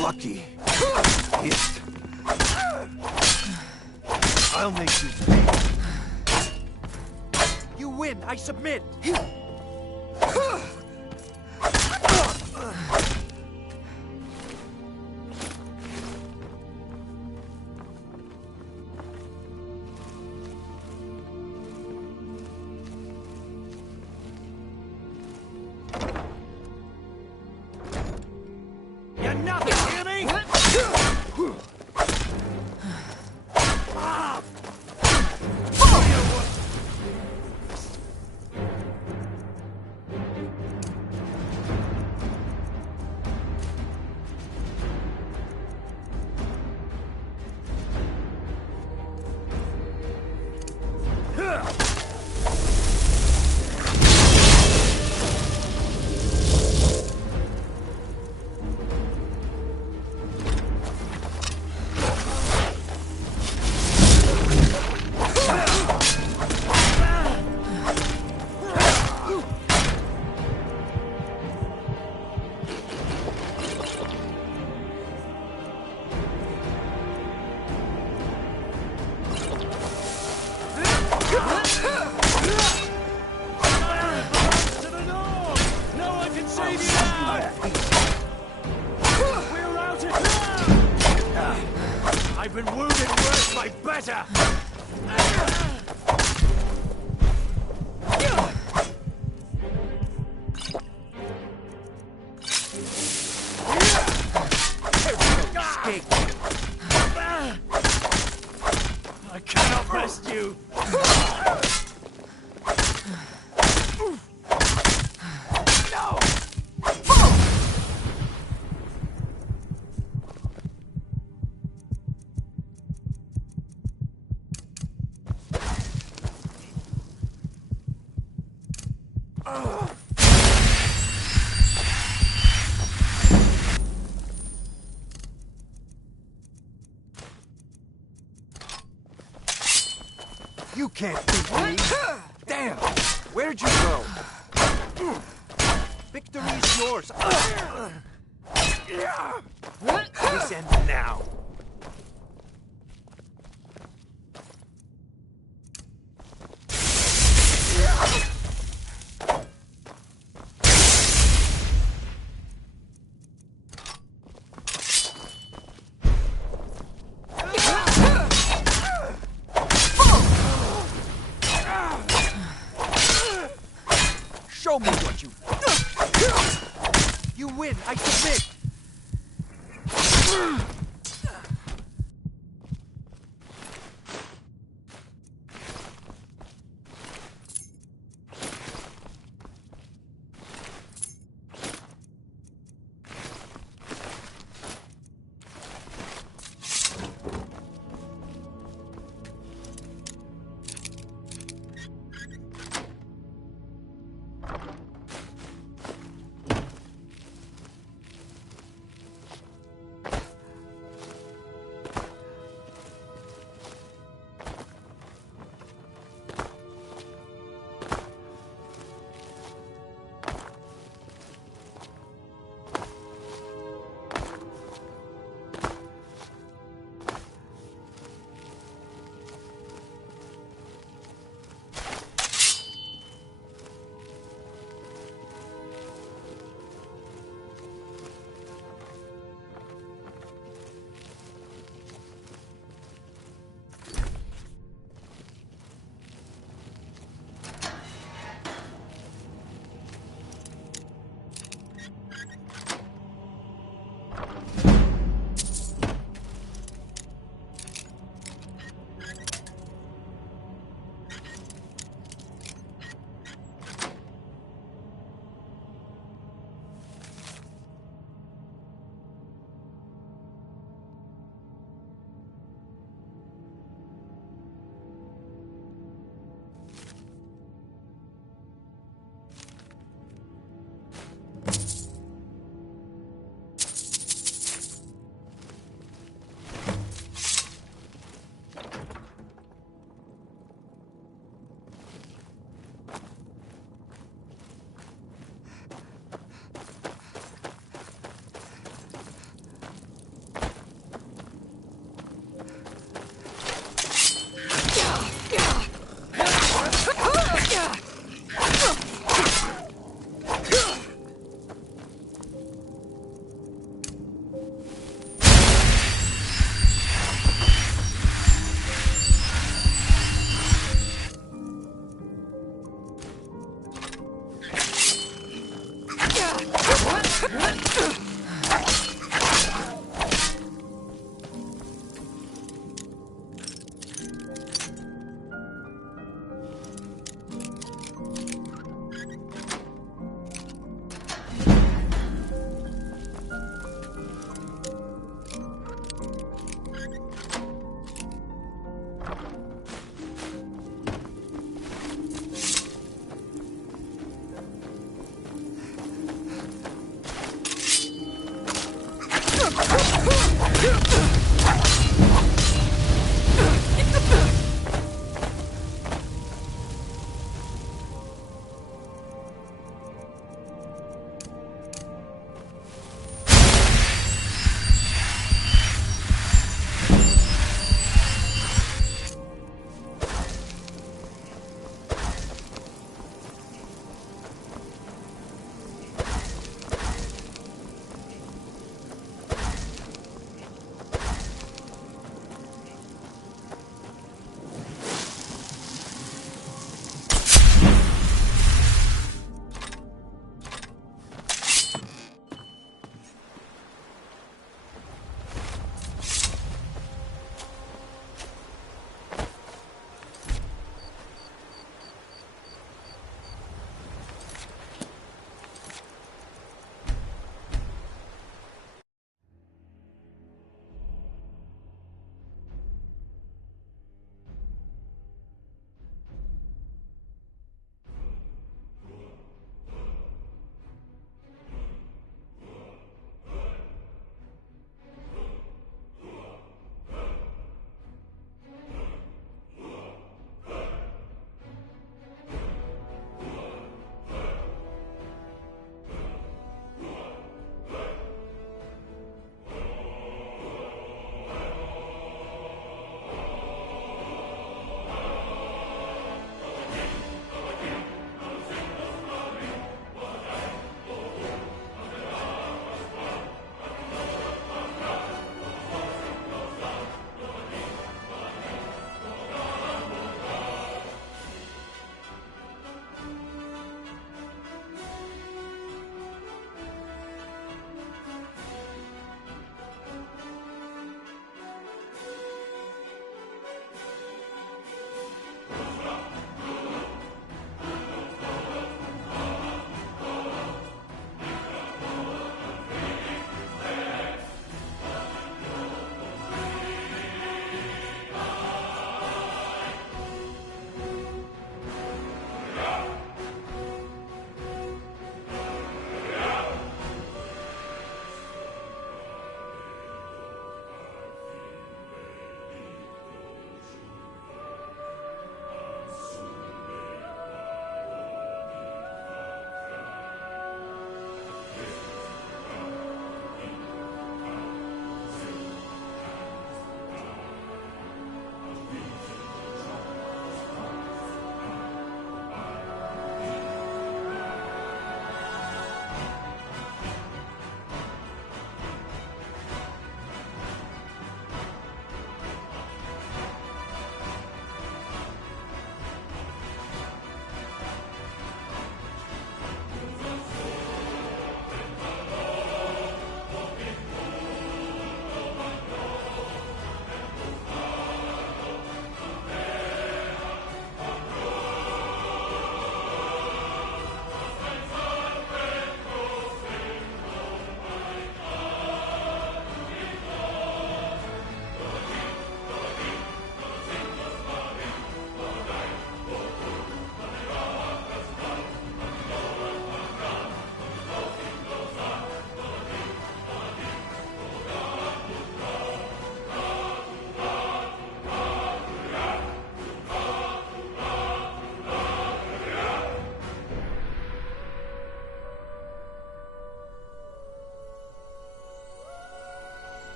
Lucky. Hit. I'll make you pay. You win. I submit. You're nothing, hear me? I cannot rest you! No! You can't beat me! Damn! Where'd you go? Victory's yours! This ends now! Show me what you... You win! I submit!